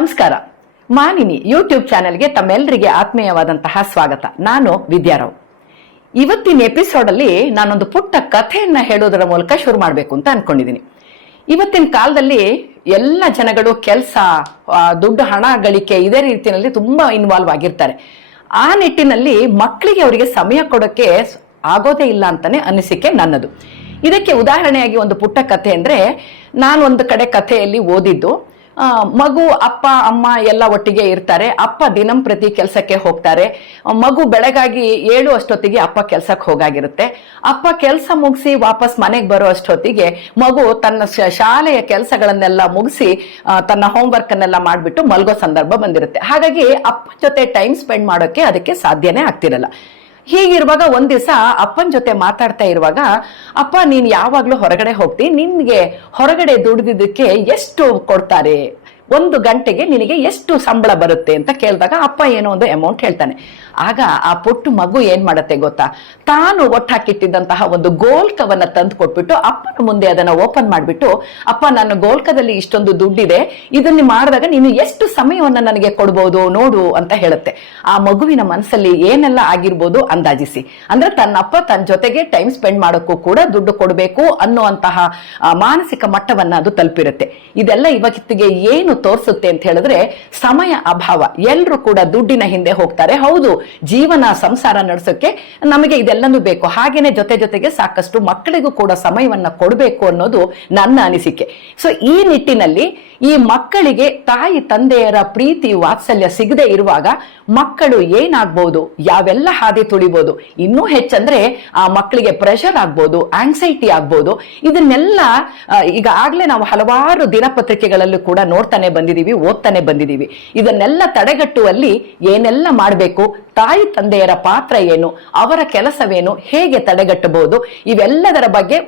ನಮಸ್ಕಾರ. ಮಾನಿನಿ ಯೂಟ್ಯೂಬ್ ಚಾನೆಲ್ಗೆ ತಮ್ಮೆಲ್ಲರಿಗೆ ಆತ್ಮೀಯವಾದಂತಹ ಸ್ವಾಗತ. ನಾನು ವಿದ್ಯಾರಾವ್. ಇವತ್ತಿನ ಎಪಿಸೋಡ್ ಅಲ್ಲಿ ನಾನೊಂದು ಪುಟ್ಟ ಕಥೆಯನ್ನ ಹೇಳೋದರ ಮೂಲಕ ಶುರು ಮಾಡಬೇಕು ಅಂತ ಅನ್ಕೊಂಡಿದ್ದೀನಿ. ಇವತ್ತಿನ ಕಾಲದಲ್ಲಿ ಎಲ್ಲ ಜನಗಳು ಕೆಲಸ, ದುಡ್ಡು, ಹಣ ಗಳಿಕೆ ಇದೇ ರೀತಿಯಲ್ಲಿ ತುಂಬಾ ಇನ್ವಾಲ್ವ್ ಆಗಿರ್ತಾರೆ. ಆ ನಿಟ್ಟಿನಲ್ಲಿ ಮಕ್ಕಳಿಗೆ ಅವರಿಗೆ ಸಮಯ ಕೊಡೋಕೆ ಆಗೋದೇ ಇಲ್ಲ ಅಂತಾನೆ ಅನಿಸಿಕೆ ನನ್ನದು. ಇದಕ್ಕೆ ಉದಾಹರಣೆಯಾಗಿ ಒಂದು ಪುಟ್ಟ ಕಥೆ ಅಂದ್ರೆ, ನಾನು ಒಂದು ಕಡೆ ಕಥೆಯಲ್ಲಿ ಓದಿದ್ದು, ಮಗು, ಅಪ್ಪ ಅಮ್ಮ ಎಲ್ಲ ಒಟ್ಟಿಗೆ ಇರ್ತಾರೆ. ಅಪ್ಪ ದಿನಂಪ್ರತಿ ಕೆಲಸಕ್ಕೆ ಹೋಗ್ತಾರೆ. ಮಗು ಬೆಳಗಾಗಿ 7 ಅಷ್ಟೊತ್ತಿಗೆ ಅಪ್ಪ ಕೆಲ್ಸಕ್ಕೆ ಹೋಗಾಗಿರುತ್ತೆ. ಅಪ್ಪ ಕೆಲಸ ಮುಗಿಸಿ ವಾಪಸ್ ಮನೆಗೆ ಬರೋ ಅಷ್ಟೊತ್ತಿಗೆ ಮಗು ತನ್ನ ಶಾಲೆಯ ಕೆಲಸಗಳನ್ನೆಲ್ಲ ಮುಗಿಸಿ ತನ್ನ ಹೋಮ್ವರ್ಕ್ ಅನ್ನೆಲ್ಲ ಮಾಡ್ಬಿಟ್ಟು ಮಲ್ಗೋ ಸಂದರ್ಭ ಬಂದಿರುತ್ತೆ. ಹಾಗಾಗಿ ಅಪ್ಪ ಜೊತೆ ಟೈಮ್ ಸ್ಪೆಂಡ್ ಮಾಡೋಕೆ ಅದಕ್ಕೆ ಸಾಧ್ಯನೇ ಆಗ್ತಿರಲ್ಲ. ಹೀಗಿರುವಾಗ ಒಂದ್ ದಿವಸ ಅಪ್ಪನ ಜೊತೆ ಮಾತಾಡ್ತಾ ಇರುವಾಗ, ಅಪ್ಪ ನೀನ್ ಯಾವಾಗ್ಲೂ ಹೊರಗಡೆ ಹೋಗ್ತಿ, ನಿನ್ಗೆ ಹೊರಗಡೆ ದುಡಿದಿದ್ದಕ್ಕೆ ಎಷ್ಟು ಕೊಡ್ತಾರೆ, 1 ಗಂಟೆಗೆ ನಿನಗೆ ಎಷ್ಟು ಸಂಬಳ ಬರುತ್ತೆ ಅಂತ ಕೇಳಿದಾಗ ಅಪ್ಪ ಏನೋ ಒಂದು ಅಮೌಂಟ್ ಹೇಳ್ತಾನೆ. ಆಗ ಆ ಪುಟ್ಟು ಮಗು ಏನ್ ಮಾಡತ್ತೆ ಗೊತ್ತಾ, ತಾನು ಒಟ್ಟಾಕಿಟ್ಟಿದ್ದಂತಹ ಒಂದು ಗೋಲ್ಕವನ್ನ ತಂದು ಕೊಟ್ಬಿಟ್ಟು ಅಪ್ಪನ ಮುಂದೆ ಅದನ್ನ ಓಪನ್ ಮಾಡ್ಬಿಟ್ಟು, ಅಪ್ಪ ನನ್ನ ಗೋಲ್ಕದಲ್ಲಿ ಇಷ್ಟೊಂದು ದುಡ್ಡಿದೆ, ಇದನ್ನ ಮಾಡಿದಾಗ ನೀನು ಎಷ್ಟು ಸಮಯವನ್ನ ನನಗೆ ಕೊಡ್ಬೋದು ನೋಡು ಅಂತ ಹೇಳುತ್ತೆ. ಆ ಮಗುವಿನ ಮನಸ್ಸಲ್ಲಿ ಏನೆಲ್ಲ ಆಗಿರ್ಬೋದು ಅಂದಾಜಿಸಿ. ಅಂದ್ರೆ ತನ್ನಪ್ಪ ತನ್ನ ಜೊತೆಗೆ ಟೈಮ್ ಸ್ಪೆಂಡ್ ಮಾಡೋಕ್ಕೂ ಕೂಡ ದುಡ್ಡು ಕೊಡಬೇಕು ಅನ್ನುವಂತಹ ಮಾನಸಿಕ ಮಟ್ಟವನ್ನ ಅದು ತಲುಪಿರುತ್ತೆ. ಇದೆಲ್ಲ ಇವತ್ತಿಗೆ ಏನು ತೋರಿಸುತ್ತೆ ಅಂತ ಹೇಳಿದ್ರೆ, ಸಮಯ ಅಭಾವ. ಎಲ್ರು ಕೂಡ ದುಡ್ಡಿನ ಹಿಂದೆ ಹೋಗ್ತಾರೆ. ಹೌದು, ಜೀವನ ಸಂಸಾರ ನಡೆಸೋಕೆ ನಮಗೆ ಇದೆಲ್ಲನೂ ಬೇಕು. ಹಾಗೇನೆ ಜೊತೆಗೆ ಸಾಕಷ್ಟು ಮಕ್ಕಳಿಗೂ ಕೂಡ ಸಮಯವನ್ನ ಕೊಡಬೇಕು ಅನ್ನೋದು ನನ್ನ ಅನಿಸಿಕೆ. ಸೊ ಈ ನಿಟ್ಟಿನಲ್ಲಿ ಈ ಮಕ್ಕಳಿಗೆ ತಾಯಿ ತಂದೆಯರ ಪ್ರೀತಿ ವಾತ್ಸಲ್ಯ ಸಿಗದೆ ಇರುವಾಗ ಮಕ್ಕಳು ಏನಾಗ್ಬೋದು, ಯಾವೆಲ್ಲ ಹಾದಿ ತುಳಿಬಹುದು, ಇನ್ನೂ ಹೆಚ್ಚಂದ್ರೆ ಆ ಮಕ್ಕಳಿಗೆ ಪ್ರೆಷರ್ ಆಗ್ಬೋದು, ಆಂಗ್ಸೈಟಿ ಆಗ್ಬೋದು. ಇದನ್ನೆಲ್ಲ ಈಗ ಆಗ್ಲೇ ನಾವು ಹಲವಾರು ದಿನಪತ್ರಿಕೆಗಳಲ್ಲೂ ಕೂಡ ನೋಡ್ತಾನೆ ಬಂದಿದೀವಿ, ಓದ್ತಾನೆ ಬಂದಿದೀವಿ. ಇದನ್ನೆಲ್ಲ ತಡೆಗಟ್ಟುವಲ್ಲಿ ಏನೆಲ್ಲ ಮಾಡಬೇಕು, ತಾಯಿ ತಂದೆಯರ ಪಾತ್ರ ಏನು, ಅವರ ಕೆಲಸವೇನು, ಹೇಗೆ ತಡೆಗಟ್ಟಬಹುದು, ಇವೆಲ್ಲದರ ಬಗ್ಗೆ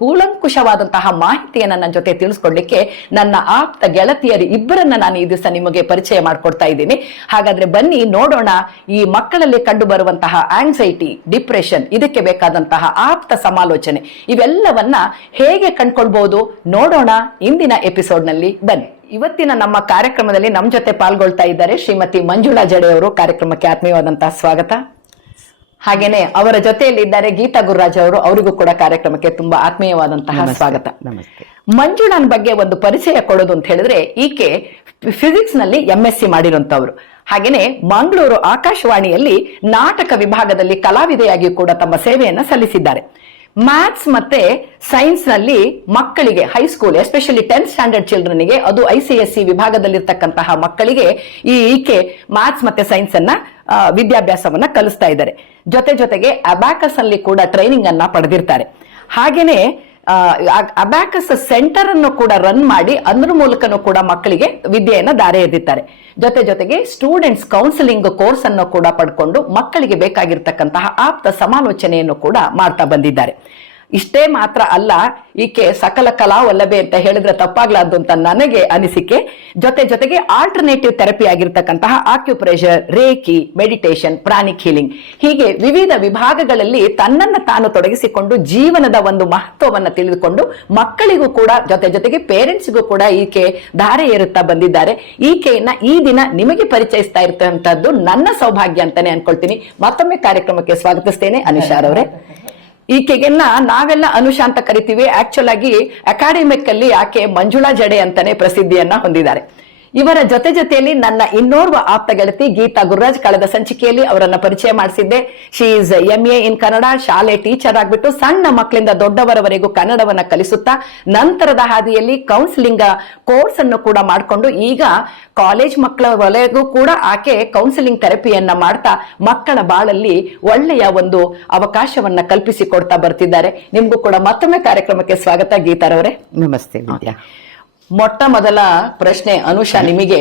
ಕೂಲಂಕುಷವಾದಂತಹ ಮಾಹಿತಿಯನ್ನ ನನ್ನ ಜೊತೆ ತಿಳಿಸ್ಕೊಡ್ಲಿಕ್ಕೆ ನನ್ನ ಆಪ್ತ ಗೆಳತಿಯರು ಇಬ್ಬರನ್ನ ನಾನು ಈ ದಿವಸ ನಿಮಗೆ ಪರಿಚಯ ಮಾಡ್ಕೊಡ್ತಾ ಇದ್ದೀನಿ. ಹಾಗಾದ್ರೆ ಬನ್ನಿ ನೋಡೋಣ, ಈ ಮಕ್ಕಳಲ್ಲಿ ಕಂಡು ಬರುವಂತಹ ಆಂಗ್ಸೈಟಿ, ಡಿಪ್ರೆಷನ್, ಇದಕ್ಕೆ ಬೇಕಾದಂತಹ ಆಪ್ತ ಸಮಾಲೋಚನೆ ಇವೆಲ್ಲವನ್ನ ಹೇಗೆ ಕಂಡ್ಕೊಳ್ಬಹುದು ನೋಡೋಣ ಇಂದಿನ ಎಪಿಸೋಡ್ ನಲ್ಲಿ. ಬನ್ನಿ. ಇವತ್ತಿನ ನಮ್ಮ ಕಾರ್ಯಕ್ರಮದಲ್ಲಿ ನಮ್ಮ ಜೊತೆ ಪಾಲ್ಗೊಳ್ತಾ ಇದ್ದಾರೆ ಶ್ರೀಮತಿ ಮಂಜುಳಾ ಜಡೆ ಅವರು. ಕಾರ್ಯಕ್ರಮಕ್ಕೆ ಆತ್ಮೀಯವಾದಂತಹ ಸ್ವಾಗತ. ಹಾಗೇನೆ ಅವರ ಜೊತೆಯಲ್ಲಿ ಇದ್ದಾರೆ ಗೀತಾ ಗುರುರಾಜ್ ಅವರು. ಅವರಿಗೂ ಕೂಡ ಕಾರ್ಯಕ್ರಮಕ್ಕೆ ತುಂಬಾ ಆತ್ಮೀಯವಾದಂತಹ ಸ್ವಾಗತ. ನಮಸ್ತೆ. ಮಂಜುಳಾನ್ ಬಗ್ಗೆ ಒಂದು ಪರಿಚಯ ಕೊಡೋದು ಅಂತ ಹೇಳಿದ್ರೆ, ಈಕೆ ಫಿಸಿಕ್ಸ್ ನಲ್ಲಿ MSc ಮಾಡಿರುವಂತವ್ರು. ಹಾಗೇನೆ ಮಂಗಳೂರು ಆಕಾಶವಾಣಿಯಲ್ಲಿ ನಾಟಕ ವಿಭಾಗದಲ್ಲಿ ಕಲಾವಿದೆಯಾಗಿ ಕೂಡ ತಮ್ಮ ಸೇವೆಯನ್ನ ಸಲ್ಲಿಸಿದ್ದಾರೆ. ಮ್ಯಾಥ್ಸ್ ಮತ್ತೆ ಸೈನ್ಸ್ ನಲ್ಲಿ ಮಕ್ಕಳಿಗೆ, ಹೈಸ್ಕೂಲ್ ಎಸ್ಪೆಷಲಿ 10th ಸ್ಟ್ಯಾಂಡರ್ಡ್ ಚಿಲ್ಡ್ರನ್ಗೆ, ಅದು ICSE ವಿಭಾಗದಲ್ಲಿರ್ತಕ್ಕಂತಹ ಮಕ್ಕಳಿಗೆ ಈಕೆ ಮ್ಯಾಥ್ಸ್ ಮತ್ತೆ ಸೈನ್ಸ್ ಅನ್ನ ವಿದ್ಯಾಭ್ಯಾಸವನ್ನ ಕಲಿಸ್ತಾ ಇದ್ದಾರೆ. ಜೊತೆಗೆ ಅಬ್ಯಾಕಸ್ ಅಲ್ಲಿ ಕೂಡ ಟ್ರೈನಿಂಗ್ ಅನ್ನ ಪಡೆದಿರ್ತಾರೆ. ಹಾಗೇನೆ ಅಬ್ಯಾಕಸ್ ಸೆಂಟರ್ ಅನ್ನು ಕೂಡ ರನ್ ಮಾಡಿ ಅದ್ರ ಮೂಲಕನೂ ಕೂಡ ಮಕ್ಕಳಿಗೆ ವಿದ್ಯೆಯನ್ನ ದಾರೆ ಎರೆದಿದ್ದಾರೆ. ಜೊತೆಗೆ ಸ್ಟೂಡೆಂಟ್ಸ್ ಕೌನ್ಸಿಲಿಂಗ್ ಕೋರ್ಸ್ ಅನ್ನು ಕೂಡ ಪಡ್ಕೊಂಡು ಮಕ್ಕಳಿಗೆ ಬೇಕಾಗಿರ್ತಕ್ಕಂತಹ ಆಪ್ತ ಸಮಾಲೋಚನೆಯನ್ನು ಕೂಡ ಮಾಡ್ತಾ ಬಂದಿದ್ದಾರೆ. ಇಷ್ಟೇ ಮಾತ್ರ ಅಲ್ಲ, ಈಕೆ ಸಕಲ ಕಲಾವಲ್ಲಭೆ ಅಂತ ಹೇಳಿದ್ರೆ ತಪ್ಪಾಗ್ಲಾರ್ದು ಅಂತ ನನಗೆ ಅನಿಸಿಕೆ. ಜೊತೆಗೆ ಆಲ್ಟರ್ನೇಟಿವ್ ಥೆರಪಿ ಆಗಿರ್ತಕ್ಕಂತಹ acupressure, reiki, meditation, pranic healing, ಹೀಗೆ ವಿವಿಧ ವಿಭಾಗಗಳಲ್ಲಿ ತನ್ನನ್ನು ತಾನು ತೊಡಗಿಸಿಕೊಂಡು ಜೀವನದ ಒಂದು ಮಹತ್ವವನ್ನ ತಿಳಿದುಕೊಂಡು ಮಕ್ಕಳಿಗೂ ಕೂಡ ಜೊತೆಗೆ ಪೇರೆಂಟ್ಸ್ಗೂ ಕೂಡ ಈಕೆ ಧಾರೆ ಏರುತ್ತಾ ಬಂದಿದ್ದಾರೆ. ಈಕೆಯನ್ನ ಈ ದಿನ ನಿಮಗೆ ಪರಿಚಯಿಸ್ತಾ ಇರ್ತಕ್ಕಂಥದ್ದು ನನ್ನ ಸೌಭಾಗ್ಯ ಅಂತಾನೆ ಅನ್ಕೊಳ್ತೀನಿ. ಮತ್ತೊಮ್ಮೆ ಕಾರ್ಯಕ್ರಮಕ್ಕೆ ಸ್ವಾಗತಿಸ್ತೇನೆ ಅನುಷಾರ್ ಅವರೇ. ಈಕೆಗೆಲ್ಲ ನಾವೆಲ್ಲ ಅನುಷಾ ಅಂತ ಕರಿತೀವಿ. ಆಕ್ಚುಲ್ ಆಗಿ ಅಕಾಡೆಮಿಕ್ ಅಲ್ಲಿ ಆಕೆ ಮಂಜುಳಾ ಜಡೆ ಅಂತಾನೆ ಪ್ರಸಿದ್ಧಿಯನ್ನ ಹೊಂದಿದ್ದಾರೆ. ಇವರ ಜೊತೆಯಲ್ಲಿ ನನ್ನ ಇನ್ನೋರ್ವ ಆಪ್ತ ಗೆಳತಿ ಗೀತಾ ಗುರುರಾಜ್. ಕಳೆದ ಸಂಚಿಕೆಯಲ್ಲಿ ಅವರನ್ನ ಪರಿಚಯ ಮಾಡಿಸಿದ್ದೆ. ಶಿ ಈಸ್ MA ಇನ್ ಕನ್ನಡ. ಶಾಲೆ ಟೀಚರ್ ಆಗ್ಬಿಟ್ಟು ಸಣ್ಣ ಮಕ್ಕಳಿಂದ ದೊಡ್ಡವರವರೆಗೂ ಕನ್ನಡವನ್ನ ಕಲಿಸುತ್ತಾ ನಂತರದ ಹಾದಿಯಲ್ಲಿ ಕೌನ್ಸಿಲಿಂಗ್ ಕೋರ್ಸ್ ಅನ್ನು ಕೂಡ ಮಾಡಿಕೊಂಡು ಈಗ ಕಾಲೇಜ್ ಮಕ್ಕಳವರೆಗೂ ಕೂಡ ಆಕೆ ಕೌನ್ಸಿಲಿಂಗ್ ಥೆರಪಿಯನ್ನ ಮಾಡ್ತಾ ಮಕ್ಕಳ ಬಾಳಲ್ಲಿ ಒಳ್ಳೆಯ ಒಂದು ಅವಕಾಶವನ್ನ ಕಲ್ಪಿಸಿಕೊಡ್ತಾ ಬರ್ತಿದ್ದಾರೆ. ನಿಮ್ಗೂ ಕೂಡ ಮತ್ತೊಮ್ಮೆ ಕಾರ್ಯಕ್ರಮಕ್ಕೆ ಸ್ವಾಗತ ಗೀತಾರವರೇ. ನಮಸ್ತೆ ವಿದ್ಯಾ. ಮೊಟ್ಟ ಮೊದಲ ಪ್ರಶ್ನೆ ಅನುಷಾ ನಿಮಗೆ.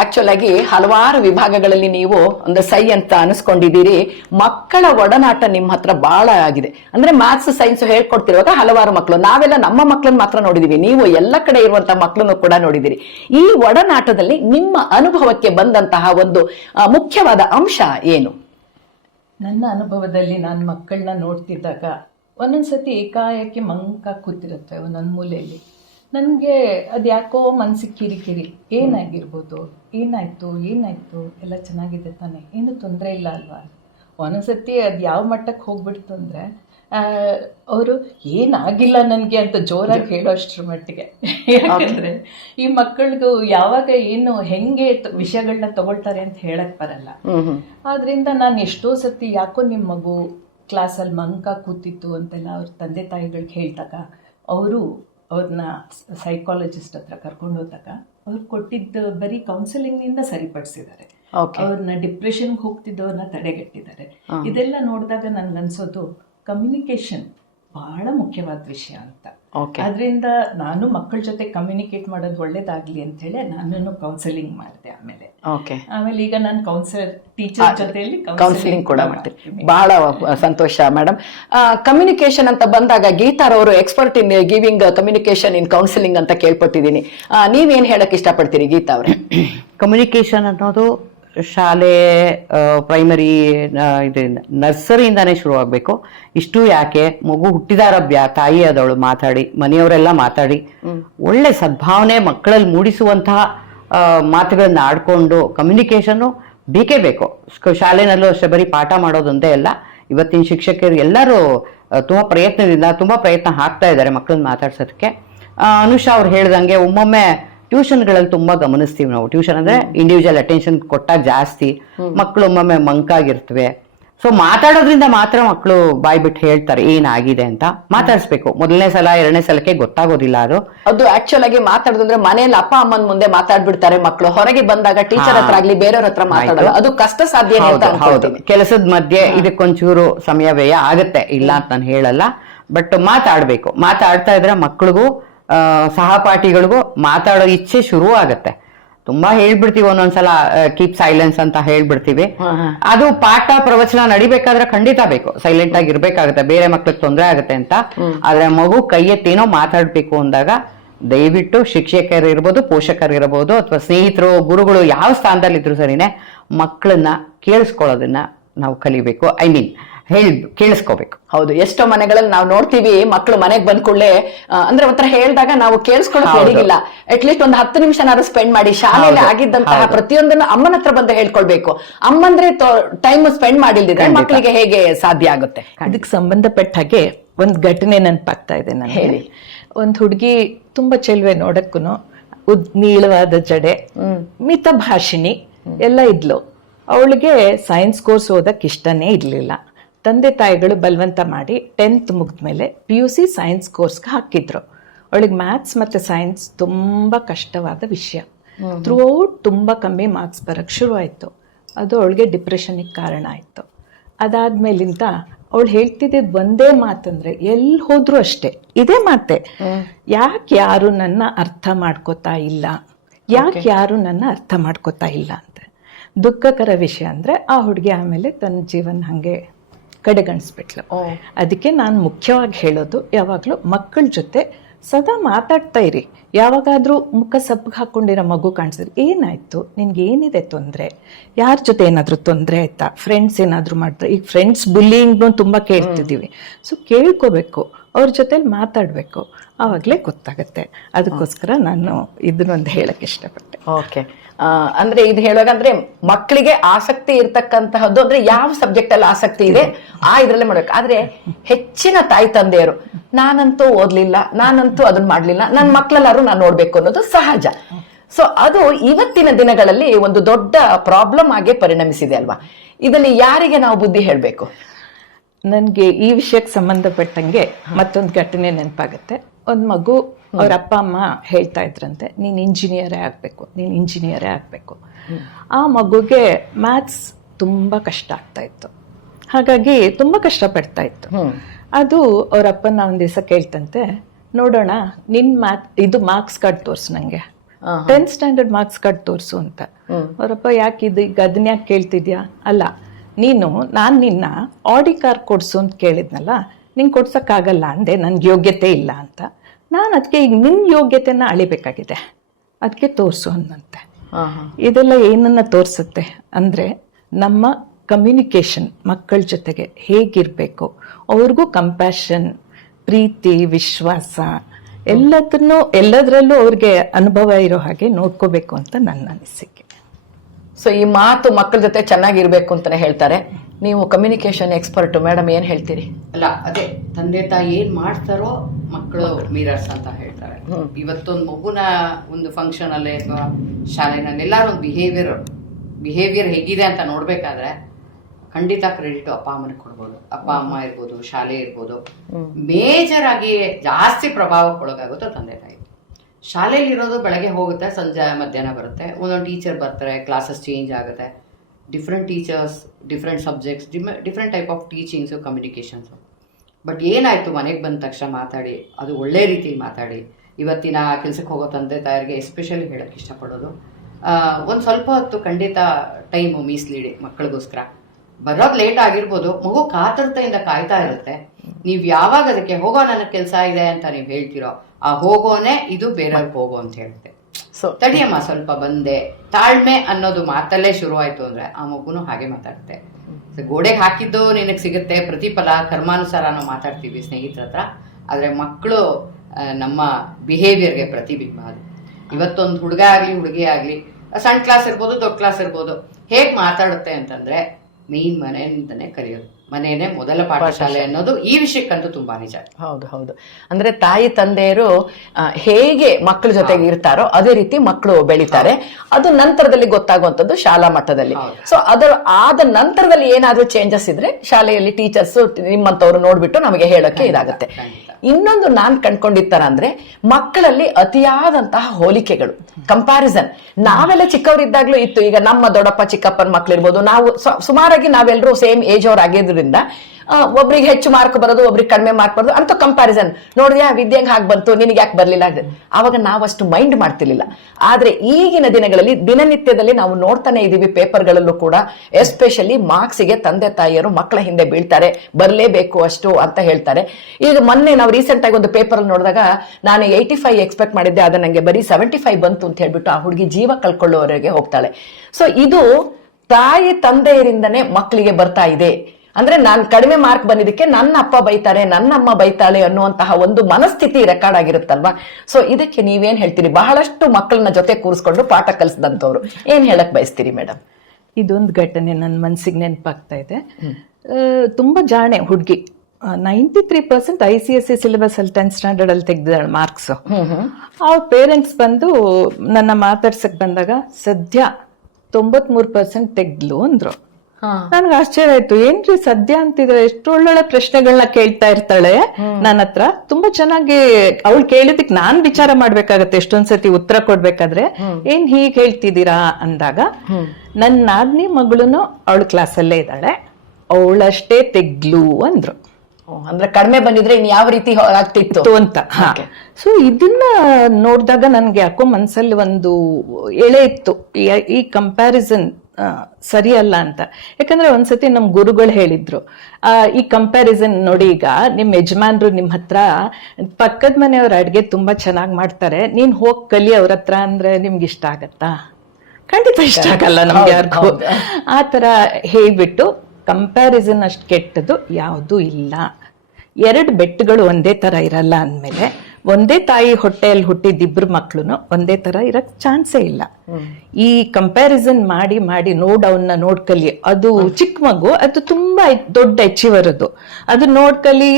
ಆಕ್ಚುಲ್ ಆಗಿ ಹಲವಾರು ವಿಭಾಗಗಳಲ್ಲಿ ನೀವು ಒಂದು ಸೈ ಅಂತ ಅನಿಸ್ಕೊಂಡಿದ್ದೀರಿ. ಮಕ್ಕಳ ಒಡನಾಟ ನಿಮ್ಮ ಹತ್ರ ಬಹಳ ಆಗಿದೆ. ಅಂದ್ರೆ ಮ್ಯಾಥ್ಸ್ ಸೈನ್ಸ್ ಹೇಳ್ಕೊಡ್ತಿರುವಾಗ ಹಲವಾರು ಮಕ್ಕಳು, ನಾವೆಲ್ಲ ನಮ್ಮ ಮಕ್ಕಳನ್ನ ಮಾತ್ರ ನೋಡಿದೀವಿ, ನೀವು ಎಲ್ಲ ಕಡೆ ಇರುವಂತಹ ಮಕ್ಕಳನ್ನು ಕೂಡ ನೋಡಿದಿರಿ. ಈ ಒಡನಾಟದಲ್ಲಿ ನಿಮ್ಮ ಅನುಭವಕ್ಕೆ ಬಂದಂತಹ ಒಂದು ಮುಖ್ಯವಾದ ಅಂಶ ಏನು? ನನ್ನ ಅನುಭವದಲ್ಲಿ ನಾನು ಮಕ್ಕಳನ್ನ ನೋಡ್ತಿದ್ದಾಗ ಒಂದೊಂದ್ಸತಿ ಏಕಾಏಕಿ ಮಂಕ ಕೂತಿರುತ್ತೆ ಒಂದೊಂದು ಮೂಲೆಯಲ್ಲಿ. ನನಗೆ ಅದು ಯಾಕೋ ಮನ್ಸಿಗೆ ಕಿರಿಕಿರಿ, ಏನಾಗಿರ್ಬೋದು, ಏನಾಯ್ತು ಎಲ್ಲ ಚೆನ್ನಾಗಿದೆ ತಾನೆ, ಏನು ತೊಂದರೆ ಇಲ್ಲ ಅಲ್ವಾ. ಒಂದೊಂದ್ಸತಿ ಅದು ಯಾವ ಮಟ್ಟಕ್ಕೆ ಹೋಗ್ಬಿಡ್ತು ಅಂದರೆ ಅವರು ಏನಾಗಿಲ್ಲ ನನಗೆ ಅಂತ ಜೋರಾಗಿ ಹೇಳೋ ಅಷ್ಟ್ರ ಮಟ್ಟಿಗೆ. ಯಾಕಂದರೆ ಈ ಮಕ್ಕಳಿಗೂ ಯಾವಾಗ ಏನು ಹೆಂಗೆ ವಿಷಯಗಳನ್ನ ತಗೊಳ್ತಾರೆ ಅಂತ ಹೇಳಕ್ ಬರಲ್ಲ. ಆದ್ರಿಂದ ನಾನು ಎಷ್ಟೋ ಸತಿ ಯಾಕೋ ನಿಮ್ಮ ಮಗು ಕ್ಲಾಸಲ್ಲಿ ಮಂಕ ಕೂತಿತ್ತು ಅಂತೆಲ್ಲ ಅವ್ರ ತಂದೆ ತಾಯಿಗಳಿಗೆ ಹೇಳಿದಾಗ ಅವ್ರನ್ನ ಸೈಕಾಲಜಿಸ್ಟ್ ಹತ್ರ ಕರ್ಕೊಂಡು ಹೋದಾಗ ಅವ್ರು ಕೊಟ್ಟಿದ್ದು ಬರೀ ಕೌನ್ಸಿಲಿಂಗ್ನಿಂದ ಸರಿಪಡಿಸಿದ್ದಾರೆ. ಅವ್ರನ್ನ ಡಿಪ್ರೆಷನ್ಗೆ ಹೋಗ್ತಿದ್ದವ್ರನ್ನ ತಡೆಗಟ್ಟಿದ್ದಾರೆ. ಇದೆಲ್ಲ ನೋಡಿದಾಗ ನನ್ಗನ್ಸೋದು ಕಮ್ಯುನಿಕೇಶನ್ ಬಹಳ ಮುಖ್ಯವಾದ ವಿಷಯ ಅಂತ. ಅದರಿಂದ ನಾನು ಮಕ್ಕಳ ಜೊತೆ ಕಮ್ಯುನಿಕೇಟ್ ಮಾಡೋದು ಒಳ್ಳೇದಾಗ್ಲಿ ಅಂತ ಹೇಳಿ ನಾನು ಕೌನ್ಸಿಲಿಂಗ್ ಮಾಡಿದೆ. ಆಮೇಲೆ ಈಗ ನಾನು ಟೀಚರ್ ಜೊತೆಯಲ್ಲಿ ಕೌನ್ಸಿಲಿಂಗ್ ಕೂಡ ಮಾಡ್ತೀನಿ. ಬಹಳ ಸಂತೋಷ ಮೇಡಮ್. ಕಮ್ಯುನಿಕೇಶನ್ ಅಂತ ಬಂದಾಗ ಗೀತಾರವರು expert in giving communication in counselling ಅಂತ ಕೇಳ್ಪಟ್ಟಿದ್ದೀನಿ. ನೀವೇನ್ ಹೇಳಕ್ ಇಷ್ಟಪಡ್ತೀರಿ ಗೀತಾ ಅವರೇ? ಕಮ್ಯುನಿಕೇಶನ್ ಅನ್ನೋದು ಶಾಲೆ ಪ್ರೈಮರಿ ಇದರಿಂದ ನರ್ಸರಿಯಿಂದಾನೇ ಶುರುವಾಗಬೇಕು. ಇಷ್ಟು ಯಾಕೆ, ಮಗು ಹುಟ್ಟಿದಾರಭ್ಯ, ತಾಯಿ ಆದವಳು ಮಾತಾಡಿ, ಮನೆಯವರೆಲ್ಲ ಮಾತಾಡಿ, ಒಳ್ಳೆ ಸದ್ಭಾವನೆ ಮಕ್ಕಳಲ್ಲಿ ಮೂಡಿಸುವಂತಹ ಮಾತುಗಳನ್ನ ಆಡ್ಕೊಂಡು ಕಮ್ಯುನಿಕೇಶನ್ನು ಬೇಕೇ ಬೇಕು. ಶಾಲೆನಲ್ಲೂ ಅಷ್ಟೇ ಬರೀ ಪಾಠ ಮಾಡೋದೊಂದೇ ಅಲ್ಲ, ಇವತ್ತಿನ ಶಿಕ್ಷಕರು ಎಲ್ಲರೂ ತುಂಬಾ ಪ್ರಯತ್ನ ಹಾಕ್ತಾ ಇದ್ದಾರೆ ಮಕ್ಕಳನ್ನ ಮಾತಾಡ್ಸೋದಕ್ಕೆ. ಅನುಷಾ ಅವ್ರು ಹೇಳ್ದಂಗೆ ಒಮ್ಮೊಮ್ಮೆ ಟ್ಯೂಷನ್ಗಳಲ್ಲಿ ತುಂಬಾ ಗಮನಿಸ್ತೀವಿ ನಾವು. ಟ್ಯೂಷನ್ ಅಂದ್ರೆ ಇಂಡಿವಿಜುವಲ್ ಅಟೆನ್ಷನ್ ಕೊಟ್ಟಾಗ ಜಾಸ್ತಿ ಮಕ್ಕಳು ಒಮ್ಮೊಮ್ಮೆ ಮಂಕಾಗಿರ್ತವೆ. ಸೊ ಮಾತಾಡೋದ್ರಿಂದ ಮಾತ್ರ ಮಕ್ಕಳು ಬಾಯ್ ಬಿಟ್ಟು ಹೇಳ್ತಾರೆ ಏನಾಗಿದೆ ಅಂತ. ಮಾತಾಡಿಸ್ಬೇಕು. ಮೊದಲನೇ ಸಲ ಎರಡನೇ ಸಲಕ್ಕೆ ಗೊತ್ತಾಗೋದಿಲ್ಲ ಅದು ಆಕ್ಚುಲ್ ಆಗಿ ಮಾತಾಡೋದಂದ್ರೆ ಮನೆಯಲ್ಲಿ ಅಪ್ಪ ಅಮ್ಮನ ಮುಂದೆ ಮಾತಾಡ್ಬಿಡ್ತಾರೆ ಮಕ್ಕಳು. ಹೊರಗೆ ಬಂದಾಗ ಟೀಚರ್ ಹತ್ರ ಆಗ್ಲಿ ಬೇರೆಯವ್ರ ಹತ್ರ ಮಾತಾಡೋದು ಅದು ಕಷ್ಟ ಸಾಧ್ಯ. ಹೌದು, ಕೆಲಸದ ಮಧ್ಯೆ ಇದಕ್ಕೊಂಚೂರು ಸಮಯ ವ್ಯಯ ಆಗತ್ತೆ, ಇಲ್ಲ ಅಂತ ನಾನು ಹೇಳಲ್ಲ. ಬಟ್ ಮಾತಾಡ್ತಾ ಇದ್ರೆ ಮಕ್ಕಳಿಗೂ ಸಹಪಾಠಿಗಳಿಗೂ ಮಾತಾಡೋ ಇಚ್ಛೆ ಶುರು ಆಗತ್ತೆ. ತುಂಬಾ ಹೇಳ್ಬಿಡ್ತೀವಿ ಒಂದೊಂದ್ಸಲ ಕೀಪ್ ಸೈಲೆನ್ಸ್ ಅಂತ ಹೇಳ್ಬಿಡ್ತೀವಿ. ಅದು ಪಾಠ ಪ್ರವಚನ ನಡಿಬೇಕಾದ್ರೆ ಖಂಡಿತ ಬೇಕು, ಸೈಲೆಂಟ್ ಆಗಿ ಇರ್ಬೇಕಾಗತ್ತೆ, ಬೇರೆ ಮಕ್ಳಿಗೆ ತೊಂದರೆ ಆಗತ್ತೆ ಅಂತ. ಆದ್ರೆ ಮಗು ಕೈ ಎತ್ತೇನೋ ಮಾತಾಡ್ಬೇಕು ಅಂದಾಗ ದಯವಿಟ್ಟು ಶಿಕ್ಷಕರು ಇರ್ಬೋದು, ಪೋಷಕರು ಇರಬಹುದು, ಅಥವಾ ಸ್ನೇಹಿತರು, ಗುರುಗಳು ಯಾವ ಸ್ಥಾನದಲ್ಲಿ ಇದ್ರು ಸರಿನೇ ಮಕ್ಕಳನ್ನ ಕೇಳಿಸ್ಕೊಳ್ಳೋದನ್ನ ನಾವು ಕಲಿಬೇಕು. ಕೇಳಿಸ್ಕೋಬೇಕು. ಹೌದು, ಎಷ್ಟೋ ಮನೆಗಳಲ್ಲಿ ನಾವು ನೋಡ್ತೀವಿ ಮಕ್ಕಳು ಮನೆಗೆ ಬಂದ್ ಕೂಡಲೇ ಅಂದ್ರೆ ಒಂಥರ ಹೇಳಿದಾಗ ನಾವು ಕೇಳಿಸ್ಕೊಳ್ಳೋಕೆ ಹೇಳಿಲ್ಲ. ಅಟ್ಲೀಸ್ಟ್ ಒಂದು 10 ನಿಮಿಷನಾದ್ರು ಸ್ಪೆಂಡ್ ಮಾಡಿ ಶಾಲೆಯಲ್ಲಿ ಆಗಿದ್ದಂತಹ ಪ್ರತಿಯೊಂದನ್ನು ಅಮ್ಮನ ಹತ್ರ ಬಂದು ಹೇಳ್ಕೊಳ್ಬೇಕು. ಅಮ್ಮಂದ್ರೆ ಟೈಮ್ ಸ್ಪೆಂಡ್ ಮಾಡಿಲ್ದಿದ್ರೆ ಮಕ್ಕಳಿಗೆ ಹೇಗೆ ಸಾಧ್ಯ ಆಗುತ್ತೆ? ಇದಕ್ಕೆ ಸಂಬಂಧಪಟ್ಟ ಹಾಗೆ ಒಂದ್ ಘಟನೆ ನೆನಪಾಗ್ತಾ ಇದೆ ನಾನು. ಹೇಳಿ. ಒಂದ್ ಹುಡುಗಿ ತುಂಬಾ ಚೆಲುವೆ, ನೋಡಕ್ಕೂ ನೀಳವಾದ ಜಡೆ, ಮಿತಭಾಷಿಣಿ ಎಲ್ಲ ಇದ್ಲು. ಅವಳಿಗೆ ಸೈನ್ಸ್ ಕೋರ್ಸ್ ಓದಕ್ ಇಷ್ಟನೇ ಇರ್ಲಿಲ್ಲ. ತಂದೆ ತಾಯಿಗಳು ಬಲವಂತ ಮಾಡಿ 10th ಮುಗಿದ್ಮೇಲೆ PUC ಸೈನ್ಸ್ ಕೋರ್ಸ್ಗೆ ಹಾಕಿದ್ರು. ಅವಳಿಗೆ ಮ್ಯಾಥ್ಸ್ ಮತ್ತೆ ಸೈನ್ಸ್ ತುಂಬಾ ಕಷ್ಟವಾದ ವಿಷಯ. ಥ್ರೂ ಔಟ್ ತುಂಬಾ ಕಮ್ಮಿ ಮಾರ್ಕ್ಸ್ ಬರಕ್ ಶುರು ಆಯ್ತು. ಅದು ಅವಳಿಗೆ ಡಿಪ್ರೆಷನ್ಗೆ ಕಾರಣ ಆಯ್ತು. ಅದಾದ್ಮೇಲಿಂದ ಅವಳು ಹೇಳ್ತಿದ್ದ ಒಂದೇ ಮಾತಂದ್ರೆ, ಎಲ್ಲಿ ಹೋದ್ರು ಅಷ್ಟೇ ಇದೇ ಮಾತೆ, ಯಾಕೆ ಯಾರು ನನ್ನ ಅರ್ಥ ಮಾಡ್ಕೋತಾ ಇಲ್ಲ ಅಂತ. ದುಃಖಕರ ವಿಷಯ ಅಂದ್ರೆ ಆ ಹುಡುಗಿ ಆಮೇಲೆ ತನ್ನ ಜೀವನ ಹಂಗೆ ಕಡೆಗಣಿಸ್ಬಿಟ್ಲು. ಅದಕ್ಕೆ ನಾನು ಮುಖ್ಯವಾಗಿ ಹೇಳೋದು, ಯಾವಾಗಲೂ ಮಕ್ಕಳ ಜೊತೆ ಸದಾ ಮಾತಾಡ್ತಾ ಇರಿ. ಯಾವಾಗಾದ್ರೂ ಮುಖ ಸಪ್ಪಗೆ ಹಾಕೊಂಡಿರೋ ಮಗು ಕಾಣಿಸಿದ್ರೆ, ಏನಾಯ್ತು, ನಿನ್ಗೆ ಏನಿದೆ ತೊಂದರೆ, ಯಾರ ಜೊತೆ ಏನಾದ್ರೂ ತೊಂದರೆ ಆಯ್ತಾ, ಫ್ರೆಂಡ್ಸ್ ಏನಾದ್ರು ಮಾಡಿದ್ರೆ, ಈಗ ಫ್ರೆಂಡ್ಸ್ ಬುಲ್ಲಿಂಗ್ ತುಂಬಾ ಕೇಳ್ತಿದ್ದೀವಿ. ಸೊ ಕೇಳ್ಕೋಬೇಕು, ಅವ್ರ ಜೊತೆಲಿ ಮಾತಾಡ್ಬೇಕು, ಆವಾಗಲೇ ಗೊತ್ತಾಗತ್ತೆ. ಅದಕ್ಕೋಸ್ಕರ ನಾನು ಇದನ್ನೊಂದು ಹೇಳಕ್ ಇಷ್ಟಪಟ್ಟೆ. ಓಕೆ, ಅಂದ್ರೆ ಇದು ಹೇಳುವಾಗ ಅಂದ್ರೆ ಮಕ್ಕಳಿಗೆ ಆಸಕ್ತಿ ಇರ್ತಕ್ಕಂತಹದ್ದು ಅಂದ್ರೆ ಯಾವ ಸಬ್ಜೆಕ್ಟ್ ಅಲ್ಲಿ ಆಸಕ್ತಿ ಇದೆ ಇದ್ರಲ್ಲೇ ಮಾಡ್ಬೇಕು. ಆದ್ರೆ ಹೆಚ್ಚಿನ ತಾಯಿ ತಂದೆಯರು ನಾನಂತೂ ಓದ್ಲಿಲ್ಲ, ನಾನಂತೂ ಅದನ್ನ ಮಾಡ್ಲಿಲ್ಲ, ನನ್ನ ಮಕ್ಕಳೆಲ್ಲರೂ ನಾನು ನೋಡ್ಬೇಕು ಅನ್ನೋದು ಸಹಜ. ಸೊ ಅದು ಇವತ್ತಿನ ದಿನಗಳಲ್ಲಿ ಒಂದು ದೊಡ್ಡ ಪ್ರಾಬ್ಲಮ್ ಆಗಿ ಪರಿಣಮಿಸಿದೆ ಅಲ್ವಾ? ಇದನ್ನ ಯಾರಿಗೆ ನಾವು ಬುದ್ಧಿ ಹೇಳ್ಬೇಕು? ನನ್ಗೆ ಈ ವಿಷಯಕ್ಕೆ ಸಂಬಂಧಪಟ್ಟಂಗೆ ಮತ್ತೊಂದು ಘಟನೆ ನೆನಪಾಗತ್ತೆ. ಒಂದ್ ಮಗು ಅವ್ರ ಅಪ್ಪ ಅಮ್ಮ ಹೇಳ್ತಾ ಇದ್ರಂತೆ, ನೀನ್ ಇಂಜಿನಿಯರೇ ಆಗ್ಬೇಕು. ಆ ಮಗುಗೆ ಮ್ಯಾಥ್ಸ್ ತುಂಬಾ ಕಷ್ಟ ಆಗ್ತಾ ಇತ್ತು. ಹಾಗಾಗಿ ತುಂಬಾ ಕಷ್ಟ ಪಡ್ತಾ ಇತ್ತು. ಅದು ಅವ್ರ ಅಪ್ಪನ ಒಂದ್ ದಿವಸ ಕೇಳ್ತಂತೆ, ನೋಡೋಣ ನಿನ್ ಇದು ಮಾರ್ಕ್ಸ್ ಕಾರ್ಡ್ ತೋರ್ಸು, ನಂಗೆ 10th ಸ್ಟ್ಯಾಂಡರ್ಡ್ ಮಾರ್ಕ್ಸ್ ಕಾರ್ಡ್ ತೋರ್ಸು ಅಂತ. ಅವ್ರಪ್ಪ ಯಾಕೆ ಈಗ ಅದನ್ನ ಯಾಕೆ ಕೇಳ್ತಿದ್ಯಾ? ಅಲ್ಲ, ನಾನ್ ನಿನ್ನ ಆಡಿ ಕಾರ್ ಕೊಡ್ಸು ಅಂತ ಕೇಳಿದ್ನಲ್ಲ, ನಿಂಗೆ ಕೊಡ್ಸಕ್ಕಾಗಲ್ಲ ಅಂದೆ, ನನ್ಗೆ ಯೋಗ್ಯತೆ ಇಲ್ಲ ಅಂತ. ನಾನು ಅದಕ್ಕೆ ಈಗ ನಿನ್ನ ಯೋಗ್ಯತೆನ ಅಳಿಬೇಕಾಗಿದೆ, ಅದಕ್ಕೆ ತೋರಿಸು ಅಂದಂತೆ. ಇದೆಲ್ಲ ಏನನ್ನ ತೋರಿಸುತ್ತೆ ಅಂದ್ರೆ, ನಮ್ಮ ಕಮ್ಯುನಿಕೇಶನ್ ಮಕ್ಕಳ ಜೊತೆಗೆ ಹೇಗಿರ್ಬೇಕು, ಅವ್ರಿಗೂ ಕಂಪ್ಯಾಷನ್, ಪ್ರೀತಿ, ವಿಶ್ವಾಸ ಎಲ್ಲದರಲ್ಲೂ ಅವ್ರಿಗೆ ಅನುಭವ ಇರೋ ಹಾಗೆ ನೋಡ್ಕೋಬೇಕು ಅಂತ ನನ್ನ ಅನಿಸಿಕೆ. ಸೊ ಈ ಮಾತು ಮಕ್ಕಳ ಜೊತೆ ಚೆನ್ನಾಗಿರ್ಬೇಕು ಅಂತಾನೆ ಹೇಳ್ತಾರೆ. ನೀವು ಕಮ್ಯುನಿಕೇಶನ್ ಎಕ್ಸ್ಪರ್ಟ್ ಮೇಡಮ್, ಏನ್ ಹೇಳ್ತೀರಿ? ಅಲ್ಲ, ಅದೇ ತಂದೆ ತಾಯಿ ಏನ್ ಮಾಡ್ತಾರೋ ಮಕ್ಕಳು ಮಿರರ್ಸ್ ಅಂತ ಹೇಳ್ತಾರೆ. ಇವತ್ತೊಂದು ಮಗುನ ಒಂದು ಫಂಕ್ಷನ್ ಅಲ್ಲೇ ಅಥವಾ ಶಾಲೆನಲ್ಲಿ ಎಲ್ಲಾರು ಒಂದು ಬಿಹೇವಿಯರ್ ಹೇಗಿದೆ ಅಂತ ನೋಡ್ಬೇಕಾದ್ರೆ ಖಂಡಿತ ಕ್ರೆಡಿಟ್ ಅಪ್ಪ ಅಮ್ಮನಿಗೆ ಕೊಡ್ಬೋದು. ಅಪ್ಪ ಅಮ್ಮ ಇರ್ಬೋದು, ಶಾಲೆ ಇರ್ಬೋದು. ಮೇಜರ್ ಆಗಿ ಜಾಸ್ತಿ ಪ್ರಭಾವಕ್ಕೊಳಗಾಗುತ್ತೋ ತಂದೆ ತಾಯಿ. ಶಾಲೆಯಲ್ಲಿ ಇರೋದು ಬೆಳಗ್ಗೆ ಹೋಗುತ್ತೆ, ಸಂಜೆ ಮಧ್ಯಾಹ್ನ ಬರುತ್ತೆ. ಒಂದೊಂದು ಟೀಚರ್ ಬರ್ತಾರೆ, ಕ್ಲಾಸಸ್ ಚೇಂಜ್ ಆಗುತ್ತೆ, different teachers, different subjects, different type of teachings, communications. But ಏನಾಯ್ತು, ಮನೆಗೆ ಬಂದ ತಕ್ಷಣ ಮಾತಾಡಿ, ಅದು ಒಳ್ಳೆ ರೀತಿಲಿ ಮಾತಾಡಿ. ಇವತ್ತಿನ ಕೆಲ್ಸಕ್ಕೆ ಹೋಗೋ ತಂದೆ ತಾಯಿಗೆ ಎಸ್ಪೆಷಲಿ ಹೇಳಕ್ಕೆ ಇಷ್ಟಪಡೋದು, ಒಂದು ಸ್ವಲ್ಪ ಹೊತ್ತು ಖಂಡಿತ ಟೈಮು ಮೀಸಲಿಡಿ ಮಕ್ಕಳಿಗೋಸ್ಕರ. ಬರೋದು ಲೇಟ್ ಆಗಿರ್ಬೋದು, ಮಗು ಕಾತರತೆಯಿಂದ ಕಾಯ್ತಾ ಇರುತ್ತೆ. ನೀವು ಯಾವಾಗ ಅದಕ್ಕೆ ಹೋಗೋ ನನಗೆ ಕೆಲಸ ಇದೆ ಅಂತ ನೀವು ಹೇಳ್ತಿರೋ, ಆ ಹೋಗೋನೆ ಇದು ಬೇರೆಯವ್ರಿಗೆ ಹೋಗೋ ಅಂತ ಹೇಳುತ್ತೆ. ಸೊ ತಡಿಯಮ್ಮ ಸ್ವಲ್ಪ ಬಂದೆ, ತಾಳ್ಮೆ ಅನ್ನೋದು ಮಾತಲ್ಲೇ ಶುರುವಾಯ್ತು ಅಂದ್ರೆ ಆ ಮಗುನು ಹಾಗೆ ಮಾತಾಡುತ್ತೆ. ಗೋಡೆಗೆ ಹಾಕಿದ್ದು ನಿನಗೆ ಸಿಗುತ್ತೆ ಪ್ರತಿಫಲ, ಕರ್ಮಾನುಸಾರ ನಾವು ಮಾತಾಡ್ತೀವಿ ಸ್ನೇಹಿತರ ಹತ್ರ. ಆದ್ರೆ ಮಕ್ಕಳು ನಮ್ಮ ಬಿಹೇವಿಯರ್ಗೆ ಪ್ರತಿಬಿಂಬ. ಅದು ಇವತ್ತೊಂದು ಹುಡುಗ ಆಗ್ಲಿ ಹುಡುಗಿ ಆಗ್ಲಿ, ಸಣ್ಣ ಕ್ಲಾಸ್ ಇರ್ಬೋದು ದೊಡ್ಡ ಕ್ಲಾಸ್ ಇರ್ಬೋದು, ಹೇಗ್ ಮಾತಾಡುತ್ತೆ ಅಂತಂದ್ರೆ ಮೇನ್ ಮನೆಯಿಂದನೇ ಕಲಿಯೋದು. ಮನೆಯೇ ಮೊದಲ ಪಾಠಶಾಲೆ ಅನ್ನೋದು ಈ ವಿಷಯಕ್ಕಂತೂ ತುಂಬಾ ನಿಜ. ಹೌದು ಹೌದು. ಅಂದ್ರೆ ತಾಯಿ ತಂದೆಯರು ಹೇಗೆ ಮಕ್ಕಳ ಜೊತೆಗೆ ಇರ್ತಾರೋ ಅದೇ ರೀತಿ ಮಕ್ಕಳು ಬೆಳಿತಾರೆ. ಅದು ನಂತರದಲ್ಲಿ ಗೊತ್ತಾಗುವಂತದ್ದು ಶಾಲಾ ಮಟ್ಟದಲ್ಲಿ. ಸೊ ಅದರ ಆದ ನಂತರದಲ್ಲಿ ಏನಾದ್ರೂ ಚೇಂಜಸ್ ಇದ್ರೆ ಶಾಲೆಯಲ್ಲಿ ಟೀಚರ್ಸ್ ನಿಮ್ಮಂತವ್ರು ನೋಡ್ಬಿಟ್ಟು ನಮಗೆ ಹೇಳಕ್ಕೆ ಇದಾಗುತ್ತೆ. ಇನ್ನೊಂದು ನಾನ್ ಕಂಡ್ಕೊಂಡಿರ್ತಾರ ಅಂದ್ರೆ ಮಕ್ಕಳಲ್ಲಿ ಅತಿಯಾದಂತಹ ಹೋಲಿಕೆಗಳು, ಕಂಪ್ಯಾರಿಸನ್. ನಾವೆಲ್ಲ ಚಿಕ್ಕವರಿದ್ದಾಗ್ಲೂ ಇತ್ತು. ಈಗ ನಮ್ಮ ದೊಡ್ಡಪ್ಪ ಚಿಕ್ಕಪ್ಪನ ಮಕ್ಳಿರ್ಬೋದು, ನಾವು ಸುಮಾರಾಗಿ ನಾವೆಲ್ಲರೂ ಸೇಮ್ ಏಜ್ ಅವ್ರು ಆಗಿದ್ರಿಂದ ಒಬ್ರಿಗೆ ಹೆಚ್ಚು ಮಾರ್ಕ್ ಬರೋದು, ಒಬ್ರಿಗೆ ಕಡಿಮೆ ಮಾರ್ಕ್ ಬರೋದು ಅಂತ ಕಂಪ್ಯಾರಿಸನ್. ನೋಡಿದ್ಯಾ ವಿದ್ಯೆಗೆ ಹಾಗೆ ಬಂತು, ನಿನಗೆ ಯಾಕೆ ಬರ್ಲಿಲ್ಲ? ಆವಾಗ ನಾವಷ್ಟು ಮೈಂಡ್ ಮಾಡ್ತಿರ್ಲಿಲ್ಲ. ಆದ್ರೆ ಈಗಿನ ದಿನಗಳಲ್ಲಿ ದಿನನಿತ್ಯದಲ್ಲಿ ನಾವು ನೋಡ್ತಾನೆ ಇದೀವಿ, ಪೇಪರ್ಗಳಲ್ಲೂ ಕೂಡ ಎಸ್ಪೆಷಲಿ ಮಾರ್ಕ್ಸಿಗೆ ತಂದೆ ತಾಯಿಯರು ಮಕ್ಕಳ ಹಿಂದೆ ಬೀಳ್ತಾರೆ, ಬರ್ಲೇಬೇಕು ಅಷ್ಟು ಅಂತ ಹೇಳ್ತಾರೆ. ಈಗ ಮೊನ್ನೆ ನಾವು ರೀಸೆಂಟ್ ಆಗಿ ಒಂದು ಪೇಪರ್ ಅಲ್ಲಿ ನೋಡಿದಾಗ ನಾನು 85 ಎಕ್ಸ್ಪೆಕ್ಟ್ ಮಾಡಿದ್ದೆ, ಆದ್ರೆ ನಂಗೆ ಬರೀ 75 ಬಂತು ಅಂತ ಹೇಳ್ಬಿಟ್ಟು ಆ ಹುಡುಗಿ ಜೀವ ಕಳ್ಕೊಳ್ಳೋವರೆಗೆ ಹೋಗ್ತಾಳೆ. ಸೊ ಇದು ತಾಯಿ ತಂದೆಯರಿಂದನೇ ಮಕ್ಕಳಿಗೆ ಬರ್ತಾ ಇದೆ. ಅಂದ್ರೆ ನಾನ್ ಕಡಿಮೆ ಮಾರ್ಕ್ ಬಂದಿದ್ದಕ್ಕೆ ನನ್ನ ಅಪ್ಪ ಬೈತಾರೆ, ನನ್ನ ಅಮ್ಮ ಬೈತಾಳೆ ಅನ್ನುವಂತಹ ಒಂದು ಮನಸ್ಥಿತಿ ರೆಕಾರ್ಡ್ ಆಗಿರುತ್ತಲ್ವಾ. ಸೊ ಇದಕ್ಕೆ ನೀವೇನ್ ಹೇಳ್ತೀರಿ? ಬಹಳಷ್ಟು ಮಕ್ಕಳನ್ನ ಜೊತೆ ಕೂರಿಸ್ಕೊಂಡು ಪಾಠ ಕಲಿಸಿದಂತವ್ರು ಏನ್ ಹೇಳಕ್ ಬಯಸ್ತೀರಿ ಮೇಡಮ್? ಇದೊಂದು ಘಟನೆ ನನ್ನ ಮನ್ಸಿಗೆ ನೆನಪಾಗ್ತಾ ಇದೆ. ತುಂಬಾ ಜಾಣೆ ಹುಡುಗಿ, 93% ICSE ಸಿಲೆಬಸ್ ಅಲ್ಲಿ 10th ಸ್ಟ್ಯಾಂಡರ್ಡ್ ಅಲ್ಲಿ ತೆಗ್ದಿದ್ದಾಳೆ ಮಾರ್ಕ್ಸ್. ಅವ್ರ ಪೇರೆಂಟ್ಸ್ ಬಂದು ನನ್ನ ಮಾತಾಡ್ಸಕ್ ಬಂದಾಗ ಸದ್ಯ 93% ತೆಗ್ದ್ಲು ಅಂದ್ರು. ನನ್ಗೆ ಆಶ್ಚರ್ಯ ಆಯ್ತು, ಏನ್ರಿ ಸದ್ಯ ಅಂತಿದ್ರೆ, ಎಷ್ಟು ಒಳ್ಳೊಳ್ಳೆ ಪ್ರಶ್ನೆಗಳನ್ನ ಕೇಳ್ತಾ ಇರ್ತಾಳೆ ನನ್ನ ಹತ್ರ. ತುಂಬಾ ಚೆನ್ನಾಗಿ ಅವಳು ಕೇಳಿದಕ್ ನಾನ್ ವಿಚಾರ ಮಾಡ್ಬೇಕಾಗತ್ತೆ ಎಷ್ಟೊಂದ್ಸತಿ ಉತ್ತರ ಕೊಡ್ಬೇಕಾದ್ರೆ. ಏನ್ ಹೀಗ್ ಹೇಳ್ತಿದ್ದೀರಾ ಅಂದಾಗ, ನನ್ನ ನಾದ್ನಿ ಮಗಳನ್ನು ಅವಳ ಕ್ಲಾಸಲ್ಲೇ ಇದ್ದಾಳೆ, ಅವಳಷ್ಟೇ ತೆಗ್ಲು ಅಂದ್ರು. ಅಂದ್ರೆ ಕಡಿಮೆ ಬಂದಿದ್ರೆ ಇನ್ ಯಾವ ರೀತಿ ಆಗ್ತಿತ್ತು ಅಂತ. ಸೊ ಇದನ್ನ ನೋಡಿದಾಗ ನನ್ಗೆ ಯಾಕೋ ಮನ್ಸಲ್ಲಿ ಒಂದು ಎಳೆ ಇತ್ತು, ಈ ಕಂಪ್ಯಾರಿಸನ್ ಸರಿಯಲ್ಲ ಅಂತ. ಯಾಕಂದ್ರೆ ಒಂದ್ಸತಿ ನಮ್ ಗುರುಗಳು ಹೇಳಿದ್ರು, ಈ ಕಂಪ್ಯಾರಿಸನ್ ನೋಡಿ, ಈಗ ನಿಮ್ ಯಜಮಾನ್ರು ನಿಮ್ ಹತ್ರ ಪಕ್ಕದ ಮನೆಯವ್ರ ಅಡ್ಗೆ ತುಂಬಾ ಚೆನ್ನಾಗ್ ಮಾಡ್ತಾರೆ, ನೀನ್ ಹೋಗ್ ಕಲಿ ಅವ್ರ ಹತ್ರ ಅಂದ್ರೆ ನಿಮ್ಗೆ ಇಷ್ಟ ಆಗತ್ತಾ? ಖಂಡಿತ ಇಷ್ಟ ಆಗಲ್ಲ ನಮ್ಗೆ ಯಾರಿಗೂ. ಆ ತರ ಹೇಳ್ಬಿಟ್ಟು ಕಂಪ್ಯಾರಿಸನ್ ಅಷ್ಟು ಕೆಟ್ಟದು ಯಾವುದು ಇಲ್ಲ. 2 ಬೆಟ್ಟಗಳು ಒಂದೇ ತರ ಇರಲ್ಲ ಅಂದ್ಮೇಲೆ, ಒಂದೇ ತಾಯಿ ಹೊಟ್ಟೆಯಲ್ಲಿ ಹುಟ್ಟಿದ 2 ಮಕ್ಳುನು ಒಂದೇ ತರ ಇರಕ್ ಚಾನ್ಸೇ ಇಲ್ಲ. ಈ ಕಂಪ್ಯಾರಿಸನ್ ಮಾಡಿ ಮಾಡಿ ಅವನ್ನ ನೋಡ್ಕಲಿ, ಅದು ಚಿಕ್ಕ ಮಗು, ಅದು ತುಂಬಾ ದೊಡ್ಡ ಅಚೀವರ್. ಅದು ನೋಡ್ಕಲಿ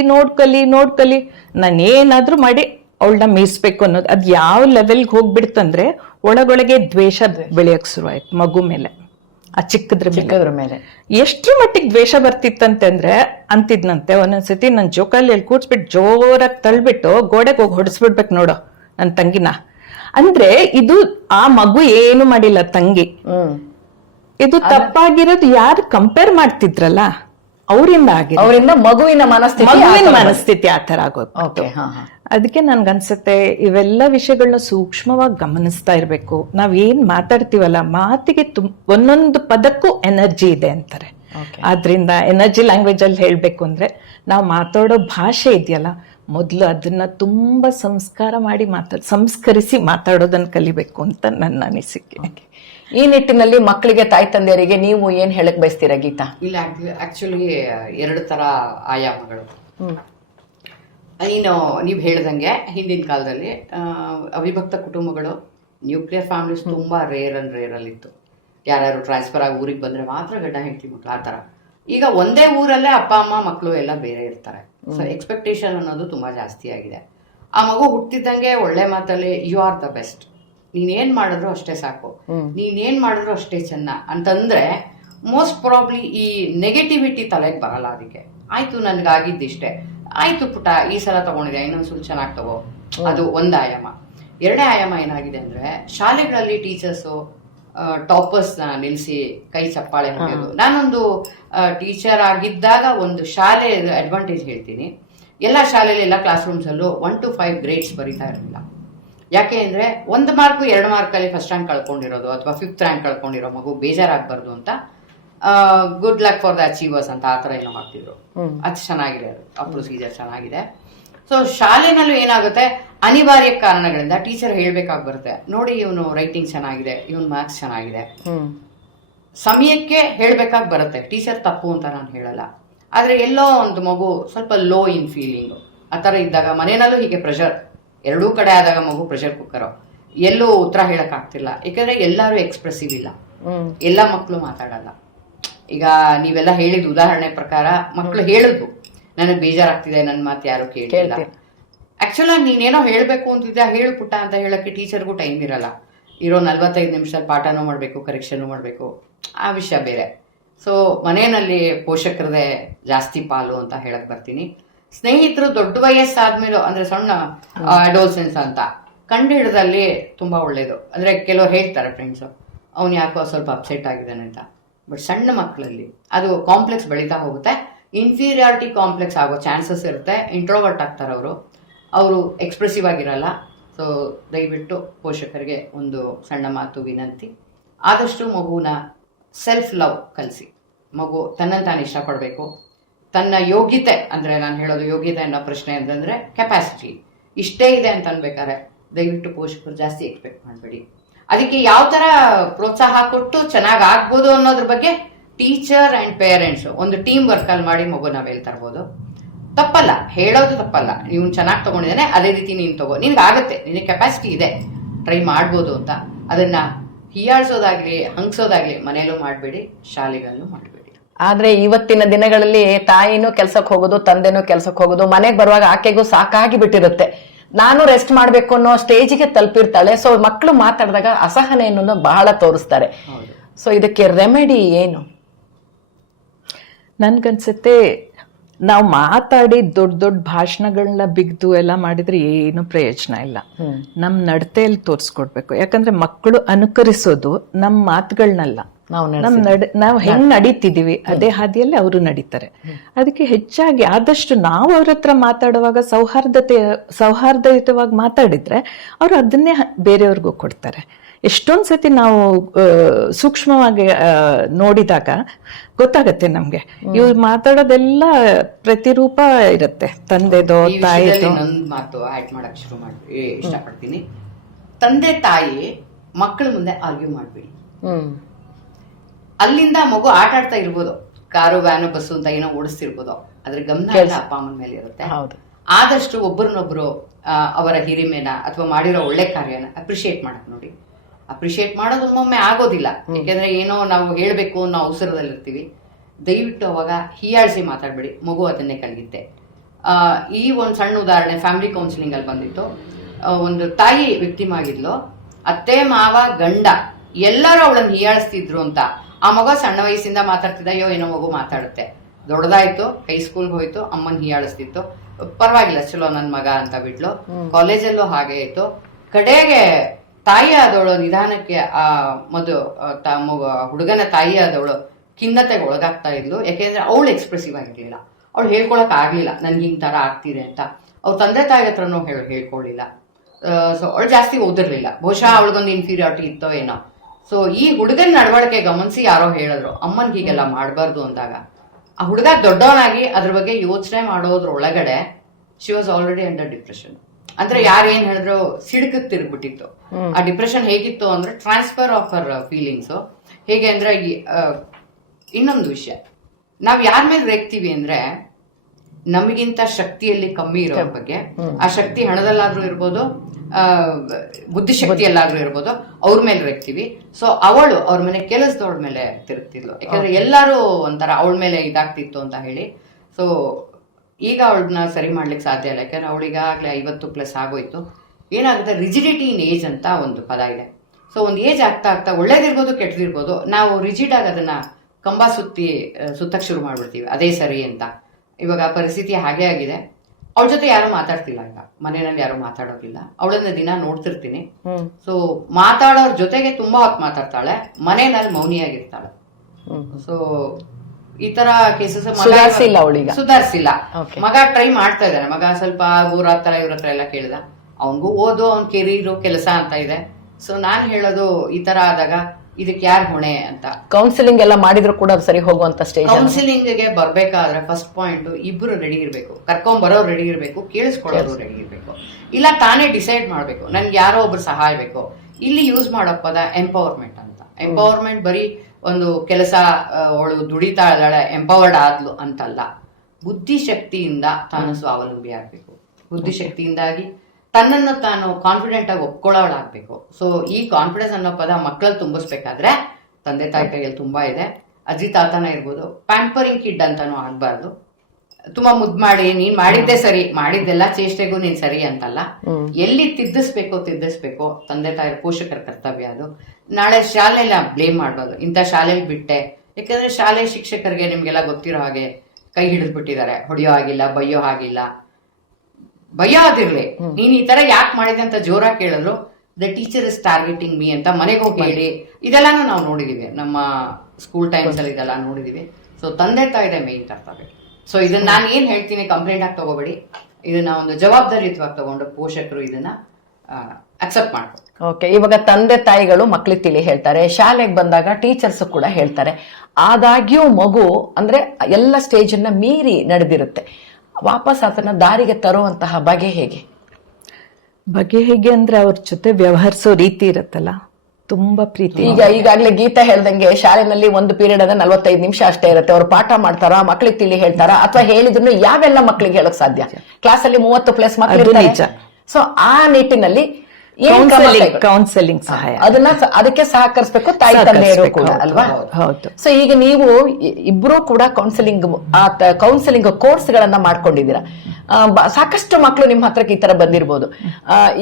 ನಾನೇನಾದ್ರೂ ಮಾಡಿ ಅವಳನ್ನ ಮೀರ್ಸ್ಬೇಕು ಅನ್ನೋದು, ಅದ್ ಯಾವ ಲೆವೆಲ್ಗೆ ಹೋಗ್ಬಿಡ್ತಂದ್ರೆ ಒಳಗೊಳಗೆ ದ್ವೇಷ ಬೆಳೆಯಕ್ ಶುರು ಆಯ್ತು ಮಗು ಮೇಲೆ, ಆ ಚಿಕ್ಕದ್ರ ಮೇಲೆ. ಎಷ್ಟ್ರ ಮಟ್ಟಿಗೆ ದ್ವೇಷ ಬರ್ತಿತ್ತಂತಂದ್ರೆ ಅಂತಿದ್ನಂತೆ, ಒಂದೊಂದ್ಸತಿ ನನ್ ಜೋಕಾಲಿ ಕೂಡ್ಸ್ಬಿಟ್ಟು ಜೋರಾಗಿ ತಳ್ಬಿಟ್ಟು ಗೋಡೆಗೆ ಹೋಗಿ ಹೊಡಿಸ್ಬಿಡ್ಬೇಕು ನೋಡು ನನ್ ತಂಗಿನ. ಅಂದ್ರೆ ಇದು ಆ ಮಗು ಏನು ಮಾಡಿಲ್ಲ ತಂಗಿ. ಇದು ತಪ್ಪಾಗಿರೋದು ಯಾರು ಕಂಪೇರ್ ಮಾಡ್ತಿದ್ರಲ್ಲ ಅವರಿಂದ ಮಗುವಿನ ಮನಸ್ಥಿತಿ ಆತರ ಆಗೋದು. ಅದಕ್ಕೆ ನನ್ಗನ್ಸುತ್ತೆ ಇವೆಲ್ಲ ವಿಷಯಗಳನ್ನ ಸೂಕ್ಷ್ಮವಾಗಿ ಗಮನಿಸ್ತಾ ಇರ್ಬೇಕು. ನಾವೇನ್ ಮಾತಾಡ್ತೀವಲ್ಲ, ಮಾತಿಗೆ ಒಂದೊಂದು ಪದಕ್ಕೂ ಎನರ್ಜಿ ಇದೆ ಅಂತಾರೆ. ಆದ್ರಿಂದ ಎನರ್ಜಿ ಲ್ಯಾಂಗ್ವೇಜ್ ಅಲ್ಲಿ ಹೇಳ್ಬೇಕು ಅಂದ್ರೆ, ನಾವು ಮಾತಾಡೋ ಭಾಷೆ ಇದೆಯಲ್ಲ, ಮೊದಲು ಅದನ್ನ ತುಂಬಾ ಸಂಸ್ಕರಿಸಿ ಮಾತಾಡೋದನ್ನ ಕಲಿಬೇಕು ಅಂತ ನನ್ನ ಅನಿಸಿಕೆ. ಈ ನಿಟ್ಟಿನಲ್ಲಿ ಮಕ್ಕಳಿಗೆ, ತಾಯಿ ತಂದೆಯರಿಗೆ ನೀವು ಏನ್ ಹೇಳಕ್ ಬಯಸ್ತೀರಾ ಗೀತಾ? ಇಲ್ಲ, ಆಕ್ಚುಲಿ 2 ತರ ಆಯಾಮಗಳು. ನೀವು ಹೇಳ್ದಂಗೆ ಹಿಂದಿನ ಕಾಲದಲ್ಲಿ ಅವಿಭಕ್ತ ಕುಟುಂಬಗಳು, ನ್ಯೂಕ್ಲಿಯರ್ ಫ್ಯಾಮಿಲೀಸ್ ತುಂಬಾ ರೇರ್ ಅಲ್ಲಿತ್ತು. ಯಾರು ಟ್ರಾನ್ಸ್ಫರ್ ಆಗಿ ಊರಿಗೆ ಬಂದ್ರೆ ಮಾತ್ರ ಗಂಡ ಹೆಂಡತಿ ಮಕ್ಳು ಆ ಥರ. ಈಗ ಒಂದೇ ಊರಲ್ಲೇ ಅಪ್ಪ ಅಮ್ಮ ಮಕ್ಕಳು ಎಲ್ಲ ಬೇರೆ ಇರ್ತಾರೆ. ಸೊ ಎಕ್ಸ್ಪೆಕ್ಟೇಷನ್ ಅನ್ನೋದು ತುಂಬಾ ಜಾಸ್ತಿ ಆಗಿದೆ. ಆ ಮಗು ಹುಟ್ಟಿದಂಗೆ ಒಳ್ಳೆ ಮಾತಲ್ಲಿ ಯು ಆರ್ ದ ಬೆಸ್ಟ್, ನೀನೇನ್ ಮಾಡಿದ್ರು ಅಷ್ಟೇ ಸಾಕು, ನೀನೇನ್ ಮಾಡಿದ್ರು ಅಷ್ಟೇ ಚೆನ್ನ ಅಂತಂದ್ರೆ ಮೋಸ್ಟ್ ಪ್ರಾಬ್ಲಿ ಈ ನೆಗೆಟಿವಿಟಿ ತಲೆಗೆ ಬರಲ್ಲ. ಅದಕ್ಕೆ ಆಯ್ತು ನನ್ಗಾಗಿದ್ದಿಷ್ಟೇ, ಆಯ್ತು ಪುಟ ಈ ಸಲ ತಗೊಂಡಿದೆ, ಇನ್ನೊಂದ್ಸಲ ಚೆನ್ನಾಗಿ ತಗೋ, ಅದು ಒಂದು ಆಯಾಮ. ಎರಡನೇ ಆಯಾಮ ಏನಾಗಿದೆ ಅಂದ್ರೆ ಶಾಲೆಗಳಲ್ಲಿ ಟೀಚರ್ಸು ಟಾಪರ್ಸ್ ನಿಲ್ಲಿಸಿ ಕೈ ಚಪ್ಪಾಳೆ ಹೊಡೆಯೋದು. ನಾನೊಂದು ಟೀಚರ್ ಆಗಿದ್ದಾಗ ಒಂದು ಶಾಲೆ ಅಡ್ವಾಂಟೇಜ್ ಹೇಳ್ತೀನಿ. ಎಲ್ಲ ಶಾಲೆಯಲ್ಲಿ ಎಲ್ಲ ಕ್ಲಾಸ್ ರೂಮ್ಸ್ ಅಲ್ಲೂ 1 to 5 ಗ್ರೇಡ್ಸ್ ಬರೀತಾ ಇರಲಿಲ್ಲ. ಯಾಕೆ ಅಂದ್ರೆ 1 ಮಾರ್ಕ್ 2 ಮಾರ್ಕಲ್ಲಿ ಫಸ್ಟ್ ರ್ಯಾಂಕ್ ಕಳ್ಕೊಂಡಿರೋದು ಅಥವಾ 5th ರ್ಯಾಂಕ್ ಕಳ್ಕೊಂಡಿರೋ ಮಗು ಬೇಜಾರಾಗಬಾರ್ದು ಅಂತ good luck for the achievers ಅಂತ ಆತರ ಏನೋ ಮಾಡ್ತಿದ್ರು. ಅದು ಚೆನ್ನಾಗಿದೆ, ಅದು ಆ ಪ್ರೊಸೀಜರ್ ಚೆನ್ನಾಗಿದೆ. ಸೊ ಶಾಲೆನಲ್ಲೂ ಏನಾಗುತ್ತೆ, ಅನಿವಾರ್ಯ ಕಾರಣಗಳಿಂದ ಟೀಚರ್ ಹೇಳ್ಬೇಕಾಗಿ ಬರುತ್ತೆ, ನೋಡಿ ಇವನು ರೈಟಿಂಗ್ ಚೆನ್ನಾಗಿದೆ, ಇವನ್ ಮ್ಯಾಥ್ಸ್ ಚೆನ್ನಾಗಿದೆ, ಸಮಯಕ್ಕೆ ಹೇಳ್ಬೇಕಾಗಿ ಬರುತ್ತೆ. ಟೀಚರ್ ತಪ್ಪು ಅಂತ ನಾನು ಹೇಳಲ್ಲ, ಆದ್ರೆ ಎಲ್ಲೋ ಒಂದು ಮಗು ಸ್ವಲ್ಪ ಲೋ ಇನ್ ಫೀಲಿಂಗ್ ಆ ತರ ಇದ್ದಾಗ, ಮನೆಯಲ್ಲೂ ಹೀಗೆ ಪ್ರೆಷರ್ ಎರಡೂ ಕಡೆ ಆದಾಗ ಮಗು ಪ್ರೆಷರ್ ಕುಕ್ಕರ್, ಎಲ್ಲೂ ಉತ್ತರ ಹೇಳಕ್ ಆಗ್ತಿಲ್ಲ. ಯಾಕಂದ್ರೆ ಎಲ್ಲರೂ ಎಕ್ಸ್ಪ್ರೆಸಿವ್ ಇಲ್ಲ, ಎಲ್ಲ ಮಕ್ಕಳು ಮಾತಾಡಲ್ಲ. ಈಗ ನೀವೆಲ್ಲ ಹೇಳಿದ ಉದಾಹರಣೆ ಪ್ರಕಾರ ಮಕ್ಕಳು ಹೇಳಿದ್ವು, ನನಗೆ ಬೇಜಾರಾಗ್ತಿದೆ, ನನ್ನ ಮಾತು ಯಾರು ಕೇಳಿಲ್ಲ. ಆಕ್ಚುಲಿ ನೀನೇನೋ ಹೇಳ್ಬೇಕು ಅಂತಿದ್ದೆ, ಹೇಳು ಪುಟ್ಟ ಅಂತ ಹೇಳಕ್ಕೆ ಟೀಚರ್ಗೂ ಟೈಮ್ ಇರಲ್ಲ. ಇರೋ 45 ನಿಮಿಷದಲ್ಲಿ ಪಾಠನೂ ಮಾಡ್ಬೇಕು, ಕರೆಕ್ಷನ್ ಮಾಡ್ಬೇಕು, ಆ ವಿಷಯ ಬೇರೆ. ಸೊ ಮನೆಯಲ್ಲಿ ಪೋಷಕರದೇ ಜಾಸ್ತಿ ಪಾಲು ಅಂತ ಹೇಳಕ್ ಬರ್ತೀನಿ. ಸ್ನೇಹಿತರು ದೊಡ್ಡ ವಯಸ್ಸಾದ್ಮೇಲೆ ಅಂದ್ರೆ ಸಣ್ಣ ಅಡೋಲ್ಸೆನ್ಸ್ ಅಂತ ಕಂಡು ಹಿಡಿದಲ್ಲಿ ತುಂಬಾ ಒಳ್ಳೇದು. ಅಂದ್ರೆ ಕೆಲವರು ಹೇಳ್ತಾರೆ ಫ್ರೆಂಡ್ಸು, ಅವ್ನು ಯಾಕೋ ಸ್ವಲ್ಪ ಅಪ್ಸೆಟ್ ಆಗಿದ್ದಾನೆ ಅಂತ. ಬಟ್ ಸಣ್ಣ ಮಕ್ಕಳಲ್ಲಿ ಅದು ಕಾಂಪ್ಲೆಕ್ಸ್ ಬೆಳೀತಾ ಹೋಗುತ್ತೆ, ಇನ್ಫೀರಿಯಾರಿಟಿ ಕಾಂಪ್ಲೆಕ್ಸ್ ಆಗೋ ಚಾನ್ಸಸ್ ಇರುತ್ತೆ. ಇಂಟ್ರೋವರ್ಟ್ ಆಗ್ತಾರೆ ಅವರು ಎಕ್ಸ್ಪ್ರೆಸಿವ್ ಆಗಿರಲ್ಲ. ಸೊ ದಯವಿಟ್ಟು ಪೋಷಕರಿಗೆ ಒಂದು ಸಣ್ಣ ಮಾತು ವಿನಂತಿ, ಆದಷ್ಟು ಮಗುನ ಸೆಲ್ಫ್ ಲವ್ ಕಲಿಸಿ. ಮಗು ತನ್ನನ್ನು ತಾನು ಇಷ್ಟಪಡಬೇಕು. ತನ್ನ ಯೋಗ್ಯತೆ ಅಂದ್ರೆ ನಾನು ಹೇಳೋದು ಯೋಗ್ಯತೆ ಅನ್ನೋ ಪ್ರಶ್ನೆ ಅಂತಂದ್ರೆ ಕೆಪಾಸಿಟಿ ಇಷ್ಟೇ ಇದೆ ಅಂತ ಅನ್ಬೇಕಾದ್ರೆ ದಯವಿಟ್ಟು ಪೋಷಕರು ಜಾಸ್ತಿ ಎಕ್ಸ್ಪೆಕ್ಟ್ ಮಾಡಬೇಡಿ. ಅದಕ್ಕೆ ಯಾವ ತರ ಪ್ರೋತ್ಸಾಹ ಕೊಟ್ಟು ಚೆನ್ನಾಗಿ ಆಗ್ಬೋದು ಅನ್ನೋದ್ರ ಬಗ್ಗೆ ಟೀಚರ್ ಅಂಡ್ ಪೇರೆಂಟ್ಸ್ ಒಂದು ಟೀಮ್ ವರ್ಕ್ ಅಲ್ಲಿ ಮಾಡಿ ಮಗು ನಾವೆಲ್ಲಿ ತರ್ಬೋದು. ತಪ್ಪಲ್ಲ, ಹೇಳೋದು ತಪ್ಪಲ್ಲ. ನೀವು ಚೆನ್ನಾಗಿ ತಗೊಂಡಿದ್ದಾನೆ ಅದೇ ರೀತಿ ನೀನು ತಗೋ, ನಿನ್ಗೆ ಆಗುತ್ತೆ, ನಿನಗೆ ಕೆಪಾಸಿಟಿ ಇದೆ, ಟ್ರೈ ಮಾಡ್ಬೋದು ಅಂತ. ಅದನ್ನ ಹೀಯಾಳ್ಸೋದಾಗ್ಲಿ ಹಂಗ್ಸೋದಾಗ್ಲಿ ಮನೆಯಲ್ಲೂ ಮಾಡಬೇಡಿ, ಶಾಲೆಗಳಲ್ಲೂ ಮಾಡಬೇಡಿ. ಆದ್ರೆ ಇವತ್ತಿನ ದಿನಗಳಲ್ಲಿ ತಾಯಿನೂ ಕೆಲ್ಸಕ್ಕೆ ಹೋಗೋದು, ತಂದೆನೂ ಕೆಲ್ಸಕ್ಕೆ ಹೋಗೋದು, ಮನೆಗೆ ಬರುವಾಗ ಆಕೆಗೂ ಸಾಕಾಗಿ ಬಿಟ್ಟಿರುತ್ತೆ, ನಾನು ರೆಸ್ಟ್ ಮಾಡ್ಬೇಕು ಅನ್ನೋ ಸ್ಟೇಜಿಗೆ ತಲುಪಿರ್ತಾಳೆ. ಸೊ ಮಕ್ಕಳು ಮಾತಾಡಿದಾಗ ಅಸಹನೆಯನ್ನು ಬಹಳ ತೋರಿಸ್ತಾರೆ. ಸೊ ಇದಕ್ಕೆ ರೆಮಿಡಿ ಏನು? ನನ್ಗನ್ಸುತ್ತೆ ನಾವು ಮಾತಾಡಿ ದೊಡ್ಡ ದೊಡ್ಡ ಭಾಷಣಗಳನ್ನ ಬಿಗ್ದು ಎಲ್ಲ ಮಾಡಿದ್ರೆ ಏನು ಪ್ರಯೋಜನ ಇಲ್ಲ. ನಮ್ ನಡತೆಯಲ್ಲಿ ತೋರಿಸ್ಕೊಡ್ಬೇಕು. ಯಾಕಂದ್ರೆ ಮಕ್ಕಳು ಅನುಕರಿಸೋದು ನಮ್ಮ ಮಾತುಗಳನ್ನಲ್ಲ, ನಾವು ಹೆಂಗ್ ನಡೀತಿದೀವಿ ಅದೇ ಹಾದಿಯಲ್ಲಿ ಅವರು ನಡೀತಾರೆ. ಅದಕ್ಕೆ ಹೆಚ್ಚಾಗಿ ಆದಷ್ಟು ನಾವು ಅವ್ರ ಹತ್ರ ಮಾತಾಡುವಾಗ ಸೌಹಾರ್ದಯುತವಾಗಿ ಮಾತಾಡಿದ್ರೆ ಅವ್ರು ಅದನ್ನೇ ಬೇರೆಯವ್ರಿಗೂ ಕೊಡ್ತಾರೆ. ಎಷ್ಟೊಂದ್ ಸತಿ ನಾವು ಸೂಕ್ಷ್ಮವಾಗಿ ನೋಡಿದಾಗ ಗೊತ್ತಾಗತ್ತೆ ನಮ್ಗೆ, ಇವ್ರು ಮಾತಾಡೋದೆಲ್ಲ ಪ್ರತಿರೂಪ ಇರುತ್ತೆ, ತಂದೆದೋ ತಾಯಿದೋ. ಇನ್ನೊಂದು ಮಾತು ಆಡ್ ಮಾಡಕ್ ಶುರು ಮಾಡಿ ಇಷ್ಟಪಡ್ತೀನಿ. ತಂದೆ ತಾಯಿ ಮಕ್ಕಳ ಮುಂದೆ ಆರ್ಗ್ಯೂ ಮಾಡ್ಬೇಡಿ. ಅಲ್ಲಿಂದ ಮಗು ಆಟ ಆಡ್ತಾ ಇರ್ಬೋದು, ಕಾರು ವ್ಯಾನು ಬಸ್ಸು ಅಂತ ಏನೋ ಓಡಿಸ್ತಿರ್ಬೋದು, ಅದ್ರ ಗಮನ ಎಲ್ಲ ಅಪ್ಪ ಅಮ್ಮನ ಮೇಲೆ ಇರುತ್ತೆ. ಆದಷ್ಟು ಒಬ್ಬರನ್ನೊಬ್ರು ಅವರ ಹಿರಿಮೆನ ಅಥವಾ ಮಾಡಿರೋ ಒಳ್ಳೆ ಕಾರ್ಯನ ಅಪ್ರಿಶಿಯೇಟ್ ಮಾಡಕ್ ನೋಡಿ. ಅಪ್ರಿಶಿಯೇಟ್ ಮಾಡೋದು ಒಮ್ಮೊಮ್ಮೆ ಆಗೋದಿಲ್ಲ, ಯಾಕೆಂದ್ರೆ ಏನೋ ನಾವು ಹೇಳ್ಬೇಕು ಅನ್ನೋ ಅವಸರದಲ್ಲಿರ್ತೀವಿ. ದಯವಿಟ್ಟು ಅವಾಗ ಹೀಯಾಳಿಸಿ ಮಾತಾಡ್ಬೇಡಿ, ಮಗು ಅದನ್ನೇ ಕಲಿಯುತ್ತೆ. ಈ ಒಂದು ಸಣ್ಣ ಉದಾಹರಣೆ ಫ್ಯಾಮಿಲಿ ಕೌನ್ಸಿಲಿಂಗ್ ಅಲ್ಲಿ ಬಂದಿತ್ತು. ಒಂದು ತಾಯಿ ವಿಕ್ಟಿಮ್ ಆಗಿದ್ಲು, ಅತ್ತೆ ಮಾವ ಗಂಡ ಎಲ್ಲರೂ ಅವಳನ್ನ ಹೀಯಾಳಿಸ್ತಿದ್ರು ಅಂತ. ಆ ಮಗ ಸಣ್ಣ ವಯಸ್ಸಿಂದ ಮಾತಾಡ್ತಿದ್ದ, ಅಯ್ಯೋ ಏನೋ ಮಗು ಮಾತಾಡುತ್ತೆ, ದೊಡ್ಡದಾಯ್ತು, ಹೈಸ್ಕೂಲ್ಗೆ ಹೋಯ್ತು, ಅಮ್ಮನ್ ಹೀಯಾಳಿಸ್ತಿತ್ತು, ಪರವಾಗಿಲ್ಲ ಚಲೋ ನನ್ ಮಗ ಅಂತ ಬಿಟ್ಲು. ಕಾಲೇಜಲ್ಲೂ ಹಾಗೆ ಇತ್ತು. ಕಡೆಗೆ ತಾಯಿ ಆದವಳು ನಿಧಾನಕ್ಕೆ ಹುಡುಗನ ತಾಯಿ ಆದವಳು ಖಿನ್ನತೆಗೆ ಒಳಗಾಗ್ತಾ ಇದ್ಲು. ಯಾಕೆಂದ್ರೆ ಅವಳು ಎಕ್ಸ್ಪ್ರೆಸಿವ್ ಆಗಿರ್ಲಿಲ್ಲ, ಅವಳು ಹೇಳ್ಕೊಳಕ್ ಆಗ್ಲಿಲ್ಲ ನನ್ಗೆ ಹಿಂಗ್ ತರ ಆಗ್ತಿದೆ ಅಂತ. ಅವ್ರ ತಂದೆ ತಾಯಿ ಹತ್ರನೂ ಹೇಳ್ಕೊಳ್ಳಿಲ್ಲ. ಸೊ ಅವಳು ಜಾಸ್ತಿ ಓದಿರ್ಲಿಲ್ಲ, ಬಹುಶಃ ಅವಳಿಗೊಂದು ಇನ್ಫೀರಿಯಾರಿಟಿ ಇತ್ತೋ ಏನೋ. ಸೊ ಈ ಹುಡುಗನ ನಡವಳಿಕೆ ಗಮನಿಸಿ ಯಾರೋ ಹೇಳಿದ್ರು ಅಮ್ಮನ್ ಹೀಗೆಲ್ಲ ಮಾಡಬಾರ್ದು ಅಂದಾಗ, ಆ ಹುಡುಗ ದೊಡ್ಡವನಾಗಿ ಅದ್ರ ಬಗ್ಗೆ ಯೋಚನೆ ಮಾಡೋದ್ರೊಳಗಡೆ she was already under depression. ಅಂದ್ರೆ ಯಾರೇನ್ ಹೇಳಿದ್ರು ಸಿಡ್ಕಕ್ ತಿರುಗ್ಬಿಟ್ಟಿತ್ತು. ಆ ಡಿಪ್ರೆಷನ್ ಹೇಗಿತ್ತು ಅಂದ್ರೆ ಟ್ರಾನ್ಸ್ಫರ್ ಆಫ್ ಅವರ್ ಫೀಲಿಂಗ್ಸ್. ಹೇಗೆ ಅಂದ್ರೆ ಇನ್ನೊಂದು ವಿಷಯ, ನಾವ್ ಯಾರ ಮೇಲೆ ರೇಗ್ತೀವಿ ಅಂದ್ರೆ ನಮಗಿಂತ ಶಕ್ತಿಯಲ್ಲಿ ಕಮ್ಮಿ ಇರೋ ಬಗ್ಗೆ, ಆ ಶಕ್ತಿ ಹಣದಲ್ಲಾದ್ರೂ ಇರ್ಬೋದು, ಬುದ್ಧಿಶಕ್ತಿಯಲ್ಲಾದ್ರೂ ಇರ್ಬೋದು, ಅವ್ರ ಮೇಲೆ ರೆಕ್ತೀವಿ. ಸೊ ಅವಳು ಅವ್ರ ಮನೆ ಕೆಲಸದವಳ ಮೇಲೆ ತಿರುಗ್ತಿದ್ಲು, ಯಾಕಂದ್ರೆ ಎಲ್ಲಾರು ಒಂಥರ ಅವಳ ಮೇಲೆ ಇದಾಗ್ತಿತ್ತು ಅಂತ ಹೇಳಿ. ಸೊ ಈಗ ಅವಳನ್ನ ಸರಿ ಮಾಡ್ಲಿಕ್ಕೆ ಸಾಧ್ಯ ಇಲ್ಲ, ಯಾಕಂದ್ರೆ ಅವಳಿಗಾಗ್ಲೇ 50+ ಆಗೋಯ್ತು. ಏನಾಗುತ್ತೆ, ರಿಜಿಡಿಟಿ ಇನ್ ಏಜ್ ಅಂತ ಒಂದು ಪದ ಇದೆ. ಸೊ ಒಂದು ಏಜ್ ಆಗ್ತಾ ಆಗ್ತಾ ಒಳ್ಳೇದಿರ್ಬೋದು ಕೆಟ್ಟದಿರ್ಬೋದು, ನಾವು ರಿಜಿಡ್ ಆಗಿ ಅದನ್ನ ಕಂಬ ಸುತ್ತಕ್ಕೆ ಶುರು ಮಾಡ್ಬಿಡ್ತೀವಿ, ಅದೇ ಸರಿ ಅಂತ. ಇವಾಗ ಪರಿಸ್ಥಿತಿ ಹಾಗೆ ಆಗಿದೆ. ಅವಳ ಜೊತೆ ಯಾರು ಮಾತಾಡ್ತಿಲ್ಲ, ಈಗ ಮನೆಯಲ್ಲಿ ಯಾರು ಮಾತಾಡೋದಿಲ್ಲ. ಅವಳನ್ನ ದಿನ ನೋಡ್ತಿರ್ತೀನಿ. ಸೊ ಮಾತಾಡೋರ್ ಜೊತೆಗೆ ತುಂಬಾ ಹೊತ್ತು ಮಾತಾಡ್ತಾಳೆ, ಮನೆಯಲ್ಲಿ ಮೌನಿಯಾಗಿರ್ತಾಳೆ. ಸೊ ಈ ತರ ಕೇಸಸ್ ಸುಧಾರಿಸಿಲ್ಲ. ಮಗ ಟ್ರೈ ಮಾಡ್ತಾ ಇದ್ದಾನೆ. ಮಗ ಸ್ವಲ್ಪ ಊರ ಹತ್ರ ಇವ್ರ ಹತ್ರ ಎಲ್ಲ ಕೇಳಿದ, ಅವನ್ಗೂ ಓದು, ಅವ್ನ್ ಕೆರೀರು ಕೆಲಸ ಅಂತ ಇದೆ. ಸೊ ನಾನ್ ಹೇಳೋದು, ಈ ತರ ಆದಾಗ ಇದಕ್ಕೆ ಯಾರು ಹೊಣೆ ಅಂತ. ಕೌನ್ಸಿಲಿಂಗ್ ಎಲ್ಲ ಮಾಡಿದ್ರು ಕೂಡ ಸರಿ ಹೋಗುವಂತ ಸ್ಟೇಜ್. ಕೌನ್ಸಿಲಿಂಗ್ ಗೆ ಬರ್ಬೇಕಾದ್ರೆ ಫಸ್ಟ್ ಪಾಯಿಂಟ್ ಇಬ್ರು ರೆಡಿ ಇರ್ಬೇಕು, ಕರ್ಕೊಂಡ್ ಬರೋರು ರೆಡಿ ಇರ್ಬೇಕು, ಕೇಳಿಸ್ಕೊಳ್ಳೋರು ರೆಡಿ ಇರ್ಬೇಕು. ಇಲ್ಲ ತಾನೇ ಡಿಸೈಡ್ ಮಾಡ್ಬೇಕು, ನನ್ಗೆ ಯಾರೋ ಒಬ್ರು ಸಹಾಯ ಬೇಕು. ಇಲ್ಲಿ ಯೂಸ್ ಮಾಡೋ ಪದ ಎಂಪವರ್ಮೆಂಟ್ ಅಂತ. ಎಂಪವರ್ಮೆಂಟ್ ಬರೀ ಒಂದು ಕೆಲಸ ಅವಳು ದುಡಿತಾ ಇದ್ದಾಳೆ ಎಂಪವರ್ಡ್ ಆದ್ಲು ಅಂತಲ್ಲ. ಬುದ್ಧಿಶಕ್ತಿಯಿಂದ ತಾನು ಸ್ವಾವಲಂಬಿ ಆಗ್ಬೇಕು. ಬುದ್ಧಿಶಕ್ತಿಯಿಂದಾಗಿ ತನ್ನನ್ನು ತಾನು ಕಾನ್ಫಿಡೆಂಟ್ ಆಗಿ ಒಪ್ಕೊಳ್ಳೋಳಾಗ್ಬೇಕು. ಸೊ ಈ ಕಾನ್ಫಿಡೆನ್ಸ್ ಅನ್ನೋ ಪದ ಮಕ್ಕಳಲ್ಲಿ ತುಂಬಿಸ್ಬೇಕಾದ್ರೆ ತಂದೆ ತಾಯಿ ಕೈಯಲ್ಲಿ ತುಂಬಾ ಇದೆ. ಅಜ್ಜಿ ತಾತನ ಇರ್ಬೋದು, ಪ್ಯಾಂಪರಿಂಗ್ ಕಿಡ್ ಅಂತಾನು ಆಗ್ಬಾರ್ದು. ತುಂಬಾ ಮುದ್ದು ಮಾಡಿ ನೀನ್ ಮಾಡಿದ್ದೆ ಸರಿ, ಮಾಡಿದ್ದೆಲ್ಲ ಚೇಷ್ಟೆಗೂ ನೀನ್ ಸರಿ ಅಂತಲ್ಲ. ಎಲ್ಲಿ ತಿದ್ದಿಸ್ಬೇಕು ತಂದೆ ತಾಯಿ ಪೋಷಕರ ಕರ್ತವ್ಯ ಅದು. ನಾಳೆ ಶಾಲೆಲ್ಲ ಬ್ಲೇಮ್ ಮಾಡ್ಬಾರ್ದು, ಇಂಥ ಶಾಲೆಯಲ್ಲಿ ಬಿಟ್ಟೆ. ಯಾಕಂದ್ರೆ ಶಾಲೆ ಶಿಕ್ಷಕರಿಗೆ ನಿಮ್ಗೆಲ್ಲ ಗೊತ್ತಿರೋ ಹಾಗೆ ಕೈ ಹಿಡಿದು ಬಿಟ್ಟಿದ್ದಾರೆ, ಹೊಡೆಯೋ ಆಗಿಲ್ಲ, ಬೈಯೋ ಆಗಿಲ್ಲ. ಭಯ ಅದಿರ್ಲಿ, ನೀನ್ ಈ ತರ ಯಾಕೆ ಮಾಡಿದೆ ಅಂತ ಜೋರಾಗಿ ಕೇಳಿದ್ರು, the teacher is targeting me ಅಂತ ಮನೆಗೆ ಹೋಗಿ ಹೇಳಿ. ಇದೆಲ್ಲಾನು ನಾವು ನೋಡಿದೀವಿ, ನಮ್ಮ ಸ್ಕೂಲ್ ಟೈಮ್ಸ್ ಅಲ್ಲಿ ಇದೆಲ್ಲ ನೋಡಿದೀವಿ. ಸೊ ತಂದೆ ತಾಯಿದೆ ಮೇನ್ ಕರ್ತವ್ಯ. ಸೊ ಇದನ್ನ ನಾನು ಏನ್ ಹೇಳ್ತೀನಿ, ಕಂಪ್ಲೇಂಟ್ ಆಗಿ ತಗೋಬೇಡಿ, ಇದನ್ನ ಒಂದು ಜವಾಬ್ದಾರಿಯುತವಾಗಿ ತಗೊಂಡು ಪೋಷಕರು ಇದನ್ನ ಅಕ್ಸೆಪ್ಟ್ ಮಾಡ್ಬೇಕು. ಓಕೆ, ಇವಾಗ ತಂದೆ ತಾಯಿಗಳು ಮಕ್ಳಿಗೆ ತಿಳಿ ಹೇಳ್ತಾರೆ, ಶಾಲೆಗೆ ಬಂದಾಗ ಟೀಚರ್ಸ್ ಕೂಡ ಹೇಳ್ತಾರೆ. ಆದಾಗ್ಯೂ ಮಗು ಅಂದ್ರೆ ಎಲ್ಲ ಸ್ಟೇಜ್ ಅನ್ನ ಮೀರಿ ನಡೆದಿರುತ್ತೆ. ವಾಪಸ್ ಅದನ್ನ ದಾರಿಗೆ ತರುವಂತಹ ಬಗೆ ಹೇಗೆ ಅಂದ್ರೆ ಅವ್ರ ಜೊತೆ ವ್ಯವಹರಿಸೋ ರೀತಿ ಇರುತ್ತಲ್ಲ, ತುಂಬಾ ಪ್ರೀತಿ. ಈಗಾಗ್ಲೇ ಗೀತಾ ಹೇಳ್ದಂಗೆ ಶಾಲೆನಲ್ಲಿ ಒಂದು ಪೀರಿಯಡ್ ಅದ 45 ನಿಮಿಷ ಅಷ್ಟೇ ಇರುತ್ತೆ. ಅವ್ರು ಪಾಠ ಮಾಡ್ತಾರ, ಮಕ್ಳಿಗೆ ತಿಳಿ ಹೇಳ್ತಾರ, ಅಥವಾ ಹೇಳಿದ್ರು ಯಾವೆಲ್ಲ ಮಕ್ಳಿಗೆ ಹೇಳಕ್ ಸಾಧ್ಯ? ಕ್ಲಾಸ್ ಅಲ್ಲಿ 30+ ಮಕ್ಳು. ಸೊ ಆ ನಿಟ್ಟಿನಲ್ಲಿ ಕೌನ್ಸೆಲಿಂಗ್ ಸಹಾಯ, ಅದಕ್ಕೆ ಸಹಕರಿಸಬೇಕು ತಾಯಿ ತಂದೆಯರು ಕೂಡ ಅಲ್ವಾ? ಹೌದು. ಸೊ ಈಗ ನೀವು ಇಬ್ರು ಕೂಡ ಕೌನ್ಸಿಲಿಂಗ್ ಕೋರ್ಸ್ ಗಳನ್ನ ಮಾಡ್ಕೊಂಡಿದ್ದೀರಾ. ಸಾಕಷ್ಟು ಮಕ್ಕಳು ನಿಮ್ ಹತ್ರಕ್ಕೆ ಈ ತರ ಬಂದಿರ್ಬೋದು.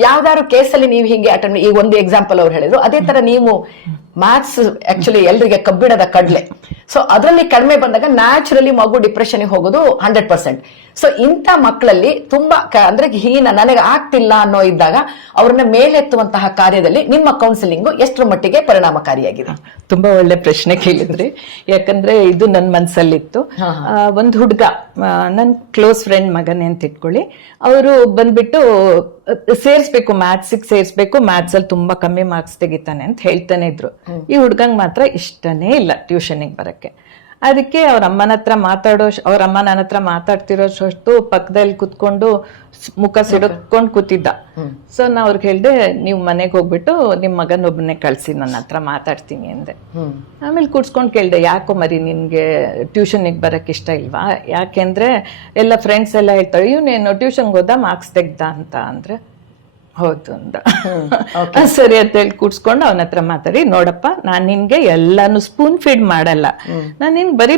ಯಾವ್ದಾದ್ರು ಕೇಸಲ್ಲಿ ನೀವು ಹಿಂಗೆ ಅಟೆಂಡ್, ಈಗ ಒಂದು ಎಕ್ಸಾಂಪಲ್ ಅವ್ರು ಹೇಳಿದ್ರು, ಅದೇ ತರ ನೀವು ಮ್ಯಾಥ್ಸ್ ಆಕ್ಚುಲಿ ಎಲ್ರಿಗೆ ಕಬ್ಬಿಣದ ಕಡ್ಲೆ. ಸೊ ಅದರಲ್ಲಿ ಕಡಿಮೆ ಬಂದಾಗ ನ್ಯಾಚುರಲಿ ಮಗು ಡಿಪ್ರೆಷನ್ ಹೋಗೋದು 100%. ಸೊ ಇಂಥ ಮಕ್ಕಳಲ್ಲಿ ತುಂಬಾ ಅಂದ್ರೆ ನನಗೆ ಆಗ್ತಿಲ್ಲ ಅನ್ನೋ ಇದ್ದಾಗ ಅವ್ರನ್ನ ಮೇಲೆತ್ತುವಂತಹ ಕಾರ್ಯದಲ್ಲಿ ನಿಮ್ಮ ಕೌನ್ಸಿಲಿಂಗ್ ಎಷ್ಟರ ಮಟ್ಟಿಗೆ ಪರಿಣಾಮಕಾರಿಯಾಗಿದೆ? ತುಂಬಾ ಒಳ್ಳೆ ಪ್ರಶ್ನೆ ಕೇಳಿದ್ರಿ. ಯಾಕಂದ್ರೆ ಇದು ನನ್ನ ಮನ್ಸಲ್ಲಿತ್ತು. ಒಂದು ಹುಡುಗ, ನನ್ ಕ್ಲೋಸ್ ಫ್ರೆಂಡ್ ಮಗನೇ ಅಂತ ಇಟ್ಕೊಳ್ಳಿ. ಅವರು ಬಂದ್ಬಿಟ್ಟು ಸೇರಿಸ್ಬೇಕು, ಮ್ಯಾಥ್ಸಿಗೆ ಸೇರಿಸ್ಬೇಕು, ಮ್ಯಾಥ್ಸ್ ಅಲ್ಲಿ ತುಂಬಾ ಕಮ್ಮಿ ಮಾರ್ಕ್ಸ್ ತೆಗಿತಾನೆ ಅಂತ ಹೇಳ್ತಾನೆ ಇದ್ರು. ಈ ಹುಡ್ಗಂಗ್ ಮಾತ್ರ ಇಷ್ಟನೇ ಇಲ್ಲ ಟ್ಯೂಷನ್ಗೆ ಬರಕ್ಕೆ. ಅದಕ್ಕೆ ಅವ್ರ ಅಮ್ಮನ ಹತ್ರ ಮಾತಾಡ್ತಿರೋಷ್ಟು ಪಕ್ಕದಲ್ಲಿ ಕುತ್ಕೊಂಡು ಮುಖ ಸಿಡಕೊಂಡ್ ಕೂತಿದ್ದ. ಸೊ ನಾ ಅವ್ರಿಗೆ ಹೇಳ್ದೆ, ನೀವು ಮನೆಗೆ ಹೋಗ್ಬಿಟ್ಟು ನಿಮ್ ಮಗನೊಬ್ಬನೇ ಕಳ್ಸಿ, ನನ್ನ ಹತ್ರ ಮಾತಾಡ್ತೀನಿ ಅಂದೆ. ಆಮೇಲೆ ಕೂಡ್ಸ್ಕೊಂಡ್ ಕೇಳ್ದೆ, ಯಾಕೋ ಮರಿ ನಿನ್ಗೆ ಟ್ಯೂಷನ್ಗೆ ಬರಕ್ ಇಷ್ಟ ಇಲ್ವಾ? ಯಾಕೆಂದ್ರೆ ಎಲ್ಲ ಫ್ರೆಂಡ್ಸ್ ಎಲ್ಲ ಹೇಳ್ತಾರೆ, ಇವ್ನೇನು ಟ್ಯೂಷನ್ಗೆ ಹೋದ ಮಾರ್ಕ್ಸ್ ತೆಗ್ದ ಅಂತ. ಅಂದ್ರೆ ಹೌದು ಅಂದ. ಸರಿ ಅಂತ ಹೇಳಿ ಕೂಡ್ಸ್ಕೊಂಡು ಅವನ ಹತ್ರ ಮಾತಾಡಿ, ನೋಡಪ್ಪ ನಾನ್ ನಿನ್ಗೆ ಎಲ್ಲಾನು ಸ್ಪೂನ್ ಫೀಡ್ ಮಾಡಲ್ಲ, ನಾನ್ ನಿನ್ ಬರೀ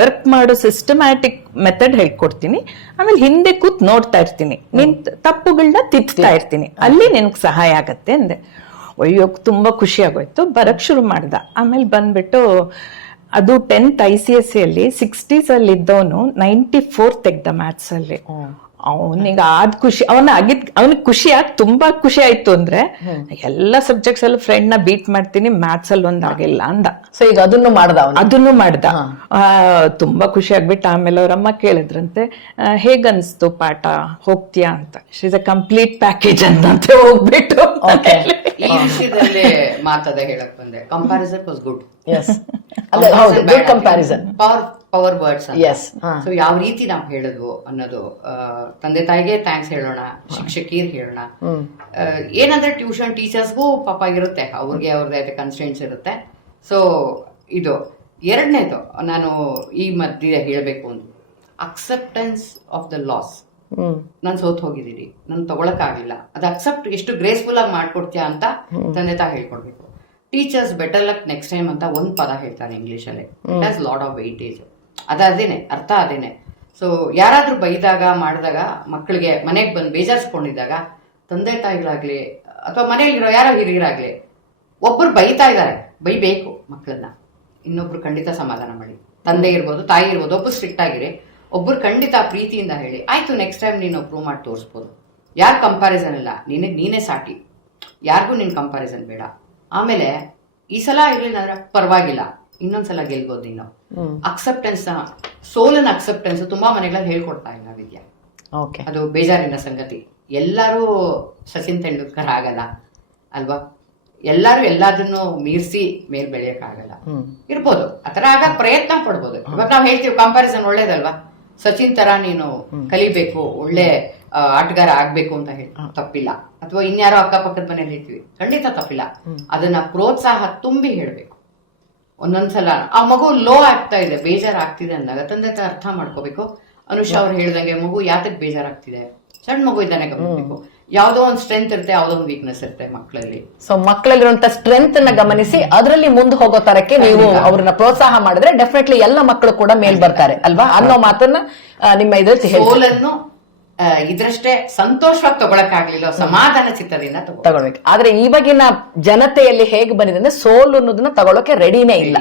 ವರ್ಕ್ ಮಾಡೋ ಸಿಸ್ಟಮ್ಯಾಟಿಕ್ ಮೆಥಡ್ ಹೇಳ್ಕೊಡ್ತೀನಿ. ಆಮೇಲೆ ಹಿಂದೆ ಕೂತ್ ನೋಡ್ತಾ ಇರ್ತೀನಿ, ನಿನ್ ತಪ್ಪುಗಳನ್ನ ತಿದ್ತಾ ಇರ್ತೀನಿ, ಅಲ್ಲಿ ನಿನ್ಗೆ ಸಹಾಯ ಆಗತ್ತೆ ಅಂದೆ. ಅಯ್ಯೋ ತುಂಬಾ ಖುಷಿ ಆಗೋಯ್ತು. ಬರಕ್ ಶುರು ಮಾಡ್ದ. ಆಮೇಲೆ ಬಂದ್ಬಿಟ್ಟು ಅದು 10th ICSE ಅಲ್ಲಿ 60s ಅಲ್ಲಿ ಇದ್ದವನು 94 ತೆಗ್ದ ಮ್ಯಾಥ್ಸ್ ಅಲ್ಲಿ. ಅವನಿಗೆ ಖುಷಿ, ಅವನಿಗೆ ಖುಷಿ ತುಂಬಾ ಖುಷಿ ಆಯ್ತು. ಅಂದ್ರೆ ಎಲ್ಲ ಸಬ್ಜೆಕ್ಟ್ಸ್ ಅಲ್ಲೂ ಫ್ರೆಂಡ್ ನ ಬೀಟ್ ಮಾಡ್ತೀನಿ, ಮ್ಯಾಥ್ಸ್ ಅಲ್ಲಿ ಒಂದಾಗಿಲ್ಲ ಅಂದ. ಸೊ ಈಗ ಅದನ್ನು ಮಾಡ್ದ. ತುಂಬಾ ಖುಷಿ ಆಗ್ಬಿಟ್ಟು ಆಮೇಲೆ ಅವ್ರಮ್ಮ ಕೇಳಿದ್ರಂತೆ, ಹೇಗನ್ಸ್ತು ಪಾಠ, ಹೋಗ್ತೀಯಾ ಅಂತ. ಶೀಸ್ ಅ ಕಂಪ್ಲೀಟ್ ಪ್ಯಾಕೇಜ್ ಅಂತ ಹೋಗ್ಬಿಟ್ಟು ಈ ವಿಷಯದಲ್ಲಿ ಮಾತದ ಹೇಳಕ್ ಬಂದೆ. Comparison was good. Power words. So ಯಾವ ರೀತಿ ನಾವು ಹೇಳಿದ್ವು ಅನ್ನೋದು, ತಂದೆ ತಾಯಿಗೆ ಥ್ಯಾಂಕ್ಸ್ ಹೇಳೋಣ, ಶಿಕ್ಷಕಿಯರ್ ಹೇಳೋಣ. ಏನಂದ್ರೆ ಟ್ಯೂಷನ್ ಟೀಚರ್ಸ್ಗೂ ಪಾಪ ಇರುತ್ತೆ, ಅವ್ರದೇ ಕನ್ಸ್ಟೆಂಟ್ಸ್ ಇರುತ್ತೆ. ಸೊ ಇದು ಎರಡನೇದು ನಾನು ಈ ಮಧ್ಯೆ ಹೇಳ್ಬೇಕು ಅಂತ, ಅಕ್ಸೆಪ್ಟೆನ್ಸ್ ಆಫ್ ದ ಲಾಸ್. ನಾನು ಸೋತ್ ಹೋಗಿದ್ದೀನಿ, ನಾನು ತಗೊಳಕ್ಕಾಗ್ಲಿಲ್ಲ, ಅದು ಅಕ್ಸೆಪ್ಟ್ ಎಷ್ಟು ಗ್ರೇಸ್ಫುಲ್ ಆಗಿ ಮಾಡ್ಕೊಡ್ತೀಯಾ ಅಂತ ತಂದೆ ತಾಯಿ ಹೇಳ್ಕೊಡ್ಬೇಕು. Teachers better luck next time ಅಂತ ಒಂದ್ ಪದ ಹೇಳ್ತಾರೆ ಇಂಗ್ಲಿಷಲ್ಲಿ. It has lot of weightage. ಅದೇನೆ ಅರ್ಥ ಅದೇನೆ. ಸೊ ಯಾರಾದ್ರೂ ಬೈದಾಗ ಮಾಡಿದಾಗ ಮಕ್ಕಳಿಗೆ ಮನೆಗೆ ಬಂದು ಬೇಜಾರಿಸ್ಕೊಂಡಿದ್ದಾಗ ತಂದೆ ತಾಯಿಗಳಾಗ್ಲಿ ಅಥವಾ ಮನೆಯಲ್ಲಿರೋ ಯಾರೋ ಹಿರಿಯರಾಗ್ಲಿ ಒಬ್ರು ಬೈತಾ ಇದ್ದಾರೆ, ಬೈಬೇಕು ಮಕ್ಕಳನ್ನ, ಇನ್ನೊಬ್ರು ಖಂಡಿತ ಸಮಾಧಾನ ಮಾಡಿ. ತಂದೆ ಇರ್ಬೋದು, ತಾಯಿ ಇರ್ಬೋದು, ಒಬ್ರು ಸ್ಟ್ರಿಕ್ಟ್ ಆಗಿರಿ, ಒಬ್ರು ಖಂಡಿತ ಪ್ರೀತಿಯಿಂದ ಹೇಳಿ ಆಯ್ತು ನೆಕ್ಸ್ಟ್ ಟೈಮ್ ನೀನು ಪ್ರೂವ್ ಮಾಡಿ ತೋರಿಸ್ಬೋದು. ಯಾರು ಕಂಪ್ಯಾರಿಸನ್ ಇಲ್ಲ, ನೀನೇ ಸಾಟಿ, ಯಾರಿಗೂ ನಿನ್ ಕಂಪ್ಯಾರಿಸನ್ ಬೇಡ. ಆಮೇಲೆ ಈ ಸಲ ಇರ್ಲಿಲ್ಲ ಅಂದ್ರೆ ಪರವಾಗಿಲ್ಲ, ಇನ್ನೊಂದ್ಸಲ ಗೆಲ್ಬೋದು ನೀನು. ಅಕ್ಸೆಪ್ಟೆನ್ಸ್, ಸೋಲನ ಅಕ್ಸೆಪ್ಟೆನ್ಸ್ ತುಂಬಾ ಮನೆಗಳಲ್ಲಿ ಹೇಳ್ಕೊಡ್ತಾ ಇಲ್ಲ ವಿದ್ಯಾ. ಅದು ಬೇಜಾರಿನ ಸಂಗತಿ. ಎಲ್ಲರೂ ಸಚಿನ್ ತೆಂಡೂಲ್ಕರ್ ಆಗಲ್ಲ ಅಲ್ವಾ, ಎಲ್ಲಾರು ಎಲ್ಲದನ್ನು ಮೀರಿಸಿ ಮೇಲ್ ಬೆಳೆಯಕ್ಕಾಗಲ್ಲ. ಇರ್ಬೋದು ಆತರ ಆಗ ಪ್ರಯತ್ನ ಪಡ್ಬೋದು. ಇವಾಗ ನಾವ್ ಹೇಳ್ತೀವಿ ಕಂಪ್ಯಾರಿಸನ್ ಒಳ್ಳೇದಲ್ವಾ, ಸಚಿನ್ ತರ ನೀನು ಕಲಿಬೇಕು, ಒಳ್ಳೆ ಆಟಗಾರ ಆಗ್ಬೇಕು ಅಂತ ಹೇಳಿ ತಪ್ಪಿಲ್ಲ. ಅಥವಾ ಇನ್ಯಾರೋ ಅಕ್ಕಪಕ್ಕದ ಮನೇಲಿ ಹೇಳ್ತೀವಿ, ಖಂಡಿತ ತಪ್ಪಿಲ್ಲ. ಅದನ್ನ ಪ್ರೋತ್ಸಾಹ ತುಂಬಿ ಹೇಳ್ಬೇಕು. ಒಂದೊಂದ್ಸಲ ಆ ಮಗು ಲೋ ಆಗ್ತಾ ಇದೆ, ಬೇಜಾರಾಗ್ತಿದೆ ಅಂದಾಗ ತಂದೆ ತಾಯಿ ಅರ್ಥ ಮಾಡ್ಕೋಬೇಕು. ಅನುಷಾ ಅವ್ರು ಹೇಳ್ದಂಗೆ ಮಗು ಯಾತಕ್ ಬೇಜಾರಾಗ್ತಿದೆ, ಸಣ್ಣ ಮಗು ಇದ್ದಾನೆ ಗಮನಿಸಬೇಕು. ಯಾವ್ದೋ ಒಂದು ಸ್ಟ್ರೆಂತ್ ಇರುತ್ತೆ, ಯಾವ್ದೋ ಒಂದು ವೀಕ್ನೆಸ್ ಇರುತ್ತೆ ಮಕ್ಕಳಲ್ಲಿ. ಸೊ ಮಕ್ಕಳಲ್ಲಿರುವಂತ ಸ್ಟ್ರೆಂತ್ ನ ಗಮನಿಸಿ ಅದರಲ್ಲಿ ಮುಂದೆ ಹೋಗೋ ತರಕ್ಕೆ ನೀವು ಅವ್ರನ್ನ ಪ್ರೋತ್ಸಾಹ ಮಾಡಿದ್ರೆ ಡೆಫಿನೆಟ್ಲಿ ಎಲ್ಲ ಮಕ್ಕಳು ಕೂಡ ಮೇಲ್ ಬರ್ತಾರೆ ಅಲ್ವಾ ಅನ್ನೋ ಮಾತನ್ನ ನಿಮ್ಮ ಇದ್ರಲ್ಲಿ ಸೋಲನ್ನು ಇದ್ರಷ್ಟೇ ಸಂತೋಷವಾಗಿ ತಗೊಳಕ್ಕಾಗ್ಲಿಲ್ಲ, ಸಮಾಧಾನ ಚಿತ್ತದಿಂದ ತಗೊಳ್ಬೇಕು. ಆದ್ರೆ ಇವಾಗಿನ ಜನತೆಯಲ್ಲಿ ಹೇಗೆ ಬಂದಿದೆ ಅಂದ್ರೆ ಸೋಲು ಅನ್ನೋದನ್ನ ತಗೊಳಕ್ಕೆ ರೆಡಿನೇ ಇಲ್ಲ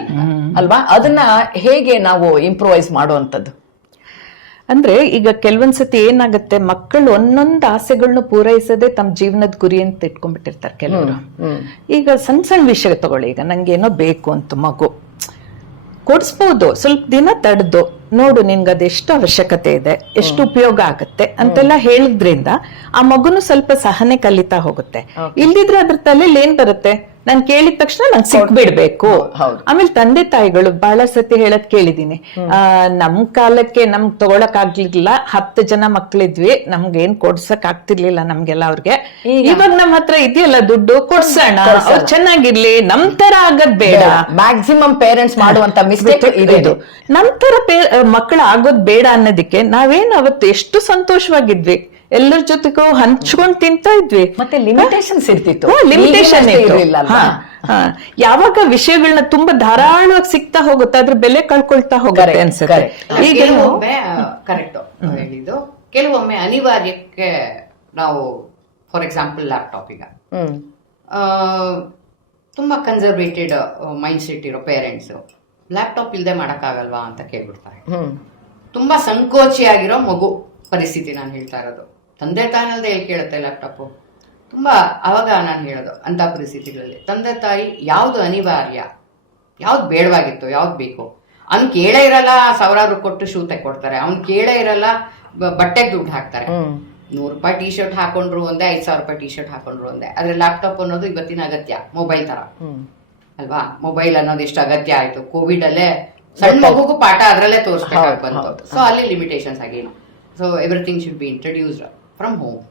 ಅಲ್ವಾ. ಅದನ್ನ ಹೇಗೆ ನಾವು ಇಂಪ್ರೂವೈಸ್ ಮಾಡುವಂತದ್ದು ಅಂದ್ರೆ ಈಗ ಕೆಲವೊಂದ್ಸತಿ ಏನಾಗುತ್ತೆ, ಮಕ್ಕಳು ಒಂದೊಂದು ಆಸೆಗಳನ್ನ ಪೂರೈಸದೆ ತಮ್ಮ ಜೀವನದ ಗುರಿ ಅಂತ ಇಟ್ಕೊಂಡ್ಬಿಟ್ಟಿರ್ತಾರೆ ಕೆಲವರು. ಈಗ ಸಣ್ಣ ಸಣ್ಣ ವಿಷಯ ತಗೊಳ್ಳಿ, ಈಗ ನಂಗೆ ಏನೋ ಬೇಕು ಅಂತ ಮಗು ಕೊಡ್ಸ್ಬೋದು, ಸ್ವಲ್ಪ ದಿನ ತಡೆದು ನೋಡು ನಿನ್ಗೆ ಅದೆಷ್ಟು ಅವಶ್ಯಕತೆ ಇದೆ, ಎಷ್ಟು ಉಪಯೋಗ ಆಗುತ್ತೆ ಅಂತೆಲ್ಲ ಹೇಳಿದ್ರಿಂದ ಆ ಮಗುನು ಸ್ವಲ್ಪ ಸಹನೆ ಕಲಿತಾ ಹೋಗುತ್ತೆ. ಇಲ್ದಿದ್ರೆ ಅದ್ರ ತಲೆಯಲ್ಲಿ ಏನ್ ಬರುತ್ತೆ, ನಾನ್ ಕೇಳಿದ ತಕ್ಷಣ ನಂಗೆ ಸಿಕ್ಬಿಡ್ಬೇಕು. ಆಮೇಲೆ ತಂದೆ ತಾಯಿಗಳು ಬಹಳ ಸತಿ ಹೇಳದ್ ಕೇಳಿದೀನಿ, ನಮ್ ಕಾಲಕ್ಕೆ ನಮ್ಗ್ ತಗೊಳಕ್ ಆಗ್ಲಿಲ್ಲ, 10 ಜನ ಮಕ್ಳಿದ್ವಿ, ನಮ್ಗೆ ಏನ್ ಕೊಡ್ಸಕ್ ಆಗ್ತಿರ್ಲಿಲ್ಲ ನಮ್ಗೆಲ್ಲ. ಅವ್ರಿಗೆ ಇವಾಗ ನಮ್ಮ ಹತ್ರ ಇದೆಯಲ್ಲ ದುಡ್ಡು, ಕೊಡ್ಸೋಣ, ಅವ್ರು ಚೆನ್ನಾಗಿರ್ಲಿ, ನಮ್ ತರ ಆಗದ್ ಬೇಡ. ಮ್ಯಾಕ್ಸಿಮಮ್ ಪೇರೆಂಟ್ಸ್ ಮಾಡುವಂತ ಮಿಸ್ಟೇಕ್ ಇದು. ನಮ್ ತರ ಮಕ್ಕಳು ಆಗೋದ್ ಬೇಡ ಅನ್ನೋದಕ್ಕೆ ನಾವೇನ್ ಅವತ್ತು ಎಷ್ಟು ಸಂತೋಷವಾಗಿದ್ವಿ, ಎಲ್ಲರ ಜೊತೆಗೂ ಹಂಚ್ಕೊಂಡ್ ತಿಂತಾ ಇದ್ವಿ. ಮತ್ತೆ ಲಿಮಿಟೇಷನ್ಸ್ ಇರ್ತಿತ್ತು, ಲಿಮಿಟೇಷನ್ ಇರಲಿಲ್ಲ. ಯಾವಾಗ ವಿಷಯಗಳನ್ನ ತುಂಬಾ ಧಾರಾಳವಾಗಿ ಸಿಗ್ತಾ ಹೋಗುತ್ತೆ, ಅದ್ರ ಬೆಲೆ ಕಳ್ಕೊಳ್ತಾ ಹೋಗುತ್ತೆ ಅನ್ಸುತ್ತೆ. ಈಗ ಕರೆಕ್ಟ್ ಹೇಳಿದ್ದು, ಕೆಲವೊಮ್ಮೆ ಅನಿವಾರ್ಯಕ್ಕೆ ನಾವು ಫಾರ್ ಎಕ್ಸಾಂಪಲ್ ಲ್ಯಾಪ್ಟಾಪ್, ಈಗ ತುಂಬಾ ಕನ್ಸರ್ವೇಟೆಡ್ ಮೈಂಡ್ ಸೆಟ್ ಇರೋ ಪೇರೆಂಟ್ಸ್ ಲ್ಯಾಪ್ಟಾಪ್ ಇಲ್ದೆ ಮಾಡಕ್ಕಾಗಲ್ವಾ ಅಂತ ಕೇಳ್ಬಿಡ್ತಾರೆ. ತುಂಬಾ ಸಂಕೋಚಿಯಾಗಿರೋ ಮಗು ಪರಿಸ್ಥಿತಿ ನಾನು ಹೇಳ್ತಾ ಇರೋದು. ತಂದೆ ತಾಯಿನಲ್ದೇ ಹೇಳಿ ಕೇಳುತ್ತೆ ಲ್ಯಾಪ್ಟಾಪ್ ತುಂಬಾ. ಅವಾಗ ನಾನು ಹೇಳೋದು ಅಂತ ಪರಿಸ್ಥಿತಿಗಳಲ್ಲಿ ತಂದೆ ತಾಯಿ ಯಾವ್ದು ಅನಿವಾರ್ಯ, ಯಾವ್ದು ಬೇಡವಾಗಿತ್ತು, ಯಾವ್ದು ಬೇಕು, ಅವ್ನ್ ಕೇಳೇ ಇರಲ್ಲ, ಸಾವಿರಾರು ಕೊಟ್ಟು ಶೂ ತೆಕ್ಕೊಡ್ತಾರೆ. ಅವ್ನ್ ಕೇಳೇ ಇರಲ್ಲ, ಬಟ್ಟೆಗೆ ದುಡ್ಡು ಹಾಕ್ತಾರೆ. 100 ರೂಪಾಯಿ ಟಿ ಶರ್ಟ್ ಹಾಕೊಂಡ್ರು ಒಂದೇ, 5,000 ರೂಪಾಯಿ ಟಿ ಶರ್ಟ್ ಹಾಕೊಂಡ್ರು ಒಂದೇ. ಆದ್ರೆ ಲ್ಯಾಪ್ಟಾಪ್ ಅನ್ನೋದು ಇವತ್ತಿನ ಅಗತ್ಯ, ಮೊಬೈಲ್ ತರ ಅಲ್ವಾ. ಮೊಬೈಲ್ ಅನ್ನೋದು ಎಷ್ಟು ಅಗತ್ಯ ಆಯ್ತು, ಕೋವಿಡ್ ಅಲ್ಲೇ ಸಣ್ಣ ಮಗುಗೂ ಪಾಠ ಅದ್ರಲ್ಲೇ ತೋರಿಸ್ಬೇಕಾಗಿ ಬಂತು. ಸೊ ಅಲ್ಲಿ ಲಿಮಿಟೇಷನ್ಸ್ ಆಗೇನು. So everything should be introduced from home.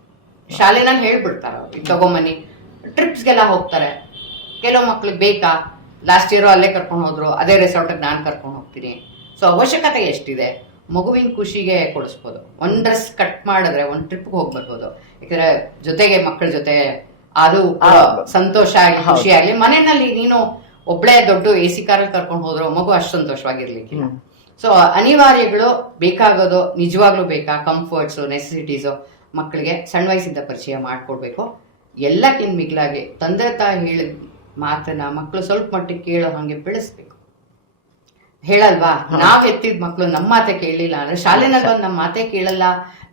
ಶಾಲೆನಲ್ಲಿ ಹೇಳ್ಬಿಡ್ತಾರ, ಈಗ ತಗೊಂಬನ್ನಿ. ಟ್ರಿಪ್ಸ್ಗೆಲ್ಲ ಹೋಗ್ತಾರೆ, ಕೆಲವು ಮಕ್ಳಿಗೆ ಬೇಕಾ, ಲಾಸ್ಟ್ ಇಯರ್ ಅಲ್ಲೇ ಕರ್ಕೊಂಡು ಹೋದ್ರು, ಅದೇ ರೆಸಾರ್ಟ್ಗೆ ನಾನು ಕರ್ಕೊಂಡು ಹೋಗ್ತೀನಿ. ಸೊ ಅವಶ್ಯಕತೆ ಎಷ್ಟಿದೆ, ಮಗುವಿನ ಖುಷಿಗೆ ಕೊಡಿಸ್ಬೋದು. ಒಂದ್ ಡ್ರೆಸ್ ಕಟ್ ಮಾಡಿದ್ರೆ ಒಂದ್ ಟ್ರಿಪ್ಗೆ ಹೋಗಿ ಬರ್ಬೋದು. ಯಾಕಂದ್ರೆ ಜೊತೆಗೆ ಮಕ್ಕಳ ಜೊತೆ ಅದು ಸಂತೋಷ ಆಗಲಿ, ಖುಷಿ ಆಗ್ಲಿ. ಮನೆಯಲ್ಲಿ ನೀನು ಒಬ್ಳೆ ದೊಡ್ಡ AC ಕಾರಲ್ಲಿ ಕರ್ಕೊಂಡು ಹೋದ್ರು ಮಗು ಅಷ್ಟು ಸಂತೋಷವಾಗಿರ್ಲಿಕ್ಕಿಲ್ಲ. ಸೊ ಅನಿವಾರ್ಯಗಳು ಬೇಕಾಗೋದು ನಿಜವಾಗ್ಲೂ ಬೇಕಾ, ಕಂಫರ್ಟ್ಸ್, ನೆಸೆಸಿಟೀಸ್ ಮಕ್ಕಳಿಗೆ ಸಣ್ಣ ವಯಸ್ಸಿಂದ ಪರಿಚಯ ಮಾಡ್ಕೊಡ್ಬೇಕು. ಎಲ್ಲಕ್ಕಿಂತ ಮಿಗಿಲಾಗಿ ತಂದೆ ತಾಯಿ ಹೇಳಿದ ಮಾತನ್ನ ಮಕ್ಕಳು ಸ್ವಲ್ಪ ಮಟ್ಟಿಗೆ ಕೇಳೋ ಹಂಗೆ ಬೆಳೆಸ್ಬೇಕು. ಹೇಳಲ್ವಾ, ನಾವ್ ಎತ್ತಿದ ಮಕ್ಕಳು ನಮ್ಮ ಮಾತೆ ಕೇಳಲಿಲ್ಲ ಅಂದ್ರೆ ಶಾಲೆನಲ್ಲಿ ಬಂದು ನಮ್ಮ ಮಾತೆ ಕೇಳಲ್ಲ,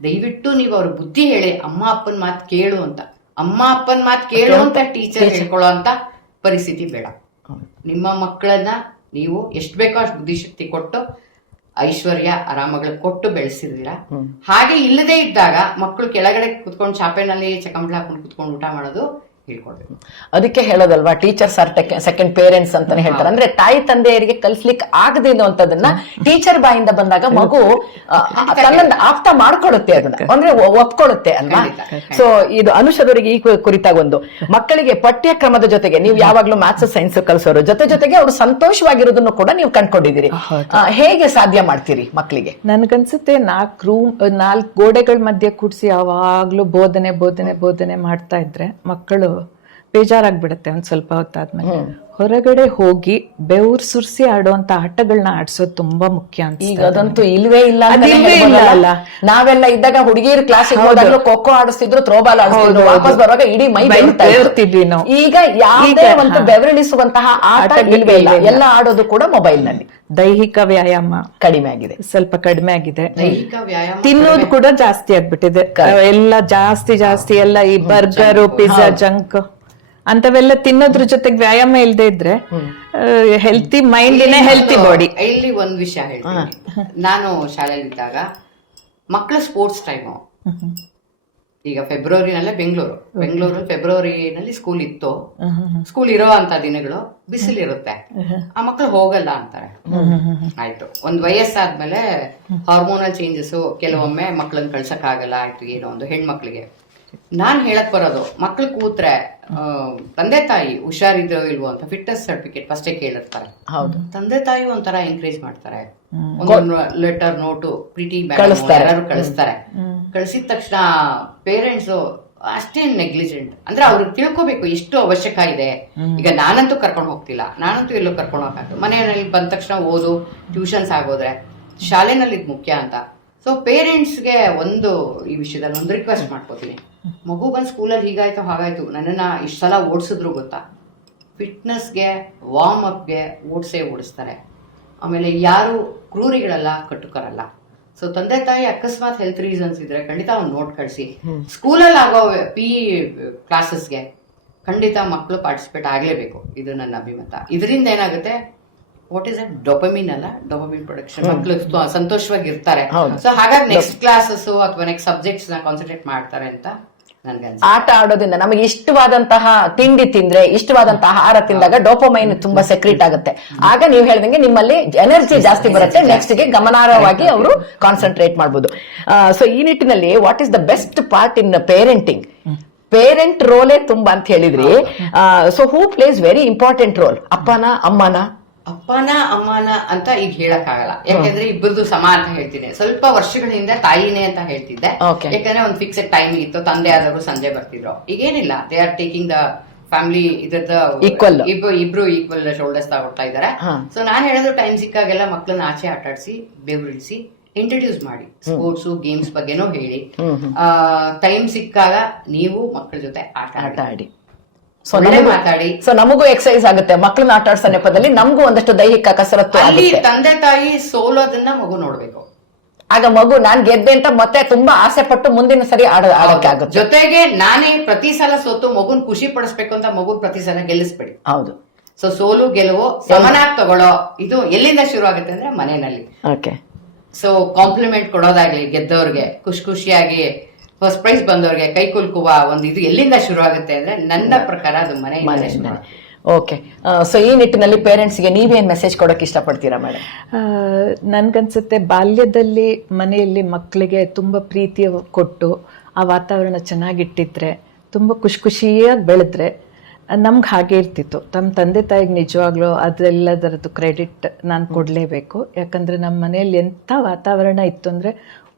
ದಯವಿಟ್ಟು ನೀವು ಅವ್ರ ಬುದ್ಧಿ ಹೇಳಿ, ಅಮ್ಮ ಅಪ್ಪನ ಮಾತು ಕೇಳು ಅಂತ. ಅಮ್ಮ ಅಪ್ಪನ ಮಾತು ಕೇಳು ಅಂತ ಟೀಚರ್ ಹೇಳ್ಕೊಳ್ಳೋ ಅಂತ ಪರಿಸ್ಥಿತಿ ಬೇಡ. ನಿಮ್ಮ ಮಕ್ಕಳನ್ನ ನೀವು ಎಷ್ಟು ಬೇಕೋ ಅಷ್ಟು ಬುದ್ಧಿಶಕ್ತಿ ಕೊಟ್ಟು ಐಶ್ವರ್ಯ ಆರಾಮಗಳು ಕೊಟ್ಟು ಬೆಳೆಸಿದ್ದೀರಾ. ಹಾಗೆ ಇಲ್ಲದೆ ಇದ್ದಾಗ ಮಕ್ಕಳು ಕೆಳಗಡೆ ಕುತ್ಕೊಂಡು ಚಾಪೆನಲ್ಲಿ ಚಕಂಬಳ ಹಾಕೊಂಡು ಕುತ್ಕೊಂಡು ಊಟ ಮಾಡೋದು ಹೇಳ್ಕೊಡ್ಬೇಕು. ಅದಕ್ಕೆ ಹೇಳೋದಲ್ವಾ ಟೀಚರ್ಸ್ ಆರ್ ಸೆಕೆಂಡ್ ಪೇರೆಂಟ್ಸ್ ಅಂತಾನೆ ಹೇಳ್ತಾರೆ. ಅಂದ್ರೆ ತಾಯಿ ತಂದೆಯರಿಗೆ ಕಲ್ಸ್ಲಿಕ್ಕೆ ಆಗದೆ ಇರುವಂತದನ್ನ ಟೀಚರ್ ಬಾಯಿಂದ ಬಂದಾಗ ಮಗು ತನ್ನನ್ನು ಆಪ್ತ ಮಾಡ್ಕೊಳ್ಳುತ್ತೆ, ಅದನ್ನ ಅಂದ್ರೆ ಒಪ್ಕೊಳ್ಳುತ್ತೆ ಅಲ್ವಾ. ಸೊ ಇದು ಅನುಷದವರಿಗೆ ಈ ಕುರಿತಾಗ ಒಂದು ಮಕ್ಕಳಿಗೆ ಪಠ್ಯಕ್ರಮದ ಜೊತೆಗೆ ನೀವು ಯಾವಾಗ್ಲೂ ಮ್ಯಾಥ್ಸ್ ಸೈನ್ಸ್ ಕಲಿಸೋರು ಜೊತೆಗೆ ಅವರು ಸಂತೋಷವಾಗಿರೋದನ್ನು ಕೂಡ ನೀವು ಕಂಡ್ಕೊಂಡಿದ್ದೀರಿ. ಹೇಗೆ ಸಾಧ್ಯ ಮಾಡ್ತೀರಿ ಮಕ್ಕಳಿಗೆ? ನನ್ಗನ್ಸುತ್ತೆ 4 ಗೋಡೆಗಳ ಮಧ್ಯೆ ಕೂಡ್ಸಿ ಯಾವಾಗ್ಲೂ ಬೋಧನೆ ಮಾಡ್ತಾ ಇದ್ರೆ ಮಕ್ಕಳು ಬೇಜಾರಾಗ್ಬಿಡತ್ತೆ ಒಂದ್ ಸ್ವಲ್ಪ ಹೊತ್ತಾದ್ಮೇಲೆ. ಹೊರಗಡೆ ಹೋಗಿ ಬೆವ್ರು ಸುರ್ಸಿ ಆಡುವಂತ ಆಟಗಳನ್ನ ಆಡ್ಸೋದು ತುಂಬಾ ಮುಖ್ಯ ಅಂತ. ಈಗ ಅದಂತೂ ಇಲ್ವೇ ಇಲ್ಲ ಅಲ್ಲ. ನಾವೆಲ್ಲ ಇದ್ದಾಗ ಹುಡುಗಿಯರು ಕ್ಲಾಸಿಗೆ ಹೋದಾಗ್ಲೂ ಖೋಖೋ ಆಡಿಸ್ತಿದ್ರು, ಥ್ರೋಬಾಲ್ ಆಡಿಸ್ತಿದ್ರು, ವಾಪಸ್ ಬರುವಾಗ ಇಡೀ ಮೈ ಬೆವರ್ತಿದ್ವಿ ನಾವು. ಈಗ ಯಾವುದೇ ಒಂದು ಬೆವರಿಳಿಸುವಂತಹ ಆಟ ಇಲ್ವೇ ಇಲ್ಲ, ಎಲ್ಲ ಆಡೋದು ಕೂಡ ಮೊಬೈಲ್ ನಲ್ಲಿ. ದೈಹಿಕ ವ್ಯಾಯಾಮ ಕಡಿಮೆ ಆಗಿದೆ, ಸ್ವಲ್ಪ ಕಡಿಮೆ ಆಗಿದೆ. ದೈಹಿಕ ವ್ಯಾಯಾಮ ತಿನ್ನೋದು ಕೂಡ ಜಾಸ್ತಿ ಆಗ್ಬಿಟ್ಟಿದೆ. ಎಲ್ಲ ಜಾಸ್ತಿ ಎಲ್ಲ ಈ ಬರ್ಗರ್, ಪಿಜ್ಜಾ, ಜಂಕ್ ಅಂತವೆಲ್ಲ ತಿನ್ನೋದ್ರ ಜೊತೆಗೆ ವ್ಯಾಯಾಮ ಇಲ್ದೇ ಇದ್ರೆ ಹೆಲ್ತಿ ಮೈಂಡ್ ಹೆಲ್ತಿ ಬಾಡಿ. ಇಲ್ಲಿ ಒಂದ್ ವಿಷಯ ಹೇಳ್ತೀನಿ. ನಾನು ಶಾಲೆಯಲ್ಲಿದ್ದಾಗ ಮಕ್ಕಳ ಸ್ಪೋರ್ಟ್ಸ್ ಟೈಮು ಈಗ ಫೆಬ್ರವರಿನಲ್ಲೇ ಬೆಂಗಳೂರು ಫೆಬ್ರವರಿನಲ್ಲಿ ಸ್ಕೂಲ್ ಇತ್ತು. ಸ್ಕೂಲ್ ಇರೋ ಅಂತ ದಿನಗಳು ಬಿಸಿಲಿರುತ್ತೆ, ಆ ಮಕ್ಕಳು ಹೋಗಲ್ಲ ಅಂತಾರೆ. ಆಯ್ತು, ಒಂದ್ ವಯಸ್ಸಾದ್ಮೇಲೆ ಹಾರ್ಮೋನಲ್ ಚೇಂಜಸ್ ಕೆಲವೊಮ್ಮೆ ಮಕ್ಕಳನ್ನ ಕಳ್ಸಕ್ ಆಗಲ್ಲ. ಆಯ್ತು, ಏನೋ ಒಂದು ಹೆಣ್ಮಕ್ಳಿಗೆ ನಾನ್ ಹೇಳಕ್ ಬರೋದು, ಮಕ್ಳು ಕೂತ್ರೆ ತಂದೆ ತಾಯಿ ಹುಷಾರಿದ್ರೋ ಇಲ್ವೋ ಅಂತ ಫಿಟ್ನೆಸ್ ಸರ್ಟಿಫಿಕೇಟ್ ಫಸ್ಟೇ ಕೇಳಿರ್ತಾರೆ. ಹೌದು, ತಂದೆ ತಾಯಿ ಒಂಥರ ಎಂಕರೇಜ್ ಮಾಡ್ತಾರೆ, ಒಂದು ಲೆಟರ್ ನೋಟು ಪ್ರೀತಿ ಯಾರು ಕಳಿಸ್ತಾರೆ. ಕಳಿಸಿದ ತಕ್ಷಣ ಪೇರೆಂಟ್ಸ್ ಅಷ್ಟೇನ್ ನೆಗ್ಲಿಜೆಂಟ್ ಅಂದ್ರೆ ಅವ್ರಿಗೆ ತಿಳ್ಕೊಬೇಕು ಎಷ್ಟು ಅವಶ್ಯಕ ಇದೆ. ಈಗ ನಾನಂತೂ ಕರ್ಕೊಂಡು ಹೋಗ್ತಿಲ್ಲ, ನಾನಂತೂ ಎಲ್ಲೋ ಕರ್ಕೊಂಡು ಹೋಗಕ್ಕೆ, ಮನೆಯಲ್ಲಿ ಬಂದ ತಕ್ಷಣ ಓದು, ಟ್ಯೂಷನ್ಸ್ ಆಗೋದ್ರೆ ಶಾಲೆನಲ್ಲಿ ಇದು ಮುಖ್ಯ ಅಂತ. ಸೊ ಪೇರೆಂಟ್ಸ್ಗೆ ಒಂದು ಈ ವಿಷಯದಲ್ಲಿ ಒಂದು ರಿಕ್ವೆಸ್ಟ್ ಮಾಡ್ಕೋತೀನಿ, ಮಗು ಬಂದ್ ಸ್ಕೂಲಲ್ಲಿ ಹೀಗಾಯ್ತು ಹಾಗಾಯ್ತು ನನ್ನನ್ನ ಇಷ್ಟ ಸಲ ಓಡಿಸಿದ್ರು ಗೊತ್ತಾ, ಫಿಟ್ನೆಸ್ಗೆ ವಾರ್ಮ್ ಅಪ್ಗೆ ಓಡಿಸ್ತಾರೆ. ಆಮೇಲೆ ಯಾರು ಕ್ರೂರಿಗಳಲ್ಲ, ಕಟ್ಟುಕರಲ್ಲ. ಸೊ ತಂದೆ ತಾಯಿ ಅಕಸ್ಮಾತ್ ಹೆಲ್ತ್ ರೀಸನ್ಸ್ ಇದ್ರೆ ಖಂಡಿತ ಅವ್ನು ನೋಟ್ ಕಳಿಸಿ. ಸ್ಕೂಲಲ್ಲಿ ಆಗೋ PE ಕ್ಲಾಸಸ್ಗೆ ಖಂಡಿತ ಮಕ್ಕಳು ಪಾರ್ಟಿಸಿಪೇಟ್ ಆಗ್ಲೇಬೇಕು, ಇದು ನನ್ನ ಅಭಿಮತ. ಇದರಿಂದ ಏನಾಗುತ್ತೆ, ವಾಟ್ ಇಸ್ ಡೊಪಮಿನ್ ಅಲ್ಲ, ಡೊಪಮಿನ್ ಪ್ರೊಡಕ್ಷನ್, ಮಕ್ಕಳು ಸಂತೋಷವಾಗಿರ್ತಾರೆ. ಸೊ ಹಾಗಾಗಿ ನೆಕ್ಸ್ಟ್ ಕ್ಲಾಸಸ್ ಅಥವಾ ನೆಕ್ಸ್ಟ್ ಸಬ್ಜೆಕ್ಟ್ಸ್ ನ ಕಾನ್ಸಂಟ್ರೇಟ್ ಮಾಡ್ತಾರೆ ಅಂತ ನನ್ಗೆ ಅನ್ಸುತ್ತೆ. ಆಟ ಆಡೋದ್ರಿಂದ ನಮಗೆ ಇಷ್ಟವಾದಂತಹ ತಿಂಡಿ ತಿಂದ್ರೆ, ಇಷ್ಟವಾದಂತಹ ಆಹಾರ ತಿಂದಾಗ ಡೋಪಮೈನ್ ತುಂಬಾ ಸೆಕ್ರೀಟ್ ಆಗುತ್ತೆ. ಆಗ ನೀವು ಹೇಳ್ದಂಗೆ ನಿಮ್ಮಲ್ಲಿ ಎನರ್ಜಿ ಜಾಸ್ತಿ ಬರುತ್ತೆ, ನೆಕ್ಸ್ಟ್ ಗೆ ಗಮನಾರ್ಹವಾಗಿ ಅವರು ಕಾನ್ಸಂಟ್ರೇಟ್ ಮಾಡಬಹುದು. ಸೊ ಈ ನಿಟ್ಟಿನಲ್ಲಿ what is the best part in parenting? Parent ರೋಲೇ ತುಂಬಾ ಅಂತ ಹೇಳಿದ್ರಿ. So who plays very important role? ಅಪ್ಪನ ಅಮ್ಮನ ಅಂತ ಈಗ ಹೇಳಕ್ ಆಗಲ್ಲ, ಯಾಕಂದ್ರೆ ಇಬ್ಬರದು ಸಮ ಅಂತ ಹೇಳ್ತೀನಿ. ಸ್ವಲ್ಪ ವರ್ಷಗಳ ಹಿಂದೆ ತಾಯಿನೇ ಅಂತ ಹೇಳ್ತಿದ್ದೆ, ಯಾಕಂದ್ರೆ ಒಂದು ಫಿಕ್ಸೆಡ್ ಟೈಮ್ ಇತ್ತು, ತಂದೆ ಆದವರು ಸಂಜೆ ಬರ್ತಿದ್ರು. ಈಗೇನಿಲ್ಲ, they are taking the family ಇದರದ ಇಬ್ರು ಈಕ್ವಲ್ ಶೋಲ್ಡರ್ಸ್ ತಗೊಳ್ತಾ ಇದಾರೆ. ಸೊ ನಾನ್ ಹೇಳೋದು, ಟೈಮ್ ಸಿಕ್ಕಾಗೆಲ್ಲ ಮಕ್ಕಳನ್ನ ಆಚೆ ಆಟಾಡಿಸಿ ಬೆವರಿಸಿ ಇಂಟ್ರೊಡ್ಯೂಸ್ ಮಾಡಿ, ಸ್ಪೋರ್ಟ್ಸ್ ಗೇಮ್ಸ್ ಬಗ್ಗೆನೂ ಹೇಳಿ, ಟೈಮ್ ಸಿಕ್ಕಾಗ ನೀವು ಮಕ್ಕಳ ಜೊತೆ ಆಟ ಆಡಿ ಮಾತಾಡಿ. ಸೊ ನಮಗೂ ಎಕ್ಸರ್ಸೈಸ್ ಆಗುತ್ತೆ, ಮಕ್ಕಳನ್ನ ಆಟ ಆಡ್ಸೋ ನೆಪದಲ್ಲಿ ನಮಗೂ ಒಂದಷ್ಟು ದೈಹಿಕ ಕಸರತ್ತು. ಅಲ್ಲಿ ತಂದೆ ತಾಯಿ ಸೋಲೋದನ್ನ ಮಗು ನೋಡ್ಬೇಕು. ಆಗ ಮಗು ನಾನ್ ಗೆದ್ದೆ ಅಂತ ಮತ್ತೆ ತುಂಬಾ ಆಸೆ ಪಟ್ಟು ಮುಂದಿನ ಸರಿ ಆಡಕ್ಕೆ ಆಗುತ್ತೆ. ಜೊತೆಗೆ ನಾನೇ ಪ್ರತಿ ಸಲ ಸೋತು ಮಗುನ್ ಖುಷಿ ಪಡಿಸ್ಬೇಕು ಅಂತ ಮಗು ಪ್ರತಿ ಸಲ ಗೆಲ್ಲಿಸ್ಬೇಡಿ. ಹೌದು. ಸೊ ಸೋಲು ಗೆಲುವು ಸಮನಾಗಿ ತಗೊಳ್ಳೋ, ಇದು ಎಲ್ಲಿಂದ ಶುರು ಆಗುತ್ತೆ ಅಂದ್ರೆ ಮನೆಯಲ್ಲಿ. ಓಕೆ. ಸೊ ಕಾಂಪ್ಲಿಮೆಂಟ್ ಕೊಡೋದಾಗ್ಲಿ, ಗೆದ್ದವ್ರಿಗೆ ಖುಷಿಯಾಗಿ ಫಸ್ಟ್ ಪ್ರೈಸ್ ಬಂದವ್ರಿಗೆ ಕೈ ಕುಲ್ಕುವ ಒಂದು ಇದು ಎಲ್ಲಿಂದ ಶುರು ಆಗುತ್ತೆ ಅಂದ್ರೆ ನನ್ನ ಪ್ರಕಾರ ಅದು ಮನೆ. ಓಕೆ. ಸೊ ಈ ನಿಟ್ಟಿನಲ್ಲಿ ಪೇರೆಂಟ್ಸ್ಗೆ ನೀವೇನ್ ಮೆಸೇಜ್ ಕೊಡಕ್ಕೆ ಇಷ್ಟಪಡ್ತೀರಾ ಮೇಡಮ್? ನನ್ಗನ್ಸುತ್ತೆ, ಬಾಲ್ಯದಲ್ಲಿ ಮನೆಯಲ್ಲಿ ಮಕ್ಕಳಿಗೆ ತುಂಬಾ ಪ್ರೀತಿಯ ಕೊಟ್ಟು ಆ ವಾತಾವರಣ ಚೆನ್ನಾಗಿಟ್ಟಿದ್ರೆ, ತುಂಬಾ ಖುಷಿಯಾಗಿ ಬೆಳೆದ್ರೆ ನಮ್ಗೆ ಹಾಗೆ ಇರ್ತಿತ್ತು. ತಮ್ಮ ತಂದೆ ತಾಯಿಗೆ ನಿಜವಾಗ್ಲೂ ಅದೆಲ್ಲದರದ್ದು ಕ್ರೆಡಿಟ್ ನಾನು ಕೊಡ್ಲೇಬೇಕು. ಯಾಕಂದ್ರೆ ನಮ್ಮ ಮನೆಯಲ್ಲಿ ಎಂಥ ವಾತಾವರಣ ಇತ್ತು ಅಂದ್ರೆ,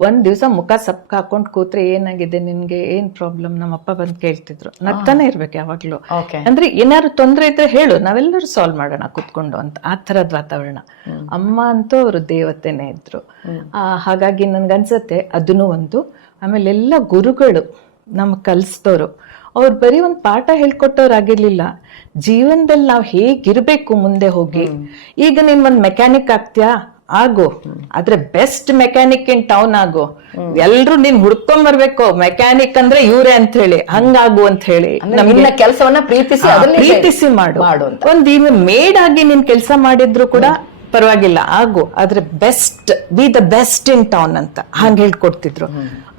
ಒಂದ್ ದಿವಸ ಮುಖ ಸಪ್ಕ ಹಾಕೊಂಡ್ ಕೂತ್ರೆ ಏನಾಗಿದೆ ನಿನ್ಗೆ, ಏನ್ ಪ್ರಾಬ್ಲಮ್, ನಮ್ಮಪ್ಪ ಬಂದ್ ಕೇಳ್ತಿದ್ರು. ನಗ್ತಾನೆ ಇರ್ಬೇಕು ಯಾವಾಗ್ಲೂ. ಅಂದ್ರೆ ಏನಾದ್ರು ತೊಂದ್ರೆ ಇದ್ರೆ ಹೇಳು, ನಾವೆಲ್ಲರೂ ಸಾಲ್ವ್ ಮಾಡೋಣ ಕೂತ್ಕೊಂಡು ಅಂತ. ಆ ತರದ್ ವಾತಾವರಣ. ಅಮ್ಮ ಅಂತೂ ಅವರು ದೇವತೆನೇ ಇದ್ರು. ಹಾಗಾಗಿ ನನ್ಗನ್ಸತ್ತೆ ಅದನ್ನು ಒಂದು. ಆಮೇಲೆ ಎಲ್ಲ ಗುರುಗಳು ನಮಗ್ ಕಲಿಸಿದವರು, ಅವ್ರು ಬರೀ ಒಂದ್ ಪಾಠ ಹೇಳ್ಕೊಟ್ಟವ್ರಾಗಿರ್ಲಿಲ್ಲ, ಜೀವನದಲ್ಲಿ ನಾವ್ ಹೇಗಿರ್ಬೇಕು ಮುಂದೆ ಹೋಗಿ. ಈಗ ನೀನ್ ಒಂದ್ ಮೆಕ್ಯಾನಿಕ್ ಆಗ್ತೀಯಾ, ಆಗು, ಆದ್ರೆ ಬೆಸ್ಟ್ ಮೆಕ್ಯಾನಿಕ್ ಇನ್ ಟೌನ್ ಆಗು. ಎಲ್ರು ನೀನ್ ಹುಡ್ಕೊಂಡ್ ಬರ್ಬೇಕು, ಮೆಕ್ಯಾನಿಕ್ ಅಂದ್ರೆ ಇವ್ರೆ ಅಂತ ಹೇಳಿ, ಹಂಗಾಗು ಅಂತ ಹೇಳಿ. ನಮ್ಮ ಕೆಲಸವನ್ನ ಪ್ರೀತಿಸಿ ಮಾಡು. ಒಂದ್ ಮೇಡ್ ಆಗಿ ನೀನ್ ಕೆಲಸ ಮಾಡಿದ್ರು ಕೂಡ ಪರವಾಗಿಲ್ಲ, ಆಗು, ಆದ್ರೆ B the best in town ಅಂತ ಹಂಗ ಹೇಳ್ಕೊಡ್ತಿದ್ರು.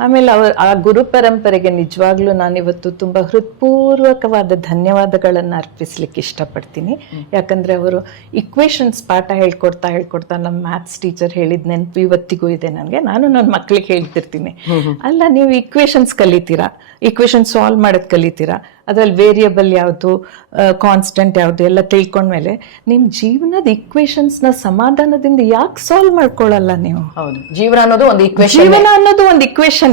ಆಮೇಲೆ ಆ ಗುರು ಪರಂಪರೆಗೆ ನಿಜವಾಗ್ಲೂ ನಾನಿವತ್ತು ತುಂಬಾ ಹೃತ್ಪೂರ್ವಕವಾದ ಧನ್ಯವಾದಗಳನ್ನ ಅರ್ಪಿಸ್ಲಿಕ್ಕೆ ಇಷ್ಟಪಡ್ತೀನಿ. ಯಾಕಂದ್ರೆ ಅವರು ಇಕ್ವೇಶನ್ಸ್ ಪಾಠ ಹೇಳ್ಕೊಡ್ತಾ ನಮ್ಮ ಮ್ಯಾಥ್ಸ್ ಟೀಚರ್ ಹೇಳಿದ ನೆನಪು ಇವತ್ತಿಗೂ ಇದೆ ನನಗೆ. ನಾನು ನನ್ನ ಮಕ್ಳಿಗೆ ಹೇಳ್ತಿರ್ತೀನಿ, ಅಲ್ಲ ನೀವು ಇಕ್ವೇಶನ್ಸ್ ಕಲಿತೀರಾ, ಇಕ್ವೇಶನ್ ಸಾಲ್ವ್ ಮಾಡೋದ್ ಕಲಿತೀರಾ, ಅದ್ರಲ್ಲಿ ವೇರಿಯಬಲ್ ಯಾವುದು, ಕಾನ್ಸ್ಟೆಂಟ್ ಯಾವುದು ಎಲ್ಲ ತಿಳ್ಕೊಂಡ್ಮೇಲೆ ನಿಮ್ ಜೀವನದ ಇಕ್ವೇಶನ್ಸ್ ನ ಸಮಾಧಾನದಿಂದ ಯಾಕೆ ಸಾಲ್ವ್ ಮಾಡ್ಕೊಳ್ಳಲ್ಲ ನೀವು? ಹೌದು, ಜೀವನ ಅನ್ನೋದು ಒಂದು ಇಕ್ವೇಶನ್. ಜೀವನ ಅನ್ನೋದು ಒಂದು ಇಕ್ವೇಶನ್.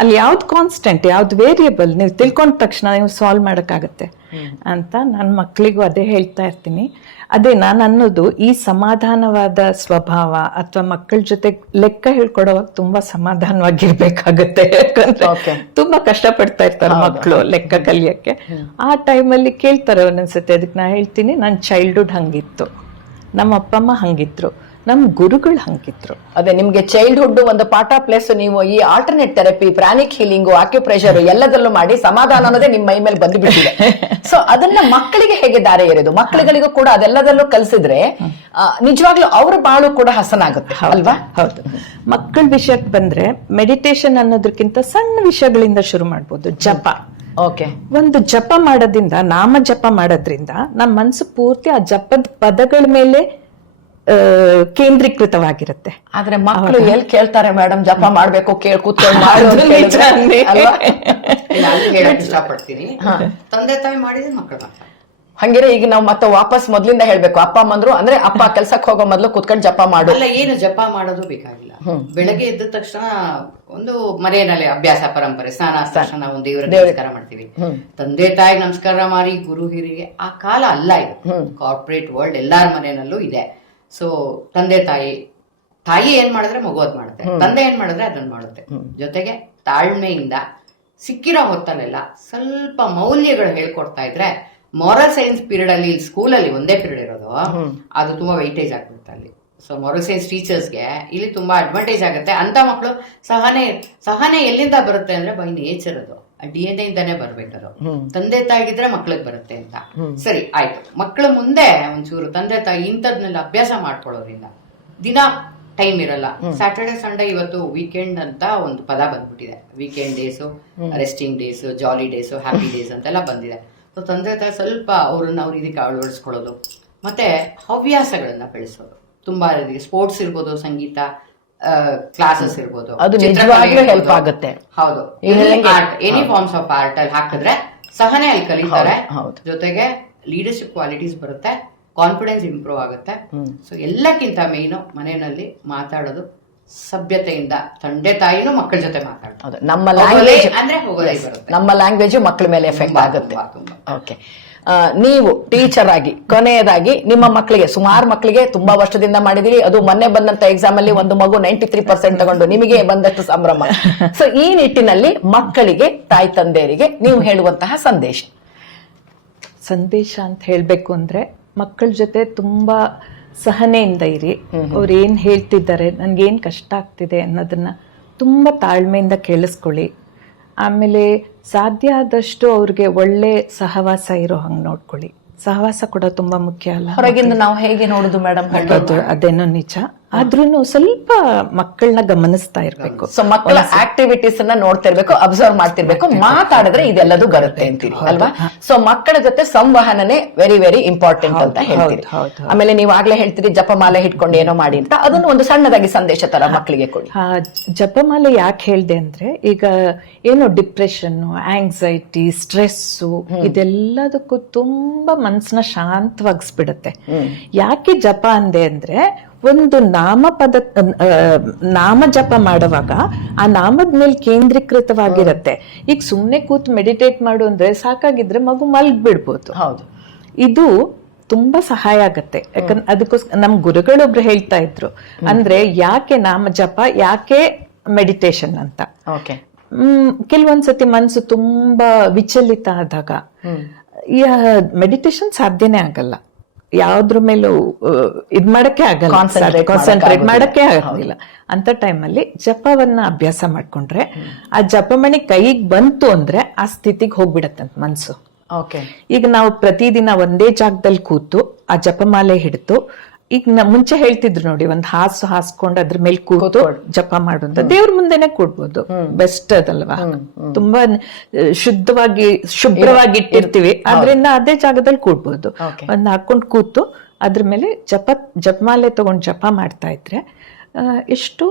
ಅಲ್ಲಿ ಯಾವ್ದು ಕಾನ್ಸ್ಟೆಂಟ್ ಯಾವ್ದು ವೇರಿಯಬಲ್ ನೀವು ತಿಳ್ಕೊಂಡ ತಕ್ಷಣ ನೀವು ಸಾಲ್ವ್ ಮಾಡಕ್ಕಾಗತ್ತೆ ಅಂತ ನನ್ನ ಮಕ್ಕಳಿಗೂ ಅದೇ ಹೇಳ್ತಾ ಇರ್ತೀನಿ. ಅದೇ ನಾನು ಅನ್ನೋದು ಈ ಸಮಾಧಾನವಾದ ಸ್ವಭಾವ ಅಥವಾ ಮಕ್ಕಳ ಜೊತೆ ಲೆಕ್ಕ ಹೇಳ್ಕೊಡೋವಾಗ ತುಂಬಾ ಸಮಾಧಾನವಾಗಿರ್ಬೇಕಾಗತ್ತೆ. ಯಾಕಂದ್ರೆ ತುಂಬಾ ಕಷ್ಟ ಪಡ್ತಾ ಇರ್ತಾರೆ ಮಕ್ಕಳು ಲೆಕ್ಕ ಕಲಿಯಕ್ಕೆ. ಆ ಟೈಮಲ್ಲಿ ಕೇಳ್ತಾರೆ ಒಂದೊಂದ್ಸತಿ. ಅದಕ್ಕೆ ನಾ ಹೇಳ್ತೀನಿ, ನನ್ನ ಚೈಲ್ಡ್ಹುಡ್ ಹಂಗಿತ್ತು, ನಮ್ಮ ಅಪ್ಪ ಅಮ್ಮ ಹಂಗಿದ್ರು, ನಮ್ ಗುರುಗಳು ಹಂಗಿದ್ರು. ಅದೇ ನಿಮ್ಗೆ ಚೈಲ್ಡ್ಹುಡ್ ಒಂದು ಪಾಠ ಪ್ಲಸ್ ನೀವು ಈ alternate therapy, pranic healing, acupressure ಎಲ್ಲದರಲ್ಲೂ ಮಾಡಿ ಸಮಾಧಾನ ಅನ್ನೋದೇ ನಿಮ್ಮ ಮೈ ಮೇಲೆ ಬಂದು ಬಿಟ್ಟಿದೆ. ಸೊ ಅದನ್ನ ಮಕ್ಕಳಿಗೆ ಹೇಗೆ ದಾರಿ ಎರೆದು ಮಕ್ಕಳಿಗೂ ಕೂಡ ಅದೆಲ್ಲದಲ್ಲೂ ಕಲಿಸಿದ್ರೆ ನಿಜವಾಗ್ಲೂ ಅವ್ರ ಬಾಳು ಕೂಡ ಹಸನಾಗುತ್ತೆ ಅಲ್ವಾ? ಹೌದು. ಮಕ್ಕಳ ವಿಷಯಕ್ಕೆ ಬಂದ್ರೆ ಮೆಡಿಟೇಷನ್ ಅನ್ನೋದಕ್ಕಿಂತ ಸಣ್ಣ ವಿಷಯಗಳಿಂದ ಶುರು ಮಾಡ್ಬೋದು. ಜಪ. ಓಕೆ. ಒಂದು ಜಪ ಮಾಡೋದ್ರಿಂದ, ನಾಮ ಜಪ ಮಾಡೋದ್ರಿಂದ ನಮ್ಮ ಮನಸ್ಸು ಪೂರ್ತಿ ಆ ಜಪದ ಪದಗಳ ಮೇಲೆ ಕೇಂದ್ರೀಕೃತವಾಗಿರುತ್ತೆ. ಆದ್ರೆ ಮಕ್ಕಳು ಎಲ್ಲಿ ಕೇಳ್ತಾರೆ ಮೇಡಮ್, ಜಪ ಮಾಡ್ಬೇಕು ಕೂತ್ಕೊಂಡು ಹೇಳಕ್ ಇಷ್ಟಪಡ್ತೀನಿ, ತಂದೆ ತಾಯಿ ಮಾಡಿದ್ರೆ ಮಕ್ಕಳು ಹಂಗಿರೆ ಈಗ ನಾವು ಮತ್ತೆ ವಾಪಸ್ ಮೊದ್ಲಿಂದ ಹೇಳ್ಬೇಕು. ಅಪ್ಪ ಅಮ್ಮಂದ್ರು ಅಂದ್ರೆ ಅಪ್ಪ ಕೆಲ್ಸಕ್ಕೆ ಹೋಗೋ ಮೊದ್ಲು ಕುತ್ಕೊಂಡು ಜಪ ಮಾಡು. ಅಲ್ಲ, ಏನು ಜಪ ಮಾಡೋದು ಬೇಕಾಗಿಲ್ಲ. ಬೆಳಗ್ಗೆ ಎದ್ದ ತಕ್ಷಣ ಒಂದು ಮನೆಯಲ್ಲಿ ಅಭ್ಯಾಸ ಪರಂಪರೆ, ಸ್ನಾನ ತಕ್ಷಣ ನಾವು ದೇವರ ನಮಸ್ಕಾರ ಮಾಡ್ತೀವಿ. ತಂದೆ ತಾಯಿ ನಮಸ್ಕಾರ ಮಾಡಿ, ಗುರು ಹಿರಿಗೆ ಆ ಕಾಲ ಅಲ್ಲ ಇದು. ಕಾರ್ಪೊರೇಟ್ ವರ್ಲ್ಡ್ ಎಲ್ಲಾರ ಮನೆಯಲ್ಲೂ ಇದೆ. ಸೊ ತಂದೆ ತಾಯಿ ಏನ್ ಮಾಡಿದ್ರೆ ಮಗು ಅದ್ ಮಾಡುತ್ತೆ, ತಂದೆ ಏನ್ ಮಾಡಿದ್ರೆ ಅದನ್ನ ಮಾಡುತ್ತೆ. ಜೊತೆಗೆ ತಾಳ್ಮೆಯಿಂದ ಸಿಕ್ಕಿರೋ ಹೊತ್ತಲ್ಲೆಲ್ಲ ಸ್ವಲ್ಪ ಮೌಲ್ಯಗಳು ಹೇಳ್ಕೊಡ್ತಾ ಇದ್ರೆ, ಮಾರಲ್ ಸೈನ್ಸ್ ಪೀರಿಯಡ್ ಅಲ್ಲಿ ಸ್ಕೂಲಲ್ಲಿ ಒಂದೇ ಪೀರಿಯಡ್ ಇರೋದು, ಅದು ತುಂಬಾ ವೈಟೇಜ್ ಆಗ್ಬಿಡುತ್ತೆ ಅಲ್ಲಿ. ಸೊ ಮಾರಲ್ ಸೈನ್ಸ್ ಟೀಚರ್ಸ್ಗೆ ಇಲ್ಲಿ ತುಂಬಾ ಅಡ್ವಾಂಟೇಜ್ ಆಗುತ್ತೆ. ಅಂತ ಮಕ್ಕಳು ಸಹನೆ ಎಲ್ಲಿಂದ ಬರುತ್ತೆ ಅಂದ್ರೆ ಬೈ ನೇಚರ್, ಅದು DNA ಇಂದಾನೆ ಬರ್ಬೇಕದು. ತಂದೆ ತಾಯಿಗಿದ್ರೆ ಮಕ್ಳಿಗೆ ಬರುತ್ತೆ ಅಂತ. ಸರಿ ಆಯ್ತು, ಮಕ್ಕಳ ಮುಂದೆ ಒಂಚೂರು ತಂದೆ ತಾಯಿ ಇಂಥದ್ನೆಲ್ಲ ಅಭ್ಯಾಸ ಮಾಡ್ಕೊಳ್ಳೋದ್ರಿಂದ ದಿನ ಟೈಮ್ ಇರಲ್ಲ. ಸ್ಯಾಟರ್ಡೆ ಸಂಡೇ, ಇವತ್ತು ವೀಕೆಂಡ್ ಅಂತ ಒಂದು ಪದ ಬಂದ್ಬಿಟ್ಟಿದೆ. ವೀಕೆಂಡ್ ಡೇಸು, ರೆಸ್ಟಿಂಗ್ ಡೇಸು, ಜಾಲಿ ಡೇಸು, ಹ್ಯಾಪಿ ಡೇಸ್ ಅಂತೆಲ್ಲ ಬಂದಿದೆ. ಸೊ ತಂದೆ ತಾಯಿ ಸ್ವಲ್ಪ ಅವ್ರನ್ನ ಇದಕ್ಕೆ ಅಳವಡಿಸ್ಕೊಳ್ಳೋದು, ಮತ್ತೆ ಹವ್ಯಾಸಗಳನ್ನ ಬೆಳೆಸೋದು. ತುಂಬಾ ಸ್ಪೋರ್ಟ್ಸ್ ಇರ್ಬೋದು, ಸಂಗೀತ ಕ್ಲಾಸಸ್ ಇರ್ಬೋದು, ಅದು ನಿಜವಾಗ್ಲೂ ಹೆಲ್ಪ್ ಆಗುತ್ತೆ. ಹೌದು, ಎನಿ ಫಾರ್ಮ್ಸ್ ಆಫ್ ಆರ್ಟ್ ಅಲ್ಲಿ ಹಾಕಿದ್ರೆ ಸಹನೆ ಅಲ್ಲಿ ಕಲಿತಾರೆ. ಜೊತೆಗೆ ಲೀಡರ್ಶಿಪ್ ಕ್ವಾಲಿಟೀಸ್ ಬರುತ್ತೆ, ಕಾನ್ಫಿಡೆನ್ಸ್ ಇಂಪ್ರೂವ್ ಆಗುತ್ತೆ. ಸೊ ಎಲ್ಲಕ್ಕಿಂತ ಮೇನು ಮನೆಯಲ್ಲಿ ಮಾತಾಡೋದು ಸಭ್ಯತೆಯಿಂದ, ತಂದೆ ತಾಯಿನೂ ಮಕ್ಕಳ ಜೊತೆ ಮಾತಾಡೋದು. ನಮ್ಮ ಲ್ಯಾಂಗ್ವೇಜ್ ಅಂದ್ರೆ ಹೋಗೋದೇ ಬರುತ್ತೆ, ನಮ್ಮ ಲ್ಯಾಂಗ್ವೇಜ್ ಮಕ್ಕಳ ಮೇಲೆ ಎಫೆಕ್ಟ್ ಆಗುತ್ತೆ. ಓಕೆ. ನೀವು ಟೀಚರ್ ಆಗಿ ಕೊನೆಯದಾಗಿ ನಿಮ್ಮ ಮಕ್ಕಳಿಗೆ, ಸುಮಾರು ಮಕ್ಕಳಿಗೆ ತುಂಬಾ ವರ್ಷದಿಂದ ಮಾಡಿದಿರಿ, ಅದು ಮೊನ್ನೆ ಬಂದಂತ ಎಕ್ಸಾಮ್ ಅಲ್ಲಿ ಒಂದು ಮಗು 93% ತಗೊಂಡು ನಿಮಗೆ ಬಂದಷ್ಟು ಸಂಭ್ರಮ. ಸೊ ಈ ನಿಟ್ಟಿನಲ್ಲಿ ಮಕ್ಕಳಿಗೆ, ತಾಯಿ ತಂದೆಯರಿಗೆ ನೀವು ಹೇಳುವಂತಹ ಸಂದೇಶ ಅಂತ ಹೇಳ್ಬೇಕು ಅಂದ್ರೆ, ಮಕ್ಕಳ ಜೊತೆ ತುಂಬಾ ಸಹನೆಯಿಂದ ಇರಿ. ಅವ್ರು ಏನ್ ಹೇಳ್ತಿದ್ದಾರೆ, ನನ್ಗೇನ್ ಕಷ್ಟ ಆಗ್ತಿದೆ ಅನ್ನೋದನ್ನ ತುಂಬಾ ತಾಳ್ಮೆಯಿಂದ ಕೇಳಿಸ್ಕೊಳ್ಳಿ. ಆಮೇಲೆ ಸಾಧ್ಯ ಆದಷ್ಟು ಅವ್ರಿಗೆ ಒಳ್ಳೆ ಸಹವಾಸ ಇರೋ ಹಂಗೆ ನೋಡ್ಕೊಳ್ಳಿ. ಸಹವಾಸ ಕೂಡ ತುಂಬಾ ಮುಖ್ಯ ಅಲ್ಲ. ಹೊರಗಿಂದ ನಾವು ಹೇಗೆ ನೋಡುದು ಮೇಡಮ್? ಅದೇನೋ ನಿಜ. ಆದ್ರೂ ಸ್ವಲ್ಪ ಮಕ್ಕಳನ್ನ ಗಮನಿಸ್ತಾ ಇರ್ಬೇಕು. ಸೊ ಮಕ್ಕಳ ಆಕ್ಟಿವಿಟೀಸ್ ಅನ್ನ ನೋಡ್ತಾ ಇರ್ಬೇಕು, ಅಬ್ಸರ್ವ್ ಮಾಡ್ತಿರ್ಬೇಕು. ಮಾತಾಡಿದ್ರೆ ಇದೆಲ್ಲದೂ ಬರುತ್ತೆ ಅಂತೀರಿ ಅಲ್ವಾ? ಸೊ ಮಕ್ಕಳ ಜೊತೆ ಸಂವಹನನೇ ವೆರಿ ವೆರಿ ಇಂಪಾರ್ಟೆಂಟ್ ಅಂತ ಹೇಳ್ತೀರಿ. ಆಮೇಲೆ ನೀವು ಆಗ್ಲೇ ಹೇಳ್ತೀರಿ ಜಪಮಾಲೆ ಹಿಡ್ಕೊಂಡು ಏನೋ ಮಾಡಿ ಅಂತ, ಅದನ್ನು ಒಂದು ಸಣ್ಣದಾಗಿ ಸಂದೇಶ ತರ ಮಕ್ಕಳಿಗೆ ಕೊಡಿ. ಜಪಮಾಲೆ ಯಾಕೆ ಹೇಳ್ದೆ ಅಂದ್ರೆ, ಈಗ ಏನೋ ಡಿಪ್ರೆಷನ್, ಆಂಗ್ಸೈಟಿ, ಸ್ಟ್ರೆಸ್ಸು ಇದೆಲ್ಲದಕ್ಕೂ ತುಂಬಾ ಮನ್ಸನ್ನ ಶಾಂತವಾಗಿಸ್ಬಿಡುತ್ತೆ. ಯಾಕೆ ಜಪ ಅಂದೆ ಅಂದ್ರೆ, ಒಂದು ನಾಮ ಜಪ ಮಾಡುವಾಗ ಆ ನಾಮದ ಮೇಲೆ ಕೇಂದ್ರೀಕೃತವಾಗಿರತ್ತೆ. ಈಗ ಸುಮ್ನೆ ಕೂತ್ ಮೆಡಿಟೇಟ್ ಮಾಡು ಅಂದ್ರೆ ಸಾಕಾಗಿದ್ರೆ ಮಗು ಮಲ್ಗ್ಬಿಡ್ಬೋದು. ಹೌದು, ಇದು ತುಂಬಾ ಸಹಾಯ ಆಗತ್ತೆ. ಯಾಕಂದ್ರೆ ಅದಕ್ಕೋಸ್ಕರ ನಮ್ ಗುರುಗಳೊಬ್ರು ಹೇಳ್ತಾ ಇದ್ರು, ಅಂದ್ರೆ ಯಾಕೆ ನಾಮ ಜಪ, ಯಾಕೆ ಮೆಡಿಟೇಷನ್ ಅಂತ. ಕೆಲವೊಂದ್ಸತಿ ಮನ್ಸು ತುಂಬಾ ವಿಚಲಿತ ಆದಾಗ ಮೆಡಿಟೇಷನ್ ಸಾಧ್ಯನೇ ಆಗಲ್ಲ. ಯಾವ್ದ್ರ ಮೇಲೂ ಇದ್ ಮಾಡಕ್ಕೆ ಆಗಲ್ಲ, ಕಾನ್ಸಂಟ್ರೇಟ್ ಮಾಡಕ್ಕೆ ಆಗೋದಿಲ್ಲ. ಅಂತ ಟೈಮಲ್ಲಿ ಜಪವನ್ನ ಅಭ್ಯಾಸ ಮಾಡ್ಕೊಂಡ್ರೆ, ಆ ಜಪಮಣಿ ಕೈಗೆ ಬಂತು ಅಂದ್ರೆ ಆ ಸ್ಥಿತಿಗೆ ಹೋಗ್ಬಿಡತ್ತಂತ ಮನ್ಸು. ಈಗ ನಾವು ಪ್ರತಿದಿನ ಒಂದೇ ಜಾಗದಲ್ಲಿ ಕೂತು ಆ ಜಪಮಾಲೆ ಹಿಡಿದು ಈಗ ಮುಂಚೆ ಹೇಳ್ತಿದ್ರು ನೋಡಿ, ಒಂದ್ ಹಾಸ್ಕೊಂಡು ಅದ್ರ ಮೇಲೆ ಕೂತು ಜಪ ಮಾಡುವಂತ, ದೇವ್ರ ಮುಂದೆನೆ ಕೂಡ್ಬೋದು, ಬೆಸ್ಟ್ ಅದಲ್ವಾ. ತುಂಬಾ ಶುದ್ಧವಾಗಿ ಶುಭ್ರವಾಗಿ ಇಟ್ಟಿರ್ತೀವಿ, ಆದ್ರಿಂದ ಅದೇ ಜಾಗದಲ್ಲಿ ಕೂಡ್ಬೋದು. ಒಂದ್ ಹಾಕೊಂಡ್ ಕೂತು ಅದ್ರ ಮೇಲೆ ಜಪಮಾಲೆ ತಗೊಂಡ್ ಜಪ ಮಾಡ್ತಾ ಇದ್ರೆ ಎಷ್ಟೋ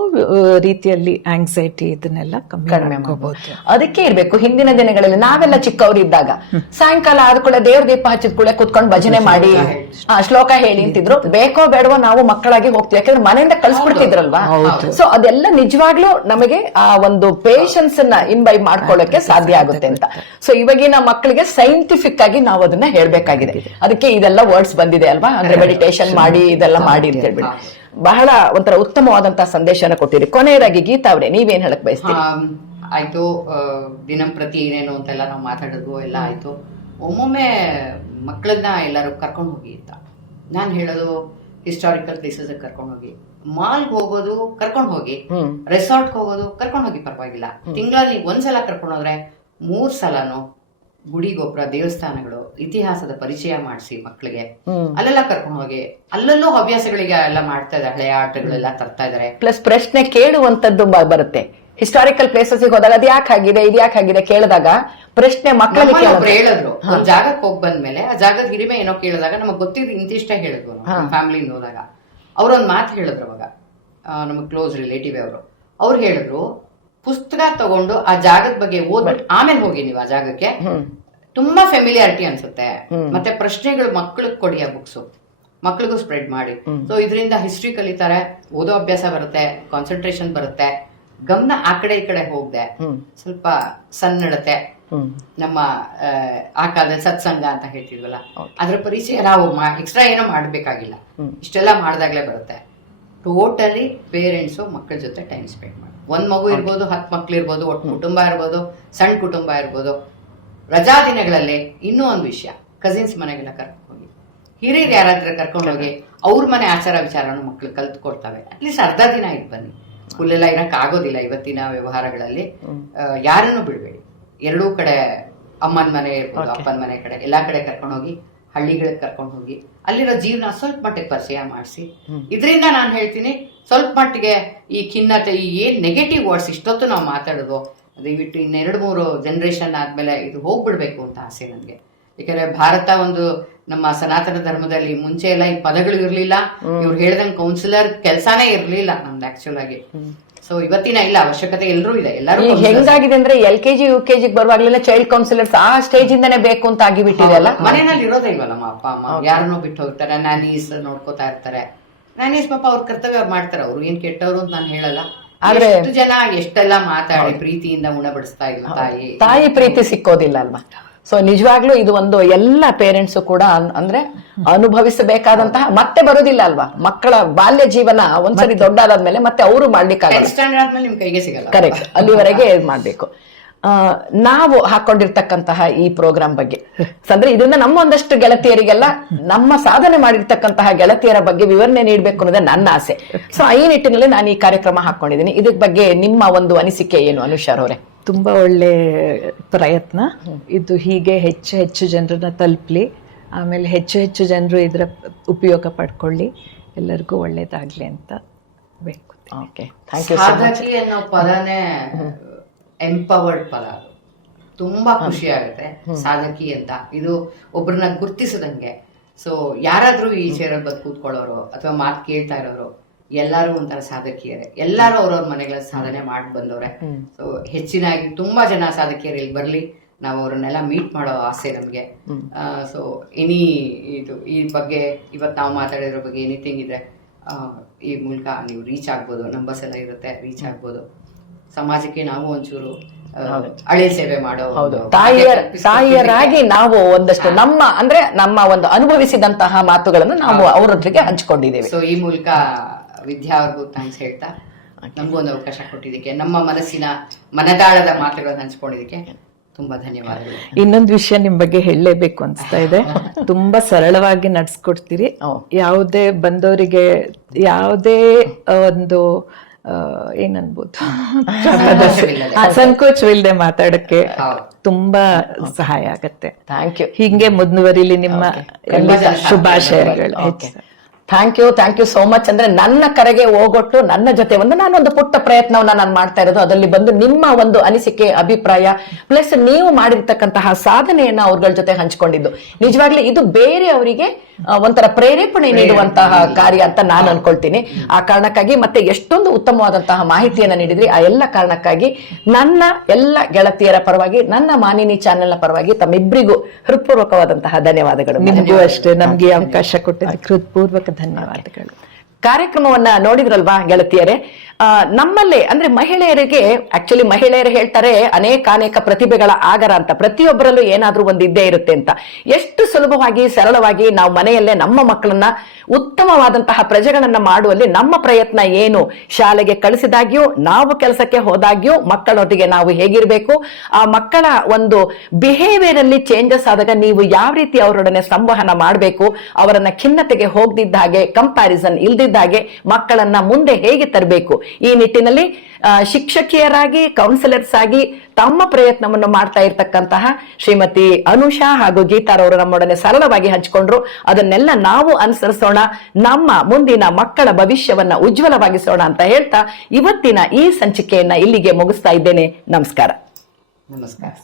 ರೀತಿಯಲ್ಲಿ ಆಂಗ್ಸೈಟಿ ಇದನ್ನೆಲ್ಲ ಕಮ್ಮಿ ಮಾಡ್ಕೋಬಹುದು. ಅದಕ್ಕೆ ಇರ್ಬೇಕು. ಹಿಂದಿನ ದಿನಗಳಲ್ಲಿ ನಾವೆಲ್ಲ ಚಿಕ್ಕವರಿದ್ದಾಗ ಸಾಯಂಕಾಲ ಆದ ಕೂಡ ದೇವ್ರ ದೀಪ ಹಚ್ಚಿದ ಕೂಡ ಕುತ್ಕೊಂಡು ಭಜನೆ ಮಾಡಿ ಶ್ಲೋಕ ಹೇಳಿ ಅಂತಿದ್ರು. ಬೇಕೋ ಬೇಡವೋ ನಾವು ಮಕ್ಕಳಾಗಿ ಹೋಗ್ತೀವಿ, ಯಾಕಂದ್ರೆ ಮನೆಯಿಂದ ಕಳ್ಸ್ಬಿಡ್ತಿದ್ರಲ್ವಾ. ಸೊ ಅದೆಲ್ಲ ನಿಜವಾಗ್ಲೂ ನಮಗೆ ಆ ಒಂದು ಪೇಷನ್ಸ್ ಅನ್ನ ಇಂಬೈಬ್ ಮಾಡ್ಕೊಳ್ಳೋಕೆ ಸಾಧ್ಯ ಆಗುತ್ತೆ ಅಂತ. ಸೊ ಇವಾಗಿನ ಮಕ್ಕಳಿಗೆ ಸೈಂಟಿಫಿಕ್ ಆಗಿ ನಾವು ಅದನ್ನ ಹೇಳ್ಬೇಕಾಗಿದೆ. ಅದಕ್ಕೆ ಇದೆಲ್ಲ ವರ್ಡ್ಸ್ ಬಂದಿದೆ ಅಲ್ವಾ, ಅಂದ್ರೆ ಮೆಡಿಟೇಷನ್ ಮಾಡಿ ಇದೆಲ್ಲ ಮಾಡಿ ಅಂತ ಹೇಳ್ಬಿಡಿ. ಬಹಳ ಒಂಥರ ಉತ್ತಮವಾದಂತಹ ಸಂದೇಶನ ಕೊಟ್ಟಿರಿ. ಕೊನೆಯದಾಗಿ ಗೀತಾ ಅವ್ರೆ, ನೀವೇನ್ ಹೇಳಕ್ ಬಯಸ್ತೀರಿ? ಆಯ್ತು, ದಿನಂಪ್ರತಿ ಏನೇನು ಅಂತೆಲ್ಲ ನಾವು ಮಾತಾಡೋದು ಎಲ್ಲ ಆಯ್ತು. ಒಮ್ಮೊಮ್ಮೆ ಮಕ್ಕಳನ್ನ ಎಲ್ಲರೂ ಕರ್ಕೊಂಡು ಹೋಗಿ ಅಂತ ನಾನು ಹೇಳೋದು. ಹಿಸ್ಟಾರಿಕಲ್ ಪ್ಲೇಸಸ್ ಕರ್ಕೊಂಡು ಹೋಗಿ, ಮಾಲ್ಗೆ ಹೋಗೋದು ಕರ್ಕೊಂಡು ಹೋಗಿ, ರೆಸಾರ್ಟ್ ಹೋಗೋದು ಕರ್ಕೊಂಡು ಹೋಗಿ, ಪರವಾಗಿಲ್ಲ. ತಿಂಗಳಲ್ಲಿ ಒಂದ್ಸಲ ಕರ್ಕೊಂಡು ಹೋದ್ರೆ 3 ಸಲನೂ ಗುಡಿ ಗೋಪುರ, ದೇವಸ್ಥಾನಗಳು, ಇತಿಹಾಸದ ಪರಿಚಯ ಮಾಡಿಸಿ ಮಕ್ಕಳಿಗೆ. ಅಲ್ಲೆಲ್ಲ ಕರ್ಕೊಂಡು ಹೋಗಿ, ಅಲ್ಲಲ್ಲೂ ಹವ್ಯಾಸಗಳಿಗೆ ಎಲ್ಲ ಮಾಡ್ತಾ ಇದ್ದಾರೆ, ಹಳೆಯ ಆಟಗಳೆಲ್ಲ ತರ್ತಾ ಇದಾರೆ. ಪ್ಲಸ್ ಪ್ರಶ್ನೆ ಕೇಳುವಂತದ್ದು ಬರುತ್ತೆ. ಹಿಸ್ಟಾರಿಕಲ್ ಪ್ಲೇಸಸ್ ಹೋದಾಗ ಅದ್ ಯಾಕೆ ಆಗಿದೆ, ಇದು ಯಾಕೆ ಆಗಿದೆ ಕೇಳಿದಾಗ ಪ್ರಶ್ನೆ ಮಕ್ಕಳಿಗೆ ಹೇಳಿದ್ರು. ಒಂದ್ ಜಾಗಕ್ಕೆ ಹೋಗಿ ಬಂದ್ಮೇಲೆ ಆ ಜಾಗದ ಹಿರಿಮೆ ಏನೋ ಕೇಳಿದಾಗ ನಮಗ್ ಗೊತ್ತಿದ್ದು ಇಂತಿಷ್ಟೇ ಹೇಳಿದ್ವು. ಫ್ಯಾಮಿಲಿಯಿಂದ ಹೋದಾಗ ಅವ್ರೊಂದ್ ಮಾತು ಹೇಳಿದ್ರು. ಅವಾಗ ನಮಗ್ ಕ್ಲೋಸ್ ರಿಲೇಟಿವ್ ಅವ್ರು ಹೇಳಿದ್ರು, ಪುಸ್ತಕ ತಗೊಂಡು ಆ ಜಾಗದ ಬಗ್ಗೆ ಓದ್ಬಿಟ್ಟು ಆಮೇಲೆ ಹೋಗಿ ನೀವು ಆ ಜಾಗಕ್ಕೆ, ತುಂಬಾ ಫೆಮಿಲಿಯಾರಿಟಿ ಅನ್ಸುತ್ತೆ. ಮತ್ತೆ ಪ್ರಶ್ನೆಗಳು ಮಕ್ಕಳಿಗೆ ಕೊಡಿ, ಆ ಬುಕ್ಸ್ ಮಕ್ಳಿಗೂ ಸ್ಪ್ರೆಡ್ ಮಾಡಿ. ಸೊ ಇದರಿಂದ ಹಿಸ್ಟ್ರಿ ಕಲಿತಾರೆ, ಓದೋ ಅಭ್ಯಾಸ ಬರುತ್ತೆ, ಕಾನ್ಸಂಟ್ರೇಷನ್ ಬರುತ್ತೆ, ಗಮನ ಆ ಕಡೆ ಈ ಕಡೆ ಹೋಗದೆ ಸ್ವಲ್ಪ ಸನ್ನಡತೆ. ನಮ್ಮ ಆ ಕಾಲದಲ್ಲಿ ಸತ್ಸಂಗ ಅಂತ ಹೇಳ್ತಿದ್ವಲ್ಲ, ಅದ್ರ ಪರಿಚಯ ನಾವು ಎಕ್ಸ್ಟ್ರಾ ಏನೋ ಮಾಡ್ಬೇಕಾಗಿಲ್ಲ, ಇಷ್ಟೆಲ್ಲ ಮಾಡ್ದಾಗ್ಲೇ ಬರುತ್ತೆ. ಟೋಟಲಿ ಪೇರೆಂಟ್ಸು ಮಕ್ಕಳ ಜೊತೆ ಟೈಮ್ ಸ್ಪೆಂಡ್ ಮಾಡಿ. 1 ಮಗು ಇರ್ಬೋದು, 10 ಮಕ್ಳು ಇರ್ಬೋದು, ಒಟ್ಟು ಕುಟುಂಬ ಇರ್ಬೋದು, ಸಣ್ಣ ಕುಟುಂಬ ಇರ್ಬೋದು. ರಜಾ ದಿನಗಳಲ್ಲಿ ಇನ್ನೂ ಒಂದು ವಿಷಯ, ಕಸಿನ್ಸ್ ಮನೆಗೆಲ್ಲ ಕರ್ಕೊಂಡು ಹೋಗಿ, ಹಿರಿಯರು ಯಾರಾದ್ರೂ ಕರ್ಕೊಂಡು ಹೋಗಿ ಅವ್ರ ಮನೆ ಆಚಾರ ವಿಚಾರನು ಮಕ್ಳು ಕಲ್ತ್ಕೊಡ್ತವೆ. ಅಟ್ಲೀಸ್ಟ್ ಅರ್ಧ ದಿನ ಇದ್ ಬನ್ನಿ. ಫುಲ್ಲೆಲ್ಲ ಇರಕ್ ಆಗೋದಿಲ್ಲ ಇವತ್ತಿನ ವ್ಯವಹಾರಗಳಲ್ಲಿ. ಯಾರನ್ನು ಬಿಡ್ಬೇಡಿ. ಎರಡೂ ಕಡೆ, ಅಮ್ಮನ ಮನೆ ಇರ್ಬೋದು, ಅಪ್ಪನ ಮನೆ ಕಡೆ, ಎಲ್ಲಾ ಕಡೆ ಕರ್ಕೊಂಡು ಹೋಗಿ, ಹಳ್ಳಿಗಳಿಗೆ ಕರ್ಕೊಂಡು ಹೋಗಿ ಅಲ್ಲಿರೋ ಜೀವನ ಸ್ವಲ್ಪ ಮಟ್ಟಿಗೆ ಪರಿಚಯ ಮಾಡಿಸಿ. ಇದರಿಂದ ನಾನು ಹೇಳ್ತೀನಿ, ಸ್ವಲ್ಪ ಮಟ್ಟಿಗೆ ಈ ಖಿನ್ನತೆ, ಈ ಏನ್ ನೆಗೆಟಿವ್ ವರ್ಡ್ಸ್ ಇಷ್ಟೊತ್ತು ನಾವು ಮಾತಾಡೋದು, ದಯವಿಟ್ಟು ಇನ್ನು 2-3 ಜನರೇಷನ್ ಆದ್ಮೇಲೆ ಇದು ಹೋಗ್ಬಿಡ್ಬೇಕು ಅಂತ ಆಸೆ ನನ್ಗೆ. ಯಾಕಂದ್ರೆ ಭಾರತ ಒಂದು ನಮ್ಮ ಸನಾತನ ಧರ್ಮದಲ್ಲಿ ಮುಂಚೆ ಎಲ್ಲ ಈ ಪದಗಳು ಇರ್ಲಿಲ್ಲ. ಇವ್ರು ಹೇಳ್ದಂಗೆ ಕೌನ್ಸಿಲರ್ ಕೆಲ್ಸಾನೇ ಇರ್ಲಿಲ್ಲ ನಮ್ದು ಆಕ್ಚುಲ್ ಆಗಿ. ಸೊ ಇವತ್ತಿನ ಇಲ್ಲ, ಅವಶ್ಯಕತೆ ಎಲ್ಲರೂ ಇದೆ. ಎಲ್ಲರೂ ಹೆಂಗಾಗಿದೆ ಅಂದ್ರೆ LKG UKG ಬರುವಾಗ್ಲೆಲ್ಲ ಚೈಲ್ಡ್ ಕೌನ್ಸಿಲರ್ಸ್ ಆ ಸ್ಟೇಜ್ ಇಂದಾನೆ ಬೇಕು ಅಂತ ಆಗಿಬಿಟ್ಟಿದೆ ಅಲ್ಲ. ಮನೆಯಲ್ಲಿ ಇರೋದೇ ಇಲ್ವಲ್ಲ, ನಮ್ಮ ಅಪ್ಪ ಅಮ್ಮ ಯಾರನ್ನೋ ಬಿಟ್ಟು ಹೋಗ್ತಾರೆ, ನ್ಯಾನೀಸ್ ನೋಡ್ಕೋತಾ ಇರ್ತಾರೆ. ನ್ಯಾನೀಸ್ ಪಾಪ ಅವ್ರ ಕರ್ತವ್ಯ ಅವ್ರು ಮಾಡ್ತಾರೆ, ಅವ್ರು ಏನ್ ಕೆಟ್ಟವ್ರು ಅಂತ ನಾನು ಹೇಳಲ್ಲ. ಆದ್ರೆ ಎಷ್ಟು ಜನ ಎಷ್ಟೆಲ್ಲ ಮಾತಾಡಿ ಪ್ರೀತಿಯಿಂದ ಉಣಬಡಿಸ್ತಾ ಇಲ್ಲ. ತಾಯಿ ಪ್ರೀತಿ ಸಿಕ್ಕೋದಿಲ್ಲ ಅಲ್ವಾ. ಸೊ ನಿಜವಾಗ್ಲೂ ಇದು ಒಂದು ಎಲ್ಲ ಪೇರೆಂಟ್ಸ್ ಕೂಡ ಅಂದ್ರೆ ಅನುಭವಿಸಬೇಕಾದಂತಹ, ಮತ್ತೆ ಬರುದಿಲ್ಲ ಅಲ್ವಾ. ಮಕ್ಕಳ ಬಾಲ್ಯ ಜೀವನ ಒಂದ್ಸರಿ ದೊಡ್ಡದಾದ್ಮೇಲೆ ಮತ್ತೆ ಅವರು ಮಾಡ್ಲಿಕ್ಕಾಗಲ್ಲ. ನಿಮ್ ಕೈಗೆ ಸಿಗಲ್ಲ. ಕರೆಕ್ಟ್, ಅಲ್ಲಿವರೆಗೆ ಮಾಡ್ಬೇಕು. ನಾವು ಹಾಕೊಂಡಿರ್ತಕ್ಕಂತಹ ಈ ಪ್ರೋಗ್ರಾಮ್ ಬಗ್ಗೆ ಅಂದ್ರೆ ಇದರಿಂದ ನಮ್ಮ ಒಂದಷ್ಟು ಗೆಳತಿಯರಿಗೆಲ್ಲ ನಮ್ಮ ಸಾಧನೆ ಮಾಡಿರ್ತಕ್ಕಂತಹ ಗೆಳತಿಯರ ಬಗ್ಗೆ ವಿವರಣೆ ನೀಡಬೇಕು ಅನ್ನೋದೇ ನನ್ನ ಆಸೆ. ಸೊ ಈ ನಿಟ್ಟಿನಲ್ಲಿ ನಾನು ಈ ಕಾರ್ಯಕ್ರಮ ಹಾಕೊಂಡಿದ್ದೀನಿ. ಇದ್ರ ಬಗ್ಗೆ ನಿಮ್ಮ ಒಂದು ಅನಿಸಿಕೆ ಏನು ಅನುಷಾರ್ ಅವರೇ? ತುಂಬಾ ಒಳ್ಳೆ ಪ್ರಯತ್ನ ಇದು. ಹೀಗೆ ಹೆಚ್ಚು ಜನರನ್ನ ತಲುಪಲಿ, ಆಮೇಲೆ ಹೆಚ್ಚು ಜನರು ಇದರ ಉಪಯೋಗ ಪಡ್ಕೊಳ್ಳಿ, ಎಲ್ಲರಿಗೂ ಒಳ್ಳೇದಾಗ್ಲಿ ಅಂತ ಬೇಕು. Okay, thank you. ಸಾಧಕಿ ಅನ್ನೋ ಪದನೇ ಎಂಪವರ್ಡ್ ಪದ. ಅದು ತುಂಬಾ ಖುಷಿ ಆಗುತ್ತೆ. ಸಾಧಕಿ ಅಂತ ಇದು ಒಬ್ರನ್ನ ಗುರ್ತಿಸದಂಗೆ. ಸೊ ಯಾರಾದ್ರೂ ಈ ಚೇರಲ್ಲಿ ಬಂದು ಕೂತ್ಕೊಳ್ಳೋರು ಅಥವಾ ಮಾತು ಕೇಳ್ತಾ ಇರೋರು ಎಲ್ಲಾರು ಒಂಥರ ಸಾಧಕಿಯರೇ. ಎಲ್ಲಾರು ಅವ್ರವ್ರ ಮನೆಗಳಲ್ಲಿ ಸಾಧನೆ ಮಾಡಿ ಬಂದವ್ರೆ. ಸೊ ಹೆಚ್ಚಿನಾಗಿ ತುಂಬಾ ಜನ ಸಾಧಕಿಯರು ಇಲ್ಲಿ ಬರ್ಲಿ, ನಾವು ಅವ್ರನ್ನೆಲ್ಲ ಮೀಟ್ ಮಾಡೋ ಆಸೆ ನಮ್ಗೆ. ಸೊ ಇದು ಈ ಬಗ್ಗೆ ಇವತ್ತು ನಾವು ಮಾತಾಡಿರೋ ಬಗ್ಗೆ ಎನಿಥಿಂಗ್ ಇದೆ, ಈ ಮೂಲಕ ನೀವು ರೀಚ್ ಆಗ್ಬೋದು. ನಂಬರ್ಸ್ ಎಲ್ಲ ಇರುತ್ತೆ, ರೀಚ್ ಆಗ್ಬೋದು. ಸಮಾಜಕ್ಕೆ ನಾವು ಒಂಚೂರು ಹಳೆ ಸೇವೆ ಮಾಡೋ, ತಾಯಿಯರಾಗಿ ನಾವು ಒಂದಷ್ಟು ನಮ್ಮ ಒಂದು ಅನುಭವಿಸಿದಂತಹ ಮಾತುಗಳನ್ನು ನಾವು ಅವರೊಟ್ಟಿಗೆ ಹಂಚಿಕೊಂಡಿದ್ದೇವೆ. ಸೊ ಈ ಮೂಲಕ ವಿದ್ಯಾ ಅವ್ರಿಗೂ ಥ್ಯಾಂಕ್ಸ್ ಹೇಳ್ತಾ, ನಮಗೂ ಒಂದು ಅವಕಾಶ ಕೊಟ್ಟಿದ್ದಕ್ಕೆ, ನಮ್ಮ ಮನದಾಳದ ಮಾತುಗಳನ್ನು ಹಂಚ್ಕೊಂಡಿದ್ದಕ್ಕೆ ತುಂಬಾ ಧನ್ಯವಾದಗಳು. ಇನ್ನೊಂದು ವಿಷಯ ನಿಮ್ ಬಗ್ಗೆ ಹೇಳಲೇಬೇಕು ಅನ್ಸ್ತಾ ಇದೆ. ತುಂಬಾ ಸರಳವಾಗಿ ನಡ್ಸ್ಕೊಡ್ತೀರಿ. ಯಾವುದೇ ಬಂದವರಿಗೆ ಯಾವುದೇ ಒಂದು ಏನನ್ಬೋದು ಸಂಕೋಚವಿಲ್ಲದೆ ಮಾತಾಡಕ್ಕೆ ತುಂಬಾ ಸಹಾಯ ಆಗತ್ತೆ. Thank you. ಹಿಂಗೆ ಮುಂದುವರಿಲಿ ನಿಮ್ಮ ಎಲ್ಲ ಶುಭಾಶಯಗಳು. Thank you so much. ಅಂದ್ರೆ ನನ್ನ ಕರೆಗೆ ಹೋಗೊಟ್ಟು ನನ್ನ ಜೊತೆ ನಾನೊಂದು ಪುಟ್ಟ ಪ್ರಯತ್ನವನ್ನ ನಾನು ಮಾಡ್ತಾ ಇರೋದು, ಅದರಲ್ಲಿ ಬಂದು ನಿಮ್ಮ ಒಂದು ಅನಿಸಿಕೆ, ಅಭಿಪ್ರಾಯ ಪ್ಲಸ್ ನೀವು ಮಾಡಿರ್ತಕ್ಕಂತಹ ಸಾಧನೆಯನ್ನ ಅವ್ರಗಳ ಜೊತೆ ಹಂಚ್ಕೊಂಡಿದ್ದು ನಿಜವಾಗ್ಲೂ ಇದು ಬೇರೆಯವರಿಗೆ ಒಂಥರ ಪ್ರೇರೇಪಣೆ ನೀಡುವಂತಹ ಕಾರ್ಯ ಅಂತ ನಾನು ಅನ್ಕೊಳ್ತೀನಿ. ಆ ಕಾರಣಕ್ಕಾಗಿ ಮತ್ತೆ ಎಷ್ಟೊಂದು ಉತ್ತಮವಾದಂತಹ ಮಾಹಿತಿಯನ್ನ ನೀಡಿದ್ರಿ. ಆ ಎಲ್ಲ ಕಾರಣಕ್ಕಾಗಿ ನನ್ನ ಎಲ್ಲ ಗೆಳತಿಯರ ಪರವಾಗಿ, ನನ್ನ ಮಾನಿನಿ ಚಾನೆಲ್ನ ಪರವಾಗಿ ತಮ್ಮಿಬ್ಬರಿಗೂ ಹೃತ್ಪೂರ್ವಕವಾದಂತಹ ಧನ್ಯವಾದಗಳು. ನಿಮಗೂ ಅಷ್ಟೇ, ನಮ್ಗೆ ಅವಕಾಶ ಕೊಟ್ಟಿದ್ದಕ್ಕೆ ಹೃತ್ಪೂರ್ವಕ ಧನ್ಯವಾದಗಳು. ಕಾರ್ಯಕ್ರಮವನ್ನ ನೋಡಿದ್ರಲ್ವಾ ಗೆಳತಿಯರೇ? ನಮ್ಮಲ್ಲೇ ಅಂದ್ರೆ ಮಹಿಳೆಯರಿಗೆ, ಆಕ್ಚುಲಿ ಮಹಿಳೆಯರು ಹೇಳ್ತಾರೆ ಅನೇಕ ಪ್ರತಿಭೆಗಳ ಆಗರ ಅಂತ, ಪ್ರತಿಯೊಬ್ಬರಲ್ಲೂ ಏನಾದ್ರೂ ಒಂದು ಇದ್ದೇ ಇರುತ್ತೆ ಅಂತ. ಎಷ್ಟು ಸುಲಭವಾಗಿ ಸರಳವಾಗಿ ನಾವು ಮನೆಯಲ್ಲೇ ನಮ್ಮ ಮಕ್ಕಳನ್ನ ಉತ್ತಮವಾದಂತಹ ಪ್ರಜೆಗಳನ್ನ ಮಾಡುವಲ್ಲಿ ನಮ್ಮ ಪ್ರಯತ್ನ ಏನು, ಶಾಲೆಗೆ ಕಳಿಸಿದಾಗ್ಯೂ ನಾವು ಕೆಲಸಕ್ಕೆ ಹೋದಾಗ್ಯೂ ಮಕ್ಕಳೊಟ್ಟಿಗೆ ನಾವು ಹೇಗಿರ್ಬೇಕು, ಆ ಮಕ್ಕಳ ಒಂದು ಬಿಹೇವಿಯರ್ ಅಲ್ಲಿ ಚೇಂಜಸ್ ಆದಾಗ ನೀವು ಯಾವ ರೀತಿ ಅವರೊಡನೆ ಸಂವಹನ ಮಾಡಬೇಕು, ಅವರನ್ನ ಖಿನ್ನತೆಗೆ ಹೋಗದಿದ್ದ ಹಾಗೆ, ಕಂಪ್ಯಾರಿಸನ್ ಇಲ್ದಿದ್ದ ಹಾಗೆ ಮಕ್ಕಳನ್ನ ಮುಂದೆ ಹೇಗೆ ತರಬೇಕು, ಈ ನಿಟ್ಟಿನಲ್ಲಿ ಶಿಕ್ಷಕಿಯರಾಗಿ, ಕೌನ್ಸಿಲರ್ಸ್ ಆಗಿ ತಮ್ಮ ಪ್ರಯತ್ನವನ್ನು ಮಾಡ್ತಾ ಇರ್ತಕ್ಕಂತಹ ಶ್ರೀಮತಿ ಅನುಷಾ ಹಾಗೂ ಗೀತಾರವರು ನಮ್ಮೊಡನೆ ಸರಳವಾಗಿ ಹಂಚಿಕೊಂಡ್ರು. ಅದನ್ನೆಲ್ಲ ನಾವು ಅನುಸರಿಸೋಣ, ನಮ್ಮ ಮುಂದಿನ ಮಕ್ಕಳ ಭವಿಷ್ಯವನ್ನ ಉಜ್ವಲವಾಗಿಸೋಣ ಅಂತ ಹೇಳ್ತಾ ಇವತ್ತಿನ ಈ ಸಂಚಿಕೆಯನ್ನ ಇಲ್ಲಿಗೆ ಮುಗಿಸ್ತಾ ಇದ್ದೇನೆ. ನಮಸ್ಕಾರ. ನಮಸ್ಕಾರ.